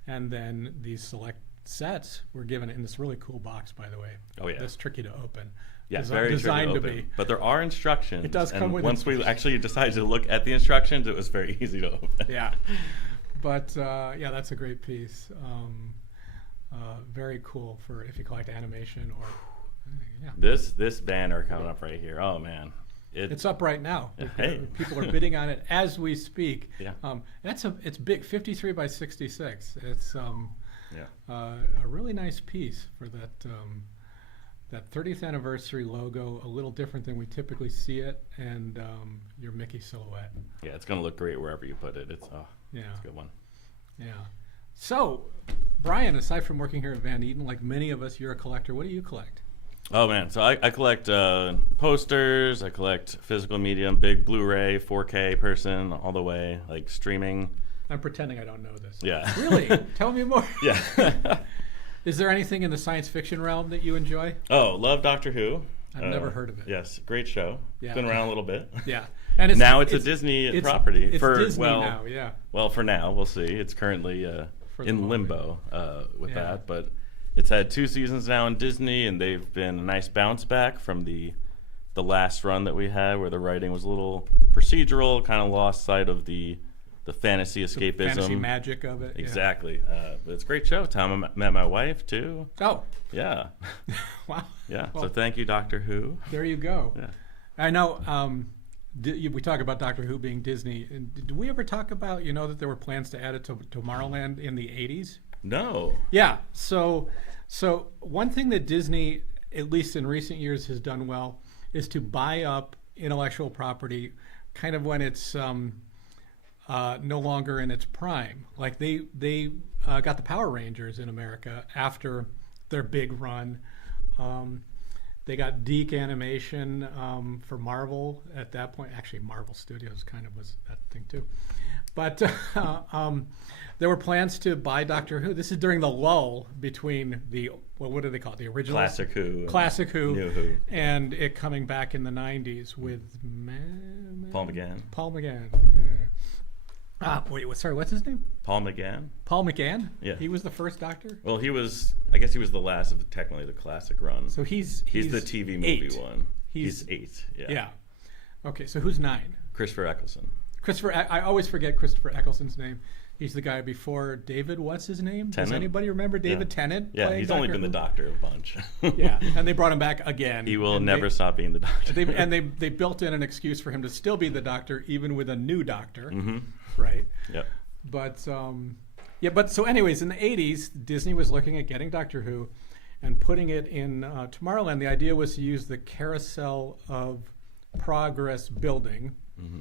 And then these select sets were given in this really cool box, by the way. Oh, yeah. That's tricky to open. yeah, very designed tricky to open. be. But there are instructions. It does come and with once we instructions. actually decided to look at the instructions, it was very easy to open. Yeah. But yeah, that's a great piece. Very cool for if you collect animation or yeah. This banner coming up right here. Oh man, It's up right now. Hey. People are bidding on it as we speak. Yeah. It's big, 53 by 66. It's a really nice piece for that 30th anniversary logo. A little different than we typically see it, and your Mickey silhouette. Yeah, it's gonna look great wherever you put it. It's Yeah. it's a good one. Yeah. So, Brian, aside from working here at Van Eaton, like many of us, you're a collector. What do you collect? Oh man, so I collect posters. I collect physical media, big Blu-ray, 4K person, all the way, like streaming. I'm pretending I don't know this. Yeah. Really? Tell me more. Yeah. Is there anything in the science fiction realm that you enjoy? Oh, love Doctor Who. I've never heard of it. Yes, great show. Yeah. Been around a little bit. Yeah. And Now it's a Disney property. It's for Disney well, now, yeah. well, for now we'll see. It's currently For the in moment. limbo with Yeah. that, but it's had 2 seasons now in Disney, and they've been a nice bounce back from the last run that we had, where the writing was a little procedural, kind of lost sight of the fantasy escapism. The fantasy magic of it. yeah. Exactly. But it's a great show. Tom, I met my wife too. Oh, Yeah. wow. Yeah. Well, So thank you, Doctor Who. there you go. Yeah. I know we talk about Doctor Who being Disney. And did we ever talk about, that there were plans to add it to Tomorrowland in the 80s? No. Yeah. So one thing that Disney, at least in recent years, has done well is to buy up intellectual property kind of when it's no longer in its prime. Like they got the Power Rangers in America after their big run. They got Deke Animation for Marvel at that point. Actually, Marvel Studios kind of was that thing too. But there were plans to buy Doctor Who. This is during the lull between what do they call it? The original Classic Who. Classic Who, New Who. and it coming back in the 90s with Paul McGann. Paul McGann. Sorry, what's his name? Paul McGann. Paul McGann? Yeah. He was the first Doctor? Well, I guess he was the last of technically the classic run. So he's the TV movie 8. one. He's 8. Yeah. Yeah. Okay, so who's 9? Christopher Eccleston. I always forget Christopher Eccleston's name. He's the guy before David, what's his name? Tennant? Does anybody remember David Yeah. Tennant? Yeah, playing he's only Doctor been the Who? Doctor a bunch. Yeah, and they brought him back again. He will and never stop being the Doctor. They built in an excuse for him to still be the Doctor, even with a new Doctor, Mm-hmm. right? Yep. But so anyways, in the 80s, Disney was looking at getting Doctor Who and putting it in Tomorrowland. The idea was to use the Carousel of Progress building, Mm-hmm.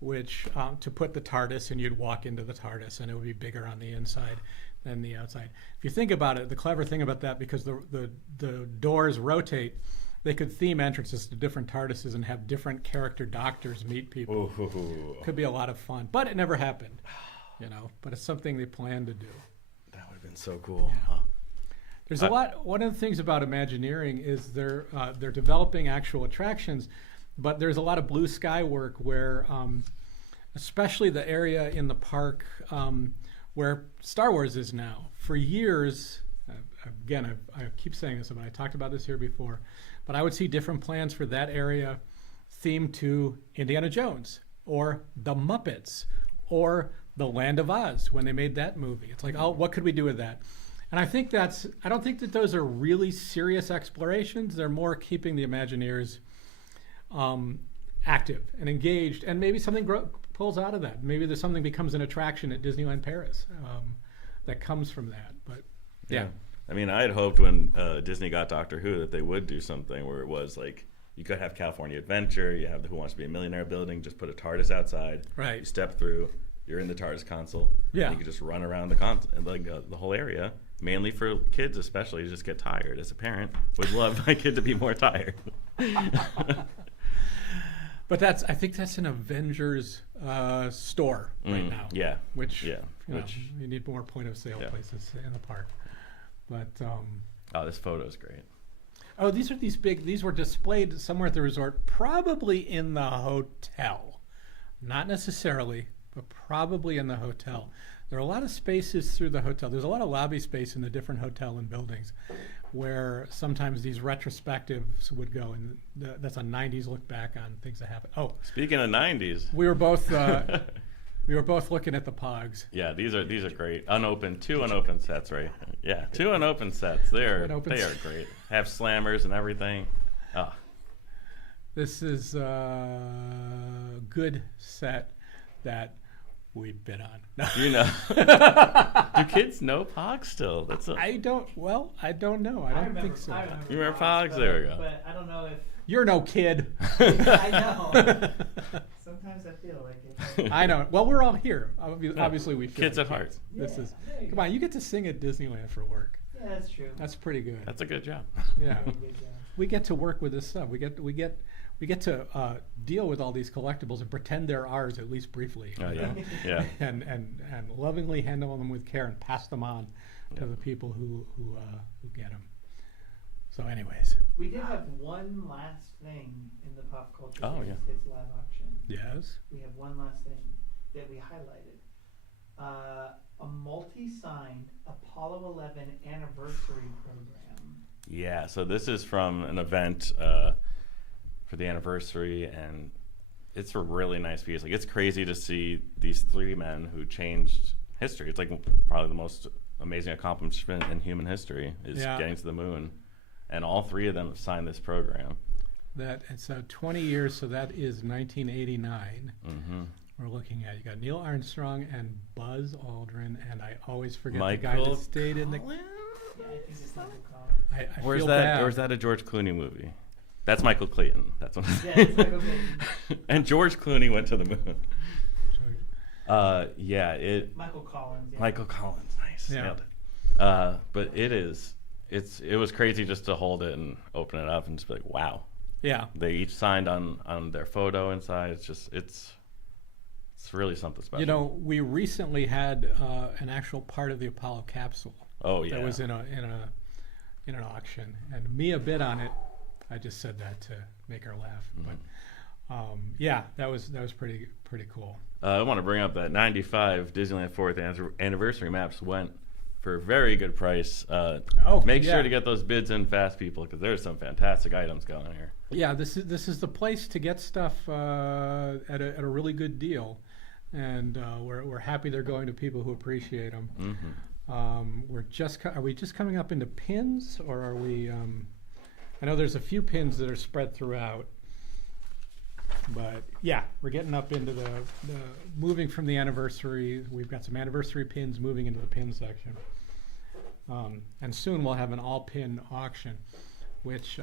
which to put the TARDIS, and you'd walk into the TARDIS, and it would be bigger on the inside than the outside. If you think about it, the clever thing about that, because the doors rotate, they could theme entrances to different TARDISes and have different character doctors meet people. Ooh. Could be a lot of fun, but it never happened, But it's something they plan to do. That would have been so cool. Yeah. There's a lot. One of the things about Imagineering is they're developing actual attractions, but there's a lot of blue sky work where, especially the area in the park where Star Wars is now. For years, again, I keep saying this, but I talked about this here before, but I would see different plans for that area themed to Indiana Jones or the Muppets or the Land of Oz when they made that movie. It's like, oh, what could we do with that? And I don't think that those are really serious explorations. They're more keeping the Imagineers active and engaged, and maybe something pulls out of that. Maybe there's something becomes an attraction at Disneyland Paris that comes from that. But yeah. I mean, I had hoped when Disney got Doctor Who that they would do something where it was like you could have California Adventure, you have the Who Wants to Be a Millionaire building, just put a TARDIS outside, Right. You step through, you're in the TARDIS console, Yeah. and you could just run around the whole area. Mainly for kids, especially, to just get tired. As a parent, would love my kid to be more tired. But I think that's an Avengers store right now. Yeah. Which, Yeah. you need more point of sale places in the park. But Oh, this photo is great. oh, these were displayed somewhere at the resort, probably in the hotel. Not necessarily, but probably in the hotel. There are a lot of spaces through the hotel. There's a lot of lobby space in the different hotel and buildings where sometimes these retrospectives would go, and that's a 90s look back on things that happened. Oh, Speaking of 90s. we were both looking at the Pogs. Yeah, these are great. Two unopened sets, right? Yeah, 2 unopened sets. They are great. Have slammers and everything. Oh. This is a good set that we bid on. No. You know, do kids know Pogs still? I don't know. I don't think so. You remember Pogs? There we go. But I don't know if You're no kid. I know. Sometimes I feel like it. I know. Well, we're all here. Obviously, we feel Kids like at heart. This Yeah, is. there you Come go. on, you get to sing at Disneyland for work. Yeah, that's true. That's pretty good. That's a good job. Yeah, Very good job. we get to work with this stuff. We get to deal with all these collectibles and pretend they're ours at least briefly. Oh, you yeah. know? Yeah. And lovingly handle them with care and pass them on to the people who get them. So, anyways, We did have one last thing in the pop culture Oh, yeah. Hits live auction. yes. We have one last thing that we highlighted. A multi-signed Apollo 11 anniversary program. Yeah, so this is from an event for the anniversary, and it's a really nice piece. Like, it's crazy to see these 3 men who changed history. It's like probably the most amazing accomplishment in human history is getting to the moon, and all 3 of them have signed this program. That it's 20 years, so that is 1989. Mm-hmm. We're looking at. You got Neil Armstrong and Buzz Aldrin, and I always forget the guy Michael that stayed in the. Yeah, I think it's Michael Collins. I Where's feel that? bad. Or is that a George Clooney movie? That's Michael Clayton. That's one. Yeah, it's Michael Clayton. And George Clooney went to the moon. Michael Collins. Yeah. Michael Collins, nice. Yeah. Nailed it. But it was crazy just to hold it and open it up and just be like, wow. Yeah. They each signed on their photo inside. It's really something special. You know, we recently had an actual part of the Apollo capsule. Oh yeah. That was in an auction, and Mia bid on it. I just said that to make her laugh, Mm-hmm. yeah, that was pretty cool. I want to bring up that 95 Disneyland 4th anniversary maps went for a very good price. Make sure to get those bids in fast, people, because there's some fantastic items going here. Yeah, this is the place to get stuff at a really good deal, and we're happy they're going to people who appreciate them. Mm-hmm. Are we just coming up into pins, or are we? I know there's a few pins that are spread throughout, but yeah, we're getting up into the moving from the anniversary. We've got some anniversary pins moving into the pin section, and soon we'll have an all pin auction, which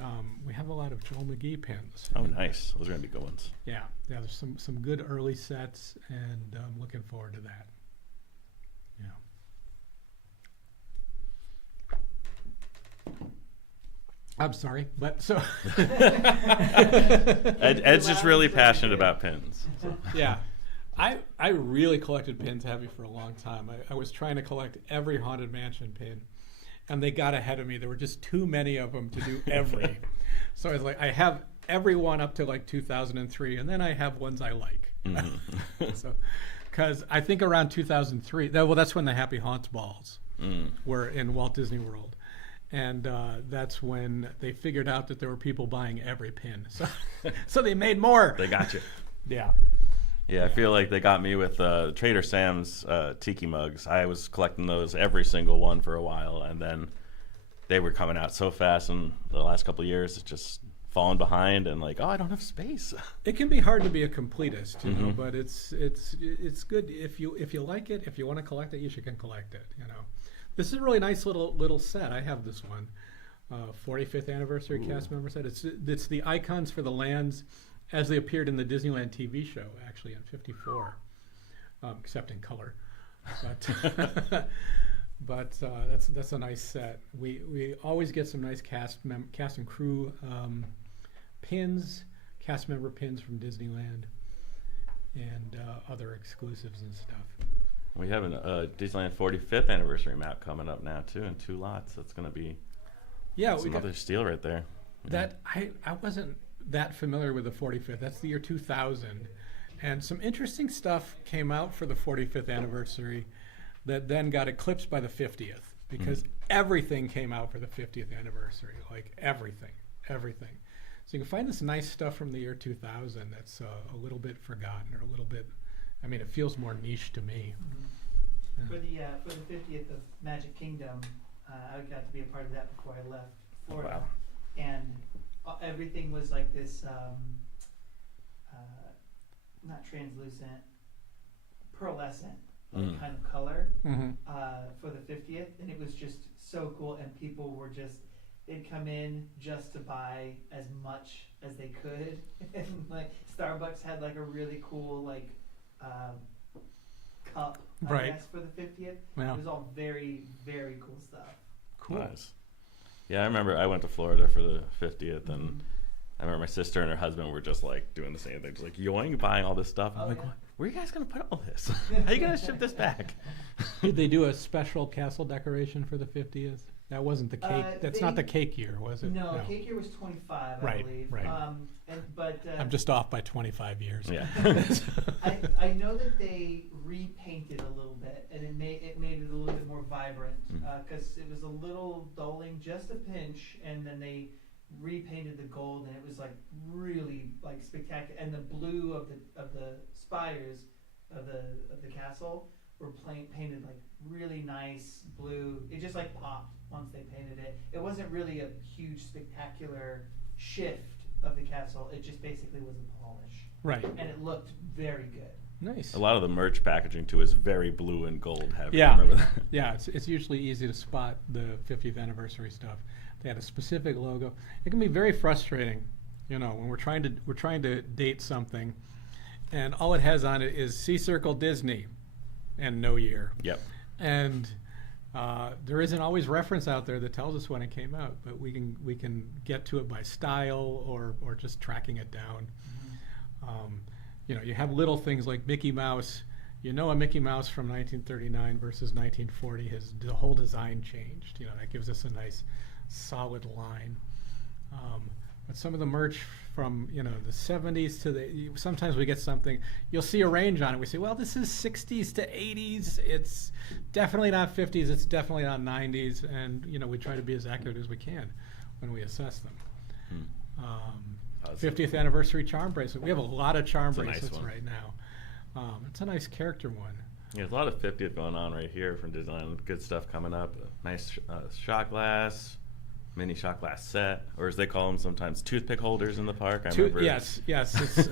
we have a lot of Joel McGee pins. Oh, nice. Those are going to be good ones. Yeah, there's some good early sets, and I'm looking forward to that. Yeah. I'm sorry, but so Ed's just really passionate about pins. So. yeah, I really collected pins heavy for a long time. I was trying to collect every Haunted Mansion pin, and they got ahead of me. There were just too many of them to do every. So I was like, I have every one up to like 2003, and then I have ones I like. Mm-hmm. So, because I think around 2003, that's when the Happy Haunts balls were in Walt Disney World. And that's when they figured out that there were people buying every pin. So they made more. They got you. Yeah. Yeah, I feel like they got me with Trader Sam's tiki mugs. I was collecting those, every single one, for a while, and then they were coming out so fast in the last couple of years. It's just fallen behind, and like, oh, I don't have space. It can be hard to be a completist, you know, Mm-hmm. but it's good if you like it. If you want to collect it, you can collect it. You know, this is a really nice little set. I have this one, 45th anniversary cast member set. It's the icons for the lands as they appeared in the Disneyland TV show, actually in '54, except in color. But that's a nice set. We always get some nice cast and crew pins, cast member pins from Disneyland, and other exclusives and stuff. We have a Disneyland 45th anniversary map coming up now too, in 2 lots. That's going to be some other steel right there. That I wasn't that familiar with the 45th. That's the year 2000, and some interesting stuff came out for the 45th anniversary that then got eclipsed by the 50th, because everything came out for the 50th anniversary, like everything. So you can find this nice stuff from the year 2000 that's a little bit forgotten, or a little bit, I mean, it feels more niche to me. For the 50th of Magic Kingdom, I got to be a part of that before I left Florida. Wow. And everything was like this, not translucent, pearlescent kind of color for the 50th, and it was just so cool. And people were they'd come in just to buy as much as they could. And like Starbucks had like a really cool like cup, I guess, for the 50th. Yeah. It was all very, very cool stuff. Cool. Nice. Yeah, I remember I went to Florida for the 50th, and I remember my sister and her husband were just like doing the same thing, just like yoing, buying all this stuff. I'm like, yeah. where are you guys going to put all this? How are you going to ship this back? Did they do a special castle decoration for the 50th? That wasn't the cake. That's not the cake year, was it? No, cake year was 25, I believe. Right. But I'm just off by 25 years. Yeah. I know that they repainted a little bit, and it made it a little bit more vibrant, because it was a little dulling, just a pinch, and then they repainted the gold, and it was like really like spectacular. And the blue of the spires of the castle were painted like really nice blue. It just like popped once they painted it. It wasn't really a huge spectacular shift of the castle. It just basically was a polish. Right. And it looked very good. Nice. A lot of the merch packaging too is very blue and gold heavy. Yeah. Remember that? Yeah, it's usually easy to spot the 50th anniversary stuff. They had a specific logo. It can be very frustrating, you know, when we're trying to date something, and all it has on it is C Circle Disney, and no year. Yep. And there isn't always reference out there that tells us when it came out, but we can get to it by style or just tracking it down. You know, you have little things like Mickey Mouse. You know, a Mickey Mouse from 1939 versus 1940, the whole design changed. You know, that gives us a nice solid line. But some of the merch from, you know, the 70s to sometimes we get something, you'll see a range on it. We say, well, this is 60s to 80s. It's definitely not 50s. It's definitely not 90s. And, you know, we try to be as accurate as we can when we assess them. 50th anniversary charm bracelet. We have a lot of charm It's a nice bracelets one. right now. It's a nice character one. Yeah, there's a lot of 50th going on right here from Disneyland. Good stuff coming up. Nice shot glass, mini shot glass set, or as they call them sometimes, toothpick holders in the park. I remember. Yes. It's,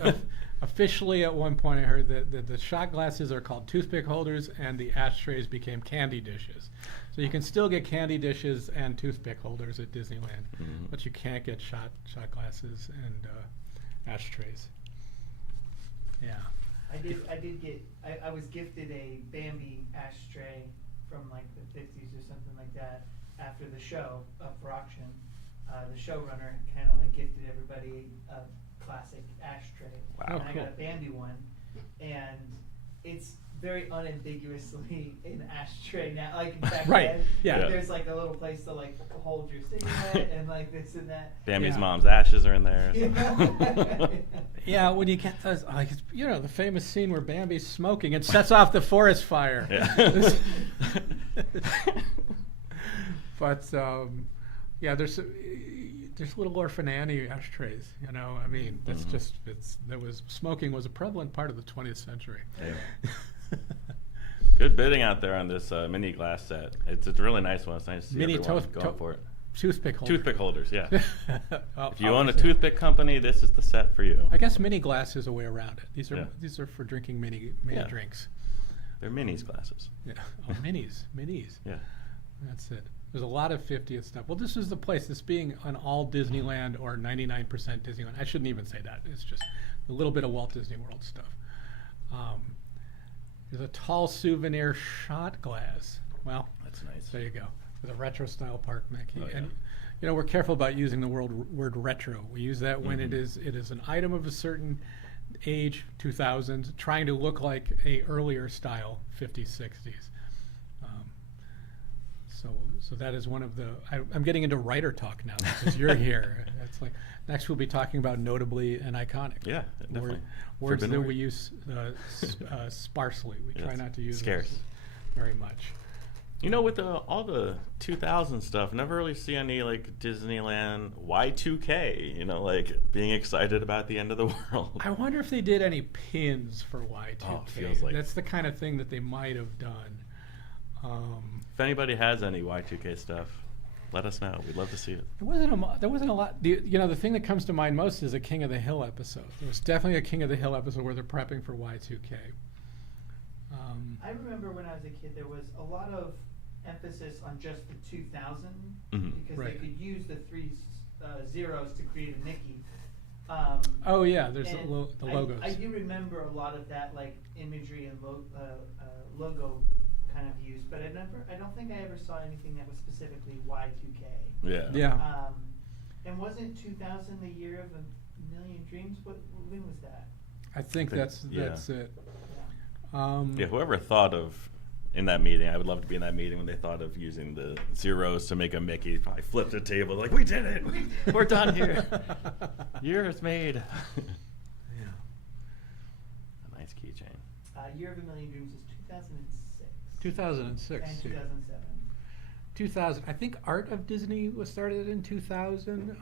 officially, at one point, I heard that the shot glasses are called toothpick holders, and the ashtrays became candy dishes. So you can still get candy dishes and toothpick holders at Disneyland, but you can't get shot glasses and ashtrays. Yeah. I was gifted a Bambi ashtray from like the 50s or something like that after the show up for auction. The showrunner kind of like gifted everybody a classic ashtray. Wow. And I got a Bambi one, and it's very unambiguously an ashtray now. Like back Right, then, yeah. there's like a little place to like hold your cigarette and like this and that. Bambi's Yeah. mom's ashes are in there. Yeah, when you get those, like, you know, the famous scene where Bambi's smoking and sets off the forest fire. Yeah. But yeah, there's little Orphan Annie ashtrays. You know, I mean, that's just smoking was a prevalent part of the 20th century. Yeah. Good bidding out there on this mini glass set. It's a really nice one. It's nice to see Mini everyone going for it. Toothpick holder. Toothpick holders, yeah. Oh, If you own a obviously. toothpick company, this is the set for you. I guess mini glass is a way around it. These are for drinking mini Yeah. drinks. They're minis glasses. Yeah. Oh, minis. Yeah. That's it. There's a lot of 50th stuff. Well, this is the place. This being an all Disneyland or 99% Disneyland. I shouldn't even say that. It's just a little bit of Walt Disney World stuff. There's a tall souvenir shot glass. Well, That's nice. there you go. With a retro style park Mickey. Oh, yeah. And you know, we're careful about using the word retro. We use that when it is an item of a certain age, 2000s, trying to look like a earlier style, 50s, 60s. So that is one of the. I'm getting into writer talk now because you're here. It's like next we'll be talking about notably and iconic. Yeah, definitely. Words Forbidden that word. we use sparsely. We try Yes, not to use scarce. those very much. You know, with all the 2000 stuff, never really see any like Disneyland Y2K. You know, like being excited about the end of the world. I wonder if they did any pins for Y2K. Oh, it feels like- That's the kind of thing that they might have done. If anybody has any Y2K stuff, let us know. We'd love to see it. There wasn't a lot. The thing that comes to mind most is a King of the Hill episode. There was definitely a King of the Hill episode where they're prepping for Y2K. I remember when I was a kid, there was a lot of emphasis on just the 2000 because Right. they could use the three zeros to create a Mickey. Oh yeah, there's the And logos. I do remember a lot of that like imagery and logo kind of use, but I don't think I ever saw anything that was specifically Y2K. Yeah. Yeah. And wasn't 2000 the year of a million dreams? When was that? I think that's yeah. it. Yeah. Yeah, whoever thought of in that meeting, I would love to be in that meeting when they thought of using the zeros to make a Mickey. Probably flipped the table like, we did it. We're done here. Year is made. Yeah. A nice keychain. Year of a Million Dreams is 2006. 2006. And too. 2007. 2000. I think Art of Disney was started in 2000.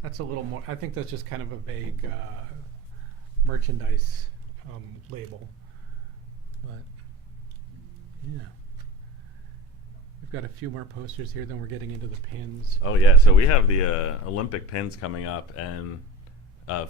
That's a little more. I think that's just kind of a vague merchandise label. But yeah, we've got a few more posters here. Then we're getting into the pins. Oh yeah, so we have the Olympic pins coming up, and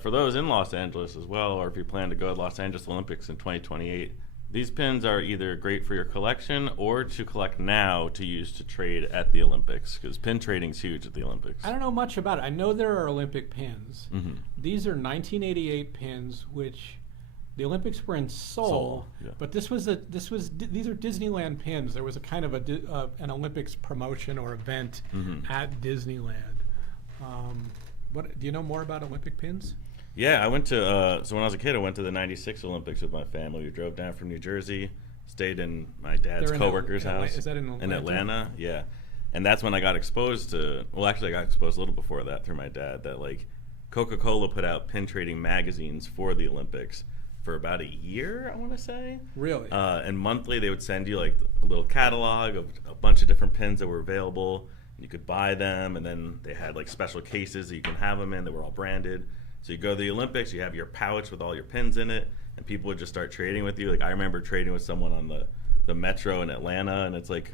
for those in Los Angeles as well, or if you plan to go to Los Angeles Olympics in 2028, these pins are either great for your collection or to collect now to use to trade at the Olympics, because pin trading's huge at the Olympics. I don't know much about it. I know there are Olympic pins. Mm-hmm. These are 1988 pins, which the Olympics were in Seoul, Yeah. but these are Disneyland pins. There was a kind of an Olympics promotion or event at Disneyland. What do you know more about Olympic pins? Yeah, I went to, so when I was a kid, I went to the 96 Olympics with my family. We drove down from New Jersey, stayed in my dad's They're in coworker's Atla- house. is that in Atlanta? Atlanta, yeah. And that's when I got exposed to, well, actually, I got exposed a little before that through my dad, that like Coca-Cola put out pin trading magazines for the Olympics for about a year, I want to say. Really? And monthly they would send you like a little catalog of a bunch of different pins that were available. You could buy them, and then they had like special cases that you can have them in that were all branded. So you go to the Olympics, you have your pouch with all your pins in it, and people would just start trading with you. Like I remember trading with someone on the metro in Atlanta, and it's like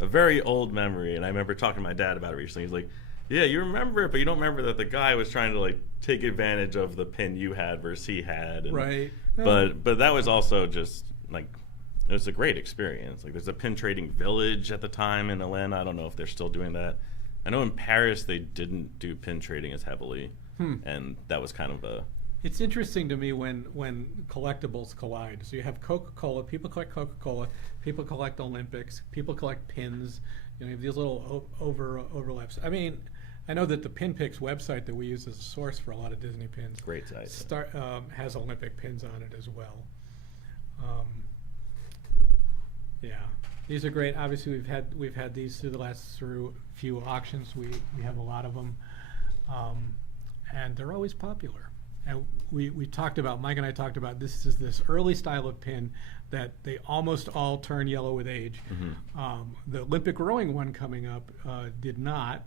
a very old memory. And I remember talking to my dad about it recently. He's like, yeah, you remember it, but you don't remember that the guy was trying to like take advantage of the pin you had versus he had. And, Right. But that was also just like, it was a great experience. Like there's a pin trading village at the time in Atlanta. I don't know if they're still doing that. I know in Paris they didn't do pin trading as heavily, and that was kind of a. It's interesting to me when collectibles collide. So you have Coca-Cola, people collect Coca-Cola, people collect Olympics, people collect pins. You know, you have these little overlaps. I mean, I know that the PinPix website that we use as a source for a lot of Disney pins Great site. has Olympic pins on it as well. Yeah, these are great. Obviously, we've had these through the last few auctions. We have a lot of them, and they're always popular. And we talked about, Mike and I talked about, this is this early style of pin that they almost all turn yellow with age. The Olympic rowing one coming up did not.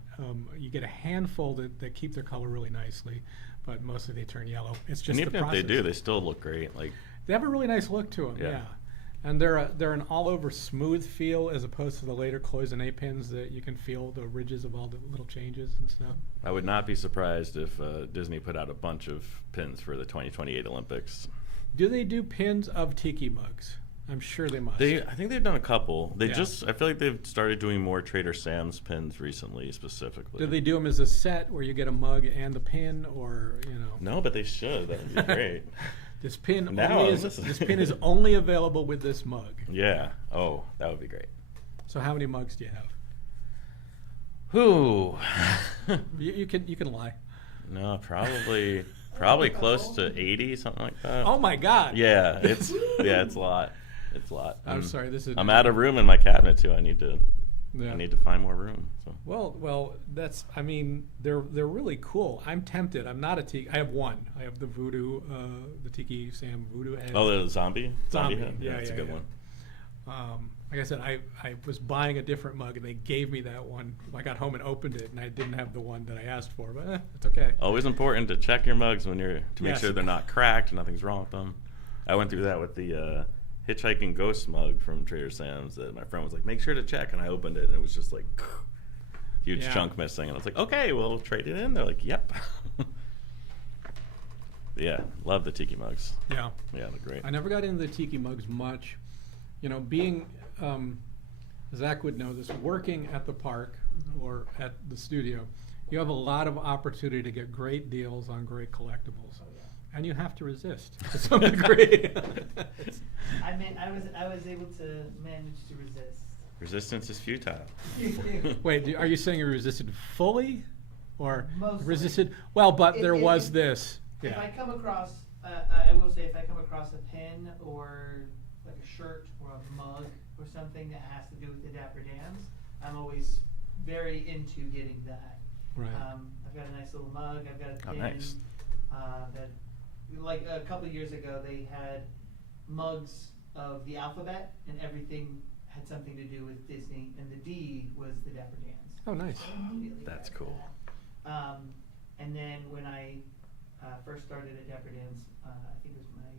You get a handful that keep their color really nicely, but mostly they turn yellow. It's just And the even if process. they do, they still look great. Like They have a really nice look to them, yeah. And they're an all-over smooth feel as opposed to the later cloisonne pins that you can feel the ridges of all the little changes and stuff. I would not be surprised if Disney put out a bunch of pins for the 2028 Olympics. Do they do pins of tiki mugs? I'm sure they must. I think they've done a couple. Yeah. I feel like they've started doing more Trader Sam's pins recently, specifically. Do they do them as a set where you get a mug and the pin, or No, but they should. That would be great. This pin Now only I'm is listening. this pin is only available with this mug. Yeah. Oh, that would be great. So how many mugs do you have? Whew. You can lie. No, probably close to 80, something like that. Oh my God! Yeah, it's a lot. It's a lot. I'm sorry. This is. I'm out of room in my cabinet too. I need to find more room. So. Well, that's. I mean, they're really cool. I'm tempted. I'm not a tiki. I have one. I have the Voodoo, the Tiki Sam Voodoo head. Oh, the zombie Zombie. head? Yeah, that's yeah, a good yeah. one. Like I said, I was buying a different mug, and they gave me that one. I got home and opened it, and I didn't have the one that I asked for, but it's okay. Always important to check your mugs to make Yes. sure they're not cracked, nothing's wrong with them. I went through that with the Hitchhiking Ghost mug from Trader Sam's that my friend was like, make sure to check, and I opened it, and it was just like huge Yeah. chunk missing, and I was like, okay, we'll trade it in. They're like, yep. Yeah, love the tiki mugs. Yeah. Yeah, they're great. I never got into the tiki mugs much. Being, Zach would know this, working at the park or at the studio, you have a lot of opportunity to get great deals on great collectibles. And you have to resist to some degree. I was able to manage to resist. Resistance is futile. Wait, are you saying you resisted fully? Or Mostly. resisted? Well, but there If- was if- this. If Yeah. I come across, I will say, if I come across a pin or like a shirt or a mug or something that has to do with the Dapper Dans, I'm always very into getting that. Right. I've got a nice little mug. I've got a Oh, pin nice. that, like a couple of years ago, they had mugs of the alphabet, and everything had something to do with Disney, and the D was the Dapper Dans. Oh, nice. So I immediately That's grabbed cool. that. And then when I first started at Dapper Dans, I think it was my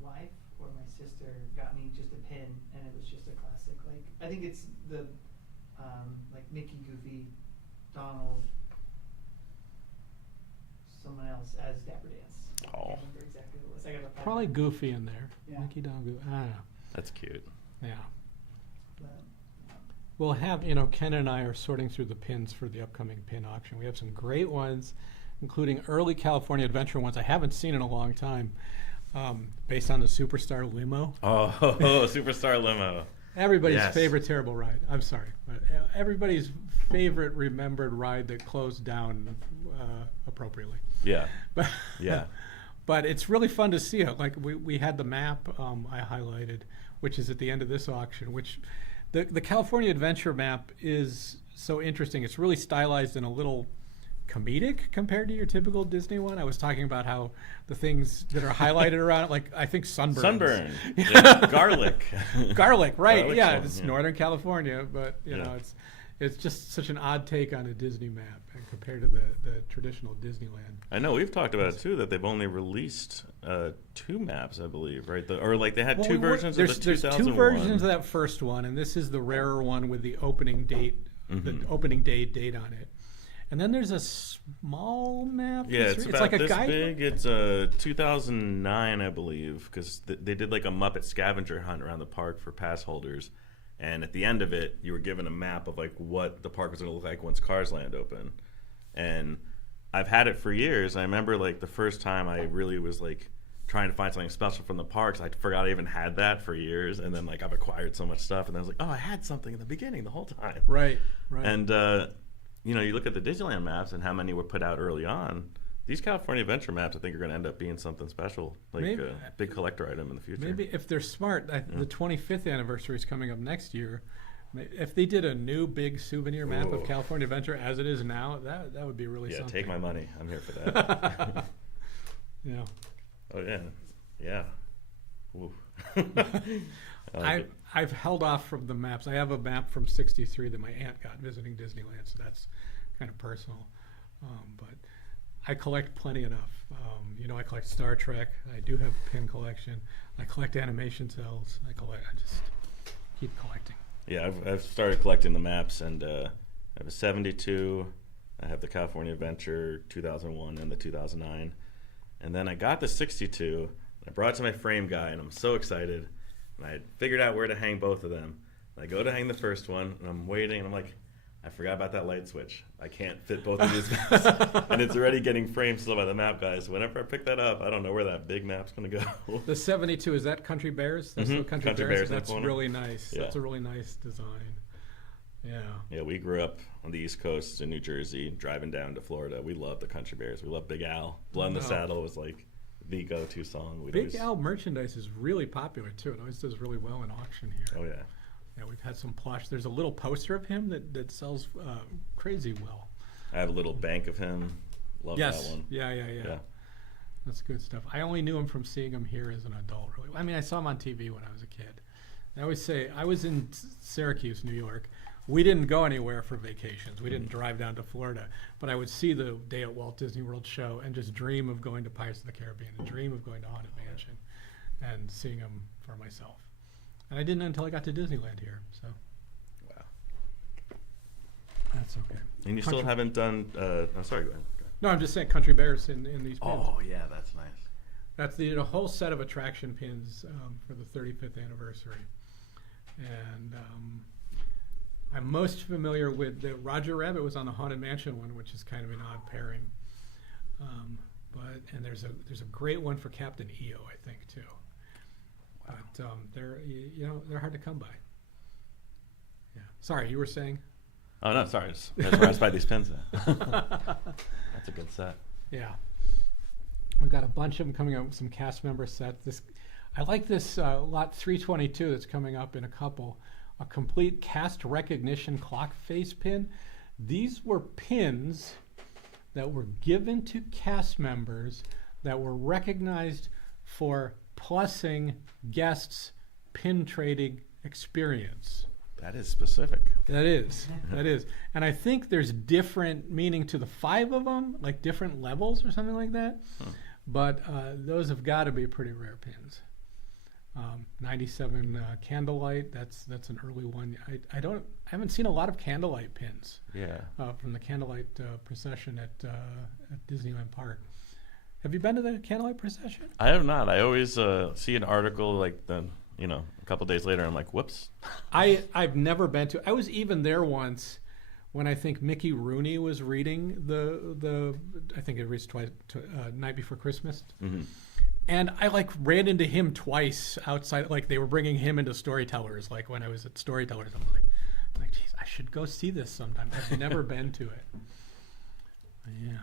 wife or my sister got me just a pin, and it was just a classic. Like, I think it's the like Mickey, Goofy, Donald, someone else as Dapper Dans. I Oh. can't remember exactly what it was. I gotta find Probably it. Goofy in there. Yeah. Mickey Don Goofy. I don't know. That's cute. Yeah. But, We'll have, Ken and I are sorting through the pins for the upcoming pin auction. We have some great ones, including early California Adventure ones I haven't seen in a long time, based on the Superstar Limo. Oh, Superstar Limo. Everybody's Yes. favorite terrible ride. I'm sorry, but everybody's favorite remembered ride that closed down appropriately. Yeah. But Yeah. But it's really fun to see it. Like we had the map I highlighted, which is at the end of this auction, which the California Adventure map is so interesting. It's really stylized and a little comedic compared to your typical Disney one. I was talking about how the things that are highlighted around it, like I think sunburn. Yeah, garlic. Garlic, right? Garlic Yeah, salt, it's yeah. Northern California, but you know, Yeah. it's just such an odd take on a Disney map and compared to the traditional Disneyland. I know we've talked about it too, that they've only released 2 maps, I believe, right? Or like they had Well, 2 versions of the there's 2001. 2 versions of that first one, and this is the rarer one with the opening date, the opening day date on it. And then there's a small map. Yeah, it's about like a this guide. big. It's 2009, I believe, because they did like a Muppet scavenger hunt around the park for pass holders. And at the end of it, you were given a map of like what the park was going to look like once Cars Land opened. And I've had it for years. I remember like the first time I really was like trying to find something special from the parks. I forgot I even had that for years. And then like I've acquired so much stuff, and I was like, oh, I had something in the beginning the whole time. Right. And you know, you look at the Disneyland maps and how many were put out early on. These California Adventure maps, I think, are going to end up being something special, like Maybe. a big collector item in the future. Maybe if they're smart, the 25th anniversary is coming up next year. If they did a new big souvenir map of Ooh. California Adventure as it is now, that would be really Yeah, something. take my money. I'm here for that. Yeah. Oh yeah, yeah. Ooh. I like it. I've held off from the maps. I have a map from '63 that my aunt got visiting Disneyland, so that's kind of personal. But I collect plenty enough. You know, I collect Star Trek. I do have a pin collection. I collect animation cells. I just keep collecting. Yeah, I've started collecting the maps, and I have a 72. I have the California Adventure 2001 and the 2009, and then I got the 62. I brought it to my frame guy, and I'm so excited. And I had figured out where to hang both of them. And I go to hang the first one, and I'm waiting, and I'm like, I forgot about that light switch. I can't fit both of these maps. And it's already getting framed still by the map guys. Whenever I pick that up, I don't know where that big map's going to go. The 72, is that Country Bears? That's the Country Country Bears. Bears in the That's corner. really nice. Yeah. That's a really nice design. Yeah. Yeah, we grew up on the East Coast in New Jersey, driving down to Florida. We love the Country Bears. We love Big Al. Blood in the Wow. Saddle was like the go-to song. We'd Big always- Al merchandise is really popular too. It always does really well in auction here. Oh yeah. Yeah, we've had some plush. There's a little poster of him that sells crazy well. I have a little bank of him. Love Yes. that one. Yeah. That's good stuff. I only knew him from seeing him here as an adult, really. I mean, I saw him on TV when I was a kid. I always say, I was in Syracuse, New York. We didn't go anywhere for vacations. We didn't drive down to Florida. But I would see the Day at Walt Disney World show and just dream of going to Pirates of the Caribbean and dream of going to Haunted Mansion and seeing him for myself. And I didn't until I got to Disneyland here, so Wow. that's okay. And you still Country- haven't done. I'm sorry. Go ahead. No, I'm just saying Country Bears in these pins. Oh yeah, that's nice. That's the a whole set of attraction pins for the 35th anniversary. And I'm most familiar with the Roger Rabbit was on the Haunted Mansion one, which is kind of an odd pairing. And there's a great one for Captain EO, I think, too. Wow. But they're hard to come by. Yeah. Sorry, you were saying? Oh no, sorry. That's where I spy these pins at. That's a good set. Yeah. We've got a bunch of them coming up with some cast member sets. I like this lot 322 that's coming up in a couple. A complete cast recognition clock face pin. These were pins that were given to cast members that were recognized for plussing guests' pin trading experience. That is specific. That is. And I think there's different meaning to the 5 of them, like different levels or something like that. But those have got to be pretty rare pins. 97 Candlelight, that's an early one. I haven't seen a lot of Candlelight pins Yeah. from the Candlelight procession at Disneyland Park. Have you been to the Candlelight procession? I have not. I always see an article like the, a couple days later. I'm like, whoops. I've never been to. I was even there once when I think Mickey Rooney was reading the I think it reached twice Night Before Christmas. Mm-hmm. And I ran into him twice outside, like they were bringing him into Storytellers. Like when I was at Storytellers, I'm like, geez, I should go see this sometime. I've never been to it. Yeah,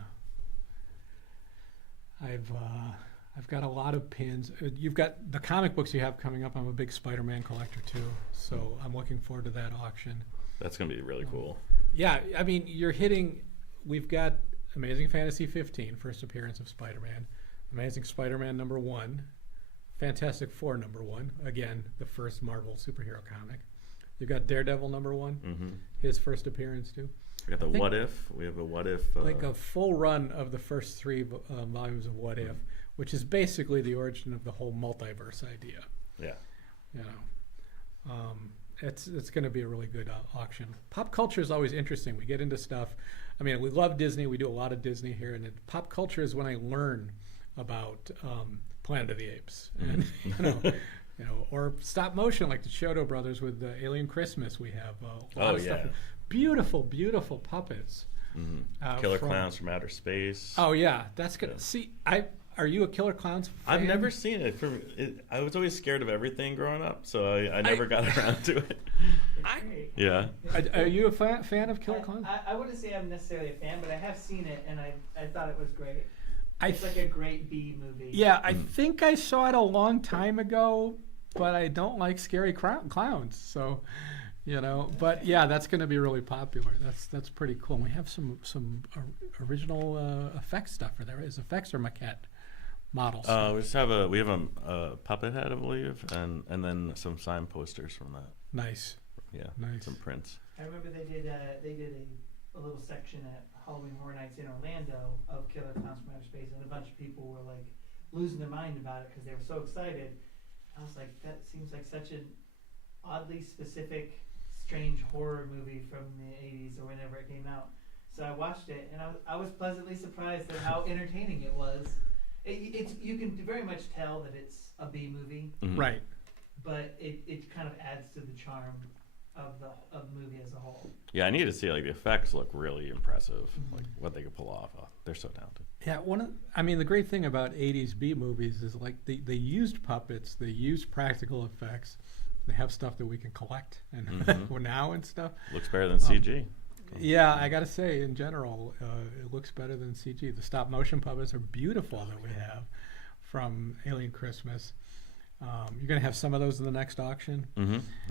I've got a lot of pins. You've got the comic books you have coming up. I'm a big Spider-Man collector too, so I'm looking forward to that auction. That's gonna be really cool. Yeah, I mean, you're hitting. We've got Amazing Fantasy 15, first appearance of Spider-Man, Amazing Spider-Man #1, Fantastic Four #1, again the first Marvel superhero comic. You've got Daredevil #1, his first appearance too. We got the What If. We have a What If. Like a full run of the first 3 volumes of What If, which is basically the origin of the whole multiverse idea. Yeah. You know, it's going to be a really good auction. Pop culture is always interesting. We get into stuff. I mean, we love Disney. We do a lot of Disney here, and pop culture is when I learn about Planet of the Apes, and or stop motion like the Chiodo Brothers with the Alien Christmas. We have a lot of stuff. Beautiful, beautiful puppets. Killer Clowns from Outer Space. Oh yeah, that's good. Yeah. See, are you a Killer Clowns fan? I've never seen it. I was always scared of everything growing up, so I never got around to it. Yeah. Are you a fan of Killer Clowns? I wouldn't say I'm necessarily a fan, but I have seen it, and I thought it was great. It's like a great B movie. Yeah, I think I saw it a long time ago, but I don't like scary clowns, so... but yeah, that's going to be really popular. That's pretty cool. And we have some original effects stuff for there. Is effects or maquette models? We have a puppet head, I believe, and then some sign posters from that. Nice. Yeah. Nice. Some prints. I remember they did a little section at Halloween Horror Nights in Orlando of Killer Clowns from Outer Space, and a bunch of people were like losing their mind about it because they were so excited. I was like, that seems like such an oddly specific, strange horror movie from the 80s or whenever it came out. So I watched it, and I was pleasantly surprised at how entertaining it was. You can very much tell that it's a B movie, right? But it kind of adds to the charm of the movie as a whole. Yeah, I need to see the effects look really impressive, like what they could pull off. They're so talented. Yeah, the great thing about 80s B movies is like they used puppets, they used practical effects. They have stuff that we can collect and now and stuff. Looks better than CG. Yeah, I got to say, in general, it looks better than CG. The stop motion puppets are beautiful that we have from Alien Christmas. You're going to have some of those in the next auction.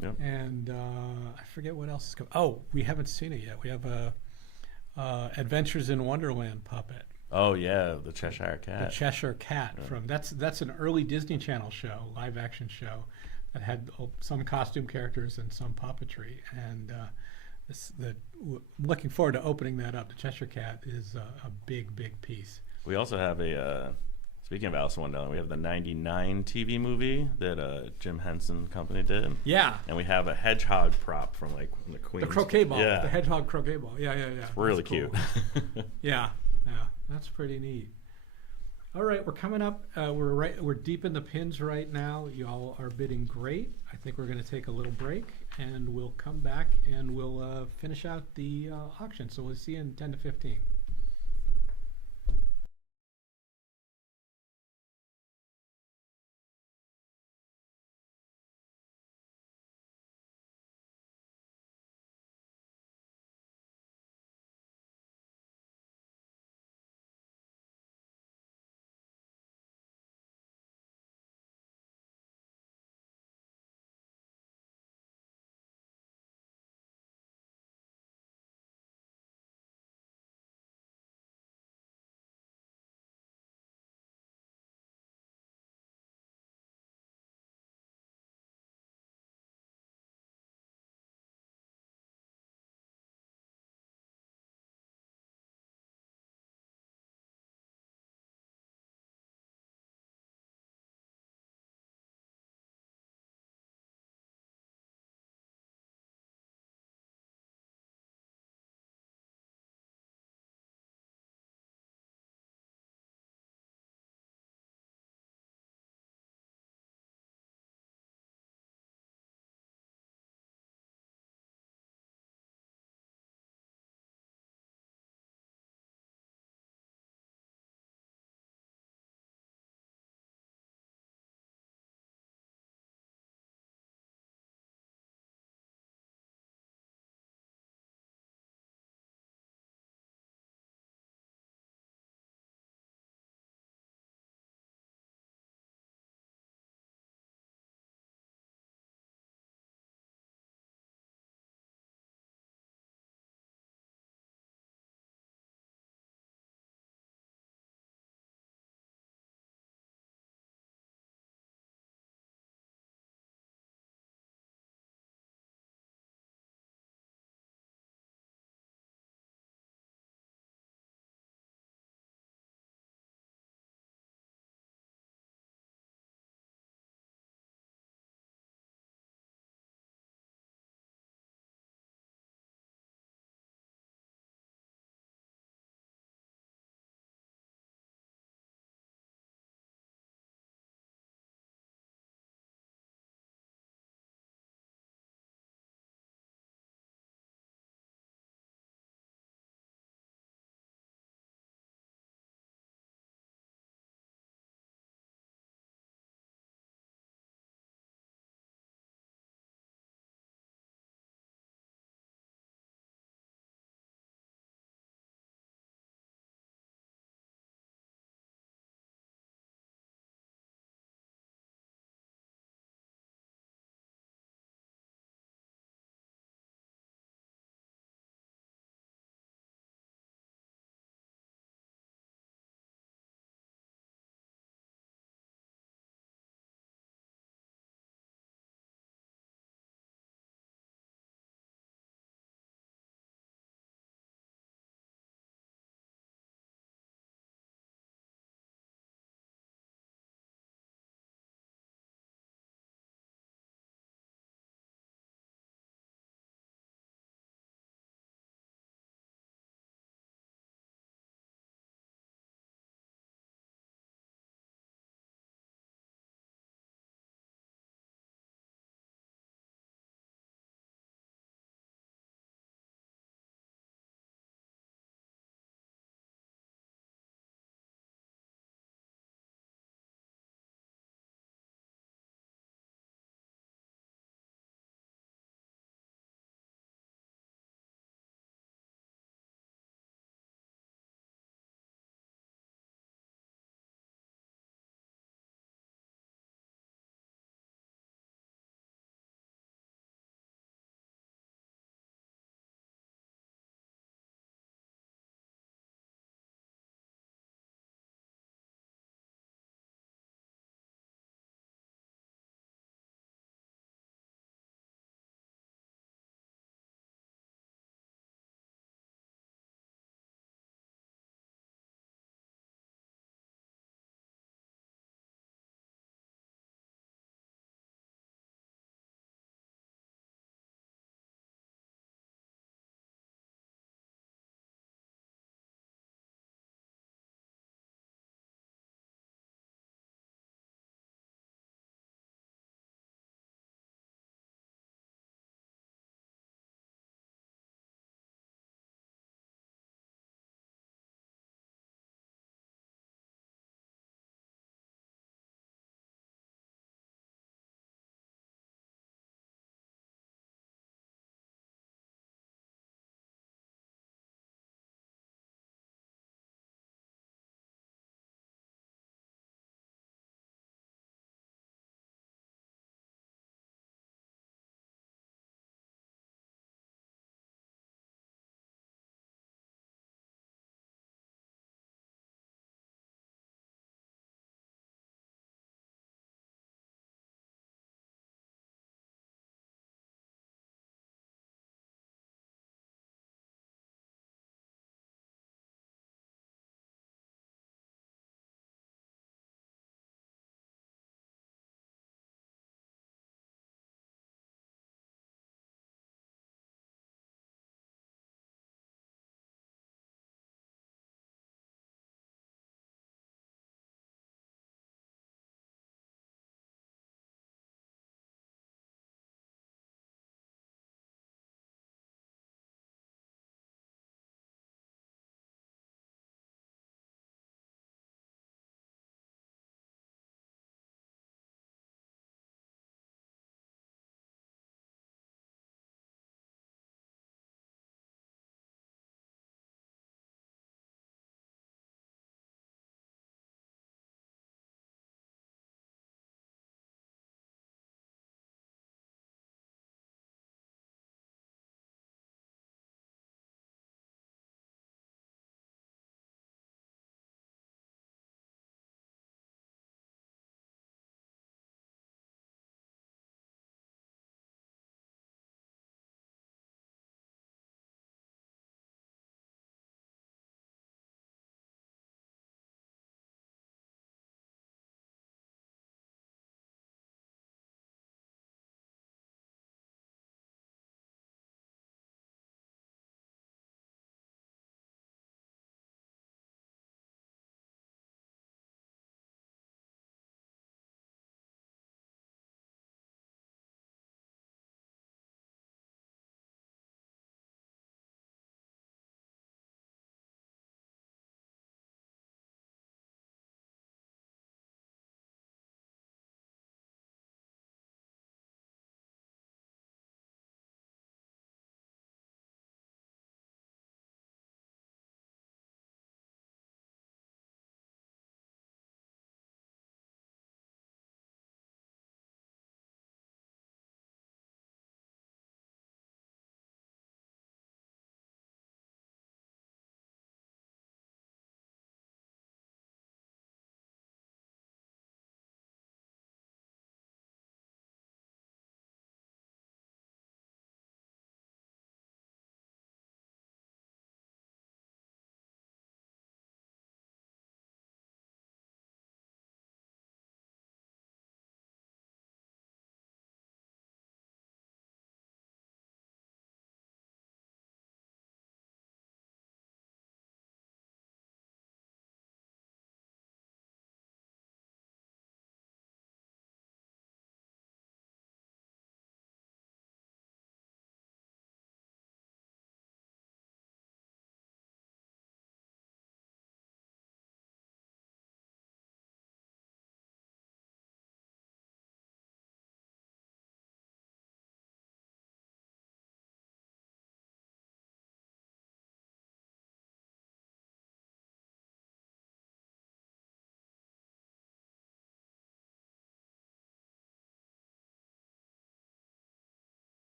Yep. And I forget what else is coming. Oh, we haven't seen it yet. We have a Adventures in Wonderland puppet. Oh yeah, the Cheshire Cat. The Cheshire Cat from that's an early Disney Channel show, live action show. That had some costume characters and some puppetry, and looking forward to opening that up. The Cheshire Cat is a big piece. We also have speaking of Alice in Wonderland, we have the '99 TV movie that Jim Henson Company did. Yeah. And we have a hedgehog prop from like the Queen. The croquet ball. Yeah. The hedgehog croquet ball. Yeah. It's really cool. cute. Yeah. That's pretty neat. All right, we're coming up. We're deep in the pins right now. Y'all are bidding great. I think we're going to take a little break, and we'll come back and we'll finish out the auction. So we'll see you in 10 to 15.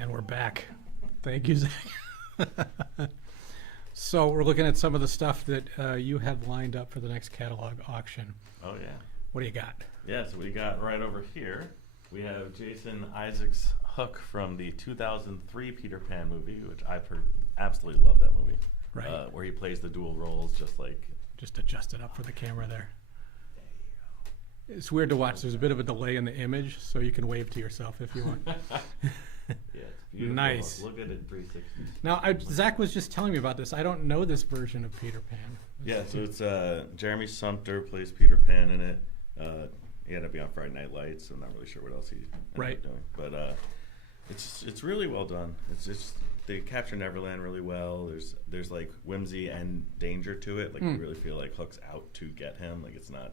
And we're back. Thank you, Zach. So we're looking at some of the stuff that you have lined up for the next catalog auction. Oh yeah. What do you got? Yeah, so we got right over here, we have Jason Isaacs' Hook from the 2003 Peter Pan movie, which absolutely love that movie. Right. Where he plays the dual roles, Just adjust it up for the camera there. It's weird to watch. There's a bit of a delay in the image, so you can wave to yourself if you want. Yeah, it's beautiful. Nice. Look at it 360. Now, Zach was just telling me about this. I don't know this version of Peter Pan. Yeah, so it's Jeremy Sumpter plays Peter Pan in it. He had to be on Friday Night Lights. I'm not really sure what else he ended up doing, but it's really well done. It's they capture Neverland really well. There's like whimsy and danger to it. Like you really feel like Hook's out to get him. Like it's not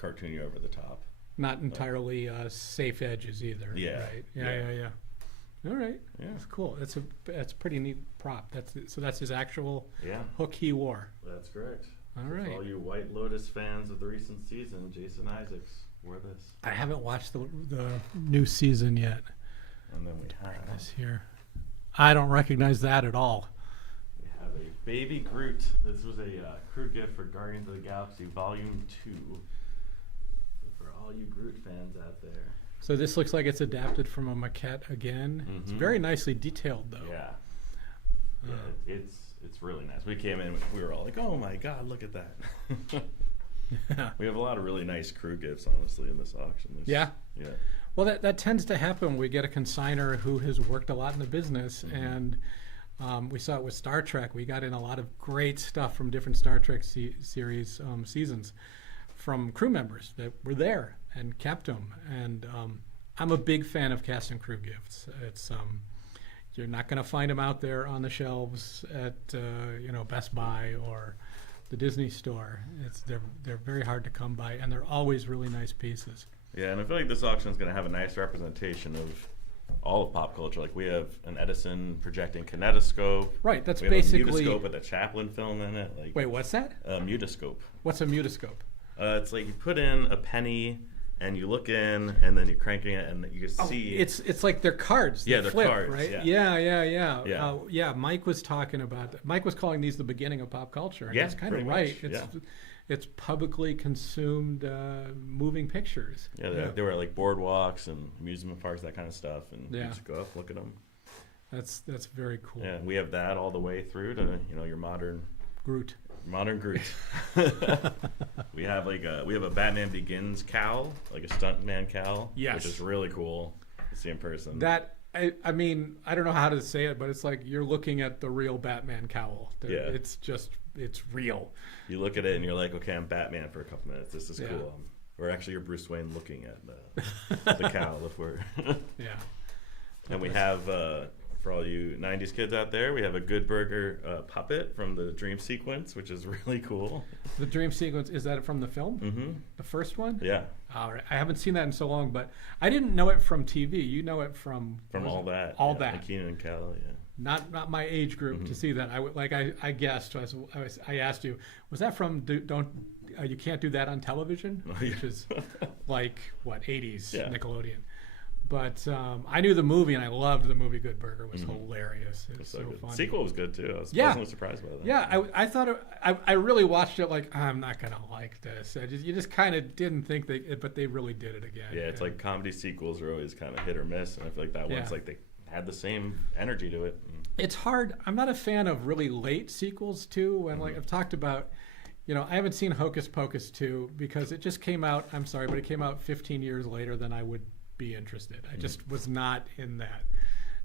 cartoony over the top. Not entirely safe edges either. Yeah. Right. Yeah. All right. Yeah. That's cool. That's a pretty neat prop. That's his actual Hook he wore. That's correct. All So right. for all you White Lotus fans of the recent season, Jason Isaacs wore this. I haven't watched the new season yet. And then we have This here. I don't recognize that at all. a Baby Groot. This was a crew gift for Guardians of the Galaxy Volume 2. So for all you Groot fans out there. So this looks like it's adapted from a maquette again. It's very nicely detailed, though. Yeah. Yeah, it's really nice. We came in, we were all like, oh my God, look at that. We have a lot of really nice crew gifts, honestly, in this auction. Yeah. Well, that tends to happen when we get a consigner who has worked a lot in the business, and we saw it with Star Trek. We got in a lot of great stuff from different Star Trek series seasons from crew members that were there and kept them. And I'm a big fan of cast and crew gifts. It's you're not going to find them out there on the shelves at Best Buy or the Disney store. They're very hard to come by, and they're always really nice pieces. Yeah, and I feel like this auction is going to have a nice representation of all of pop culture. Like we have an Edison projecting kinetoscope. Right, that's we have basically a mutoscope with a Chaplin film in it. Like Wait, what's that? a mutoscope. What's a mutoscope? It's like you put in a penny and you look in, and then you're cranking it, and you can see. It's like they're cards. Yeah, that they're flip, cards, right? yeah. Yeah. Mike was talking about that. Mike was calling these the beginning of pop culture. And Yeah, that's kind of pretty right. much, It's publicly consumed moving pictures. Yeah, they were like boardwalks and amusement parks, that kind of stuff, and you just go up, look at them. That's very cool. Yeah, we have that all the way through to your modern Groot. Groot. we have a Batman Begins cowl, like a stuntman cowl, which is really cool to see in person. That I mean, I don't know how to say it, but it's like you're looking at the real Batman cowl. It's real. You look at it and you're like, okay, I'm Batman for a couple minutes. This is cool. Or actually, you're Bruce Wayne looking at the cowl if we're. Yeah. And we have, for all you 90s kids out there, we have a Good Burger puppet from the Dream Sequence, which is really cool. The Dream Sequence, is that from the film? Mm-hmm. The first one? Yeah. All right. I haven't seen that in so long, but I didn't know it from TV. You know it from All That. All That. Like Keenan and Kel, yeah. Not my age group to see that. I guessed. I asked you, was that from You Can't Do That on Television, which is like what 80s Nickelodeon. But I knew the movie, and I loved the movie. Good Burger was hilarious. It was so fun. Sequel was good too. I was pleasantly surprised by that. Yeah, I thought I really watched it like I'm not gonna like this. You just kind of didn't think but they really did it again. Yeah, it's like comedy sequels are always kind of hit or miss, and I feel like that one's like they had the same energy to it. It's hard. I'm not a fan of really late sequels too. When like I've talked about, I haven't seen Hocus Pocus 2 because it just came out. I'm sorry, but it came out 15 years later than I would be interested. I just was not in that.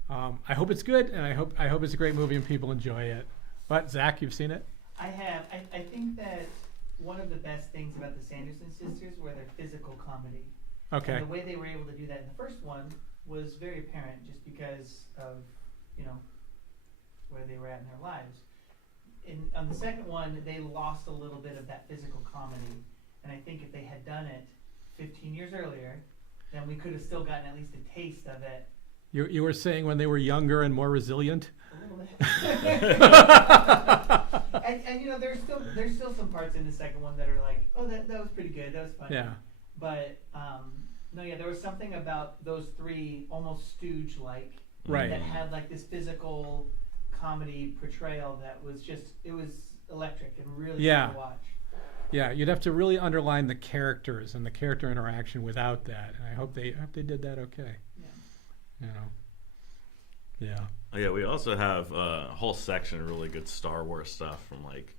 I hope it's good, and I hope it's a great movie and people enjoy it. But Zach, you've seen it? I have. I think that one of the best things about the Sanderson sisters were their physical comedy. Okay. And the way they were able to do that in the first one was very apparent, just because of where they were at in their lives. On the second one, they lost a little bit of that physical comedy, and I think if they had done it 15 years earlier, then we could have still gotten at least a taste of it. You were saying when they were younger and more resilient? A little bit. and there's still some parts in the second one that are like, oh, that was pretty good, that was funny. Yeah. But there was something about those three almost stooge-like Right. that had like this physical comedy portrayal that was just, it was electric and really Yeah. fun to watch. Yeah, you'd have to really underline the characters and the character interaction without that. And I hope they did that okay. Yeah. You know. Yeah. Oh, yeah, we also have a whole section of really good Star Wars stuff, from like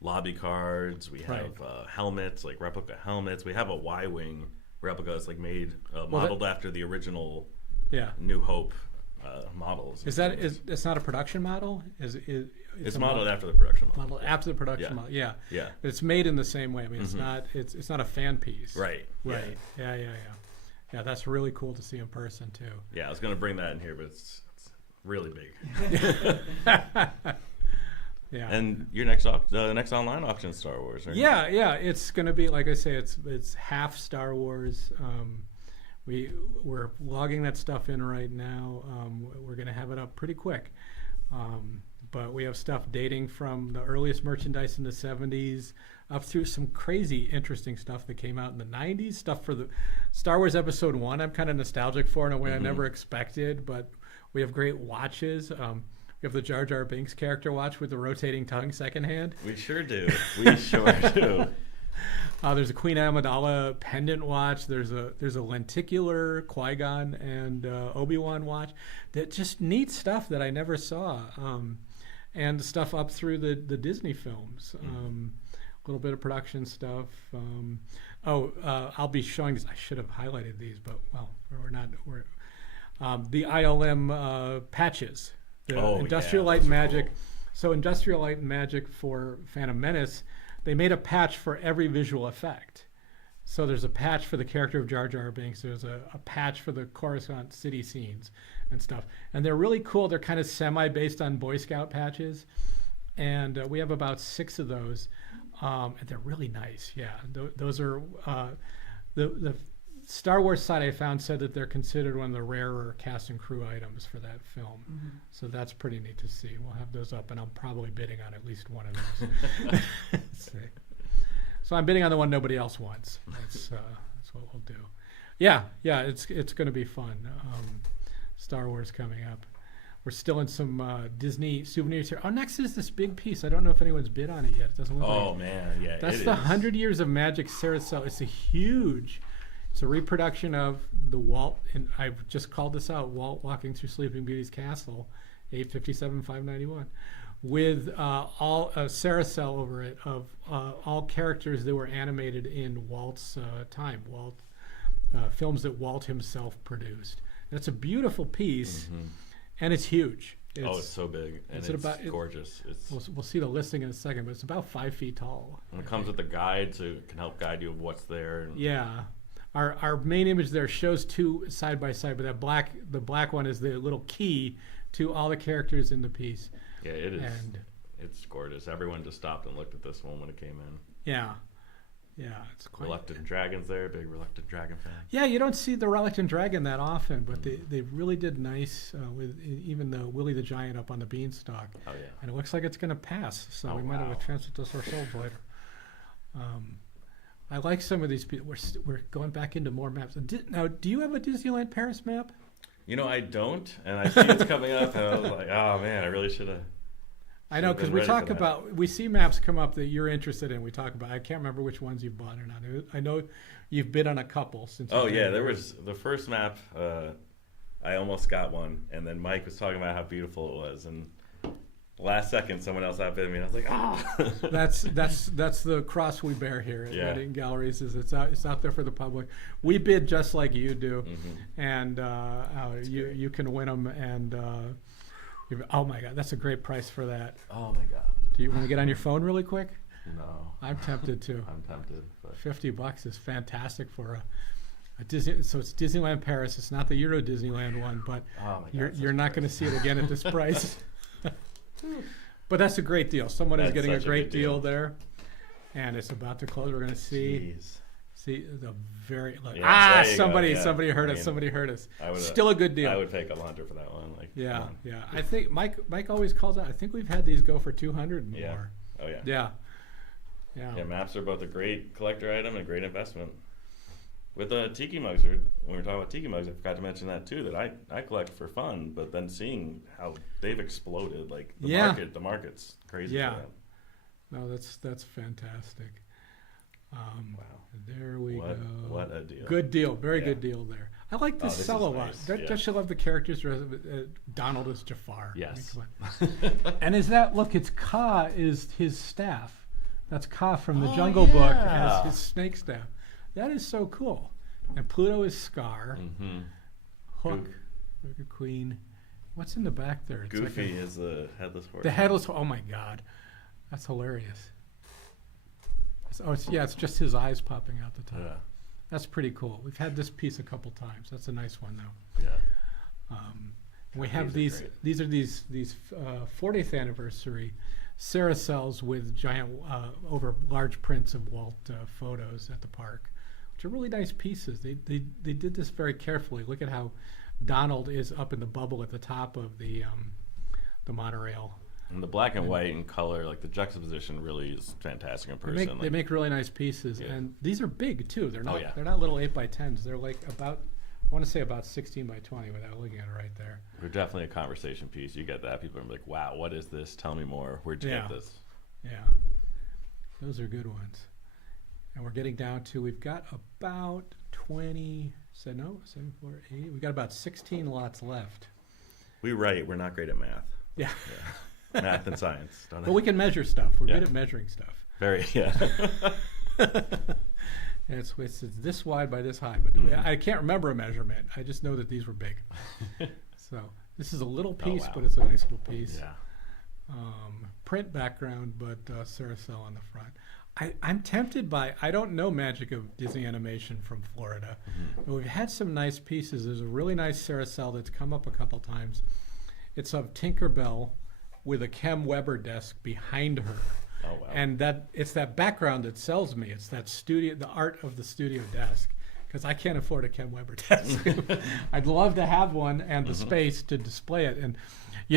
lobby cards. We have helmets, like replica helmets. We have a Y-wing replica that's like made modeled after the original Yeah. New Hope models. It's not a production model? It's a modeled after the production model. Modeled after the production Yeah. model. Yeah. Yeah. It's made in the same way. I mean, it's not a fan piece. Right. Right. Yeah. Yeah, that's really cool to see in person too. Yeah, I was gonna bring that in here, but it's really big. Yeah. And your next next online auction is Star Wars, right? Yeah. It's going to be, like I say, it's half Star Wars. We're logging that stuff in right now. We're going to have it up pretty quick. But we have stuff dating from the earliest merchandise in the 70s up through some crazy interesting stuff that came out in the 90s. Stuff for the Star Wars Episode 1 I'm kind of nostalgic for in a way I never expected. But we have great watches. We have the Jar Jar Binks character watch with the rotating tongue secondhand. We sure do. We sure do. There's a Queen Amidala pendant watch. There's a lenticular Qui-Gon and Obi-Wan watch. That just neat stuff that I never saw. And stuff up through the Disney films. A little bit of production stuff. I'll be showing this. I should have highlighted these, but well, we're not. The ILM patches. The Industrial Light and Magic. Cool. So Industrial Light and Magic for Phantom Menace, they made a patch for every visual effect. So there's a patch for the character of Jar Jar Binks. There's a patch for the Coruscant city scenes and stuff. And they're really cool. They're kind of semi-based on Boy Scout patches. And we have about 6 of those. And they're really nice. Yeah, those are the Star Wars site I found said that they're considered one of the rarer cast and crew items for that film. Mm-hmm. So that's pretty neat to see. We'll have those up, and I'm probably bidding on at least one of those. So I'm bidding on the one nobody else wants. That's what we'll do. Yeah, it's going to be fun. Star Wars coming up. We're still in some Disney souvenirs here. Oh, next is this big piece. I don't know if anyone's bid on it yet. It doesn't look like it. Oh man, yeah. That's it the is. 100 Years of Magic Carousel. It's a reproduction of the Walt, and I've just called this out, Walt walking through Sleeping Beauty's castle, 857-591, with all a carousel over it of all characters that were animated in Walt's time, films that Walt himself produced. That's a beautiful piece, and it's huge. It's so big, and it's gorgeous. We'll see the listing in a second, but it's about 5 feet tall. And it comes with a guide, so it can help guide you of what's there. Yeah. Our main image there shows 2 side by side, but the black one is the little key to all the characters in the piece. Yeah, it is. And it's gorgeous. Everyone just stopped and looked at this one when it came in. yeah, it's quite. Reluctant Dragon's there, big Reluctant Dragon fan. Yeah, you don't see the Reluctant Dragon that often, but they really did nice with even the Willie the Giant up on the beanstalk. Oh yeah. And it looks like it's going to pass, so we might have a chance to this ourselves later. I like some of these people. We're going back into more maps. Now, do you have a Disneyland Paris map? You know, I don't, and I see it's coming up, and I was like, oh man, I really should have. I know, because we see maps come up that you're interested in. We talk about. I can't remember which ones you've bought or not. I know you've bid on a couple since. Oh yeah, there was the first map. I almost got one, and then Mike was talking about how beautiful it was, and last second someone else outbid me, and I was like, ah. That's the cross we bear here at Eaton Galleries. Is it's out there for the public. We bid just like you do, and you can win them. And oh my God, that's a great price for that. Oh my God. Do you want to get on your phone really quick? No. I'm tempted to. I'm tempted. But $50 is fantastic for a Disney. So it's Disneyland Paris. It's not the Euro Disneyland one, but you're not going to see it again at this price. But that's a great deal. Someone is getting a great deal there, and it's about to close. We're going to see the very somebody heard us. Somebody heard us. Still a good deal. I would pay a laundry for that one. Yeah. I think Mike always calls out. I think we've had these go for 200 and more. Oh yeah. Yeah. Yeah, maps are both a great collector item and a great investment. With tiki mugs, when we were talking about tiki mugs, I forgot to mention that too. That I collect for fun, but then seeing how they've exploded, like the market's crazy. Yeah. For them. No, that's fantastic. Wow. There we go. What a deal. Good deal. Very Yeah. good deal there. I like this this is Celovan. nice, Don't you love the characters? Donald is Jafar. Yes. And is that, look, it's Ka is his staff. That's Ka from the Oh, Jungle Book yeah. as his snake staff. That is so cool. And Pluto is Scar. Mm-hmm. Hook, Wicked Queen. What's in the back there? It's Goofy like is the headless horse. the headless. Oh my God, that's hilarious. It's just his eyes popping out the top. Yeah. That's pretty cool. We've had this piece a couple times. That's a nice one though. Yeah. We have These are these are these 40th anniversary Carousels with giant over large prints of Walt photos at the park, which are really nice pieces. They did this very carefully. Look at how Donald is up in the bubble at the top of the monorail. And the black and white and color, like the juxtaposition, really is fantastic in person. They make really nice pieces, Yeah. and these are big too. They're not Oh, yeah. they're not little 8x10s. They're like about, I want to say about 16 by 20 without looking at it right there. They're definitely a conversation piece. You get that. People are like, wow, what is this? Tell me more. Where'd you Yeah. get this? Yeah, those are good ones. And we're getting down to, we've got about 20, 7, 4, 8. We've got about 16 lots left. We write. We're not great at math. Yeah. Math and science. Don't But we can measure stuff. We're Yeah. good at measuring stuff. Very, yeah. And it's this wide by this high, but I can't remember a measurement. I just know that these were big. So this is a little piece, wow. but it's a nice little piece. Yeah. Print background, but Carousel on the front. I'm tempted by, I don't know Magic of Disney Animation from Florida, but we've had some nice pieces. There's a really nice Carousel that's come up a couple times. It's of Tinkerbell with a Kem Weber desk behind her. Oh, wow. And it's that background that sells me. It's that studio, the art of the studio desk, because I can't afford a Kem Weber desk. I'd love to have one and the space to display it. And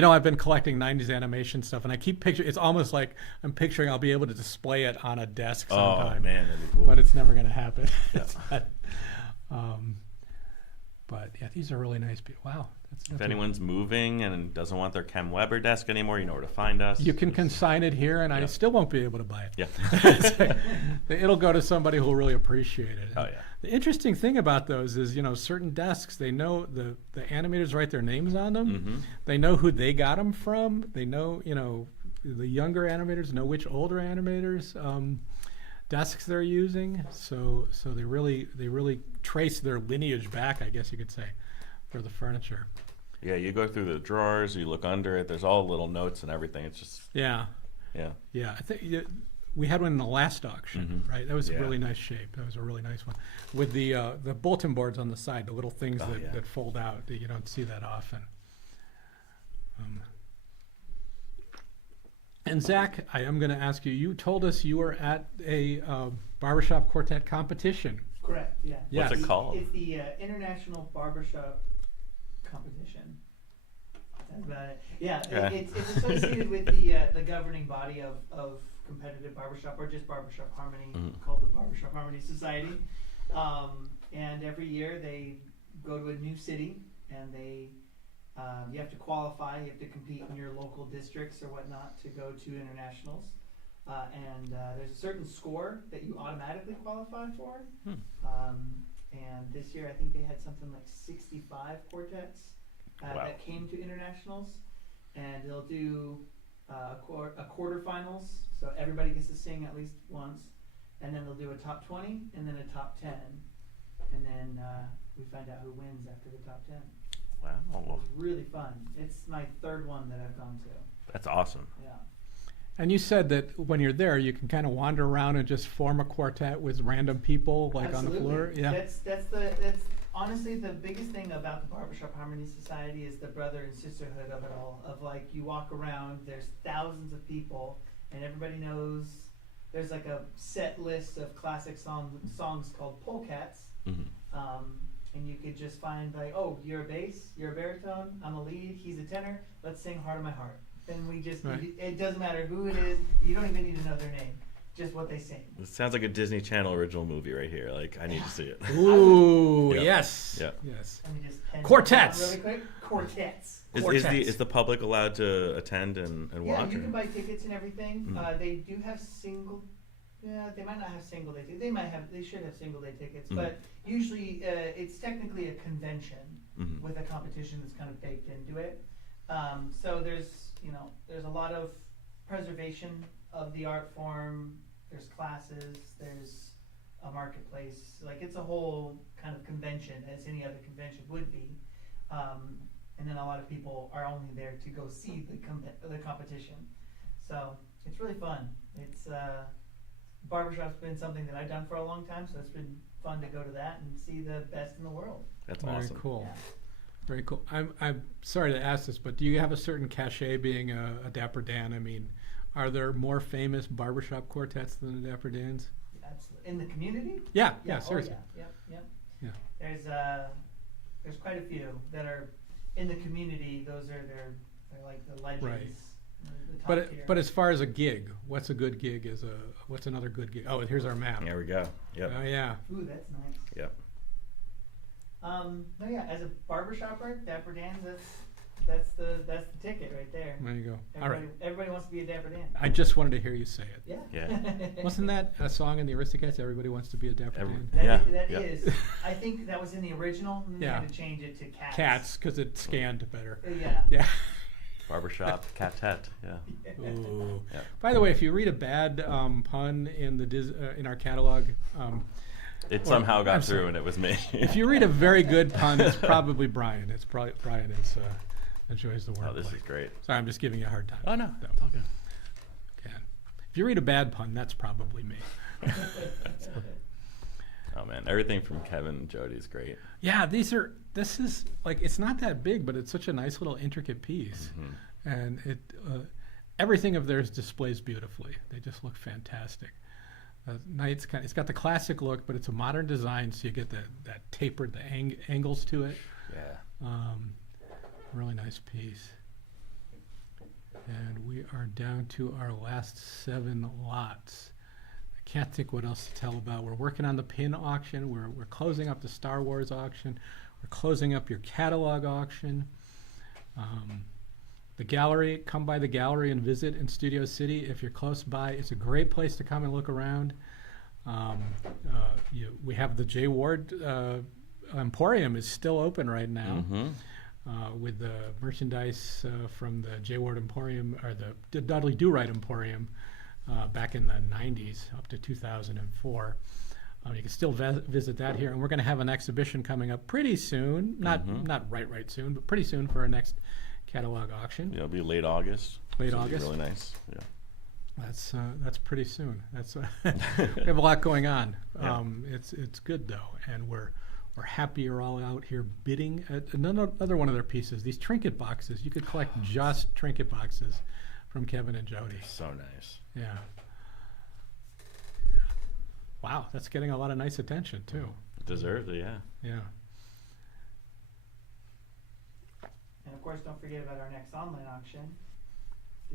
I've been collecting 90s animation stuff, and I keep picturing. It's almost like I'm picturing I'll be able to display it on a desk sometime. Oh, man, that'd be cool. But it's never going to happen. Yeah. It's not, but yeah, these are really nice. Wow. If anyone's moving and doesn't want their Kem Weber desk anymore, you know where to find us. You can consign it here, and I Yeah. still won't be able to buy it. Yeah. It'll go to somebody who will really appreciate it. Oh, yeah. The interesting thing about those is, certain desks, they know the animators write their names on them. Mm-hmm. They know who they got them from. They know, the younger animators know which older animators desks they're using. So they really trace their lineage back, I guess you could say, for the furniture. Yeah, you go through the drawers, you look under it. There's all little notes and everything. It's just Yeah. yeah. I think we had one in the last auction, Mhm. right? That was a Yeah. really nice shape. That was a really nice one with the bulletin boards on the side, the little things Oh, yeah. that fold out. That you don't see that often. And Zach, I am going to ask you. You told us you were at a barbershop quartet competition. Correct. Yeah. Yes. What's it called? It's the International Barbershop Competition. That's about it. Yeah, Okay. it's associated with the governing body of competitive barbershop, or just Barbershop Harmony, called the Barbershop Harmony Society. And every year they go to a new city, and you have to qualify. You have to compete in your local districts or whatnot to go to internationals. And there's a certain score that you automatically qualify for. And this year I think they had something like 65 quartets Wow. that came to internationals. And they'll do a quarterfinals, so everybody gets to sing at least once. And then they'll do a top 20 and then a top 10. And then we find out who wins after the top 10. Wow. It's really fun. It's my third one that I've gone to. That's awesome. Yeah. And you said that when you're there, you can kind of wander around and just form a quartet with random people, like Absolutely. on the floor. Yeah. That's honestly the biggest thing about the Barbershop Harmony Society is the brother and sisterhood of it all. Of like, you walk around, there's thousands of people, and everybody knows. There's like a set list of classic songs called polecats. And you could just find like, oh, you're a bass, you're a baritone, I'm a lead, he's a tenor, let's sing Heart of My Heart. And we just, Right. it doesn't matter who it is, you don't even need to know their name. just what they sing. This sounds like a Disney Channel original movie right here. Like, I need to see it. Ooh, Yep. yes. Yep. Yes. Let me just pen Quartets. that down really quick. Quartets. Is the public allowed to attend and Yeah, watch? you or- can buy tickets and everything. Mhm. They do have single. Yeah, they might not have single day. They should have single day tickets, Mhm. but usually it's technically a convention Mhm. with a competition that's kind of baked into it. So there's a lot of preservation of the art form. There's classes. There's a marketplace. Like it's a whole kind of convention, as any other convention would be. And then a lot of people are only there to go see the competition. So it's really fun. It's barbershop's been something that I've done for a long time, so it's been fun to go to that and see the best in the world. That's Very awesome. cool. Yeah. Very cool. I'm sorry to ask this, but do you have a certain cachet being a Dapper Dan? I mean, are there more famous barbershop quartets than the Dapper Dans? Absolutely. In the community? Yeah, Yeah, seriously. Oh, yeah. Yeah. There's quite a few that are in the community. They're like the legends. Right. The top tier. But as far as a gig, what's a good gig? What's another good gig? Oh, here's our map. There we go. Yep. Oh yeah. Ooh, that's nice. Yep. No, yeah. As a barbershopper, Dapper Dan's that's the ticket right there. There you go. All right. Everybody wants to be a Dapper Dan. I just wanted to hear you say it. Yeah. Yeah. Wasn't that a song in the Aristocats? Everybody wants to be a Dapper Dan. That Yeah. is. I think that was in the original, and they Yeah. had to change it to Cats. Cats, because it scanned better. Yeah. Yeah. Barbershop, Catet. Yeah. Ooh. Yeah. By the way, if you read a bad pun in in our catalog, It somehow I'm got sorry. through, and it was me. if you read a very good pun, it's probably Brian. It's probably Brian enjoys the Oh, this wordplay. is great. Sorry, I'm just giving you a hard time. Oh no, No. it's all good. Okay. If you read a bad pun, that's probably me. Oh man, everything from Kevin and Jody is great. Yeah, this is like, it's not that big, but it's such a nice little intricate piece. Mhm. And everything of theirs displays beautifully. They just look fantastic. Knight's it's got the classic look, but it's a modern design, so you get that tapered, the angles to it. Yeah. Really nice piece. And we are down to our last 7 lots. I can't think what else to tell about. We're working on the pin auction. We're closing up the Star Wars auction. We're closing up your catalog auction. The gallery, come by the gallery and visit in Studio City. If you're close by, it's a great place to come and look around. We have the J. Ward Emporium is still open right now. Mm-hmm. With the merchandise from the J. Ward Emporium, or the Dudley Do-Right Emporium back in the 90s up to 2004. You can still visit that here, and we're going to have an exhibition coming up pretty soon. Not right soon, but pretty soon for our next catalog auction. Yeah, it'll be late August. Late so it'll be August? really nice. Yeah. That's pretty soon. That's we have a lot going on. Yeah. It's good though, and we're happy you're all out here bidding at another one of their pieces. These trinket boxes, you could collect just trinket boxes from Kevin and Jody. So nice. Yeah. Wow, that's getting a lot of nice attention too. Deserved it, yeah. Yeah. And of course, don't forget about our next online auction.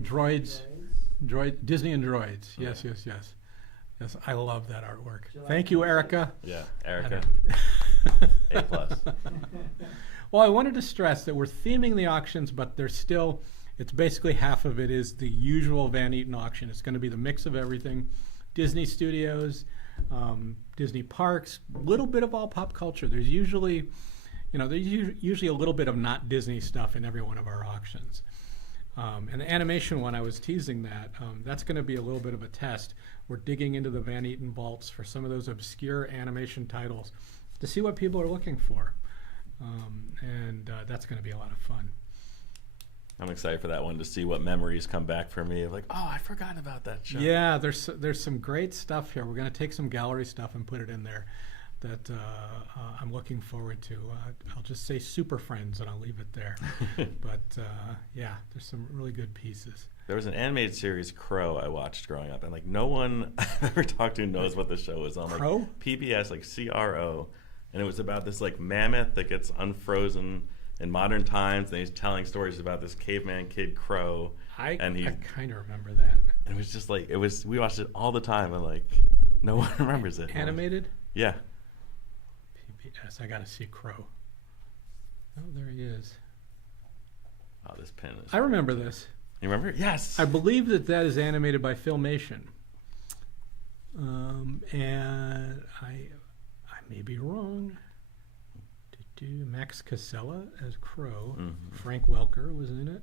Droids. Disney and Droids. Yes, yes, yes. Yes, I love that artwork. July Thank you, 26th. Erica. Yeah, Erica. A+. A+. Well, I wanted to stress that we're theming the auctions, but there's still, it's basically half of it is the usual Van Eaton auction. It's going to be the mix of everything. Disney Studios, Disney parks, a little bit of all pop culture. There's usually, usually a little bit of not Disney stuff in every one of our auctions. And the animation one, I was teasing that's going to be a little bit of a test. We're digging into the Van Eaton vaults for some of those obscure animation titles to see what people are looking for. And that's going to be a lot of fun. I'm excited for that one to see what memories come back for me of like, oh, I forgot about that show. Yeah, there's some great stuff here. We're going to take some gallery stuff and put it in there that I'm looking forward to. I'll just say Super Friends and I'll leave it there. But yeah, there's some really good pieces. There was an animated series, Crow, I watched growing up, and like no one I've ever talked to knows what the show is on. Crow? Like PBS, like CRO, and it was about this like mammoth that gets unfrozen in modern times, and he's telling stories about this caveman kid Crow. I And he- kind of remember that. And it was just like, we watched it all the time, and like, no one remembers it. Animated? Yeah. PBS. I got to see Crow. Oh, there he is. Oh, this pen is. I remember this. You remember? Yes. I believe that is animated by Filmation. And I may be wrong. Max Casella as Crow. Mhm. Frank Welker was in it,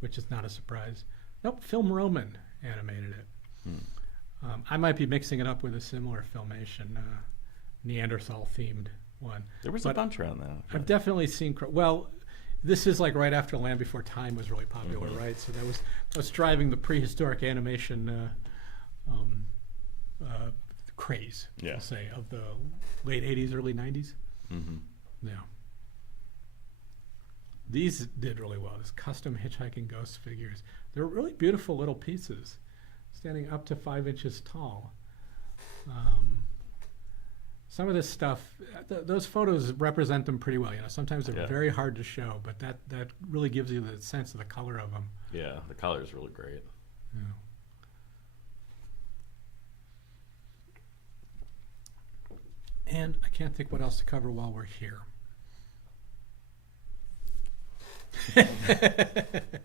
which is not a surprise. Nope, Film Roman animated it. I might be mixing it up with a similar Filmation Neanderthal themed one. There was a bunch around that. I've definitely seen Crow. Well, this is like right after Land Before Time was really popular, right? So that was driving the prehistoric animation craze, Yeah. I'll say, of the late 80s, early 90s. Mm-hmm. Yeah. These did really well. This custom hitchhiking ghost figures. They're really beautiful little pieces, standing up to 5 inches tall. Some of this stuff, those photos represent them pretty well. You know, sometimes they're very hard to show, but that really gives you the sense of the color of them. Yeah, the color is really great. Yeah. And I can't think what else to cover while we're here. Trying to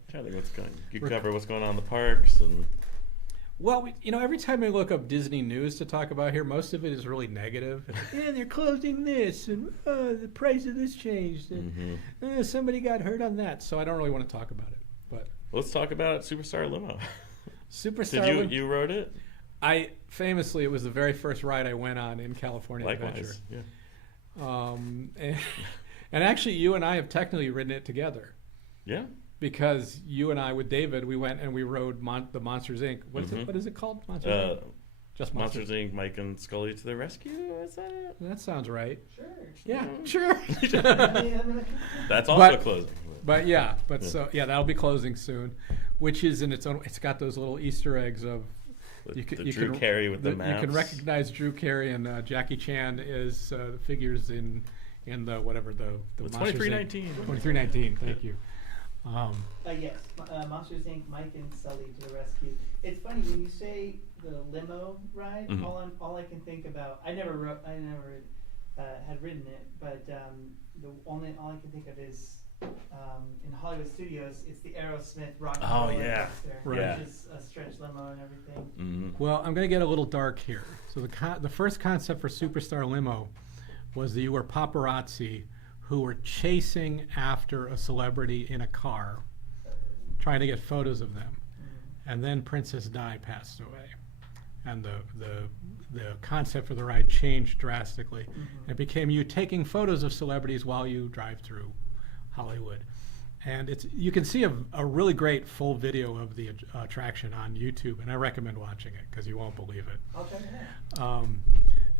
think what's going. You cover what's going on in the parks and. Well, every time I look up Disney news to talk about here, most of it is really negative. Yeah, they're closing this, and the price of this changed, and somebody got hurt on that. So I don't really want to talk about it. But let's talk about Superstar Limo. Superstar. Did you rode it? I famously, it was the very first ride I went on in California Adventure. Yeah. And actually, you and I have technically ridden it together. Yeah. Because you and I, with David, we went and we rode the Monsters Inc. What is it called? Monsters Inc. Just Monsters Inc. Mike and Scully to the rescue. Is that it? That sounds right. Sure. Yeah, sure. That's also closing. But that'll be closing soon, which is in its own. It's got those little Easter eggs of. You Drew Carey with the maps. You can recognize Drew Carey and Jackie Chan as the figures in the whatever the 2319. 2319. Thank you. Yes, Monsters Inc. Mike and Sully to the rescue. It's funny when you say the limo ride. All I can think about. I never had ridden it, but all I can think of is in Hollywood Studios. It's the Aerosmith rock and roll coaster, which is a stretch limo and everything. Mm-hmm. Well, I'm going to get a little dark here. So the first concept for Superstar Limo was that you were paparazzi who were chasing after a celebrity in a car, trying to get photos of them. And then Princess Di passed away. And the concept for the ride changed drastically. It became you taking photos of celebrities while you drive through Hollywood. And you can see a really great full video of the attraction on YouTube, and I recommend watching it because you won't believe it. Okay.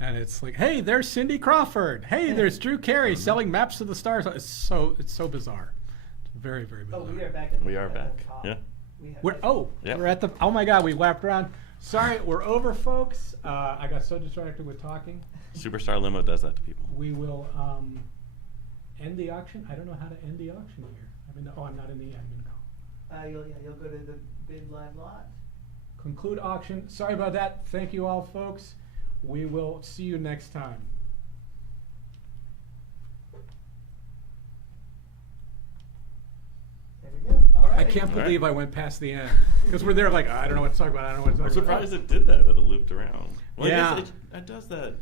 And it's like, hey, there's Cindy Crawford. Hey, there's Drew Carey selling maps to the stars. It's so bizarre. It's very, very bizarre. Oh, we are back. We are back. Yeah. We're at the. Oh my God, we lapped around. Sorry, we're over, folks. I got so distracted with talking. Superstar Limo does that to people. We will end the auction. I don't know how to end the auction here. I'm not in the admin call. You'll go to the bid live lot. Conclude auction. Sorry about that. Thank you all, folks. We will see you next time. There we go. All right. I can't believe I went past the end because we're there like I don't know what to talk about. I'm surprised it did that. That it looped around. Well, yeah. It does that.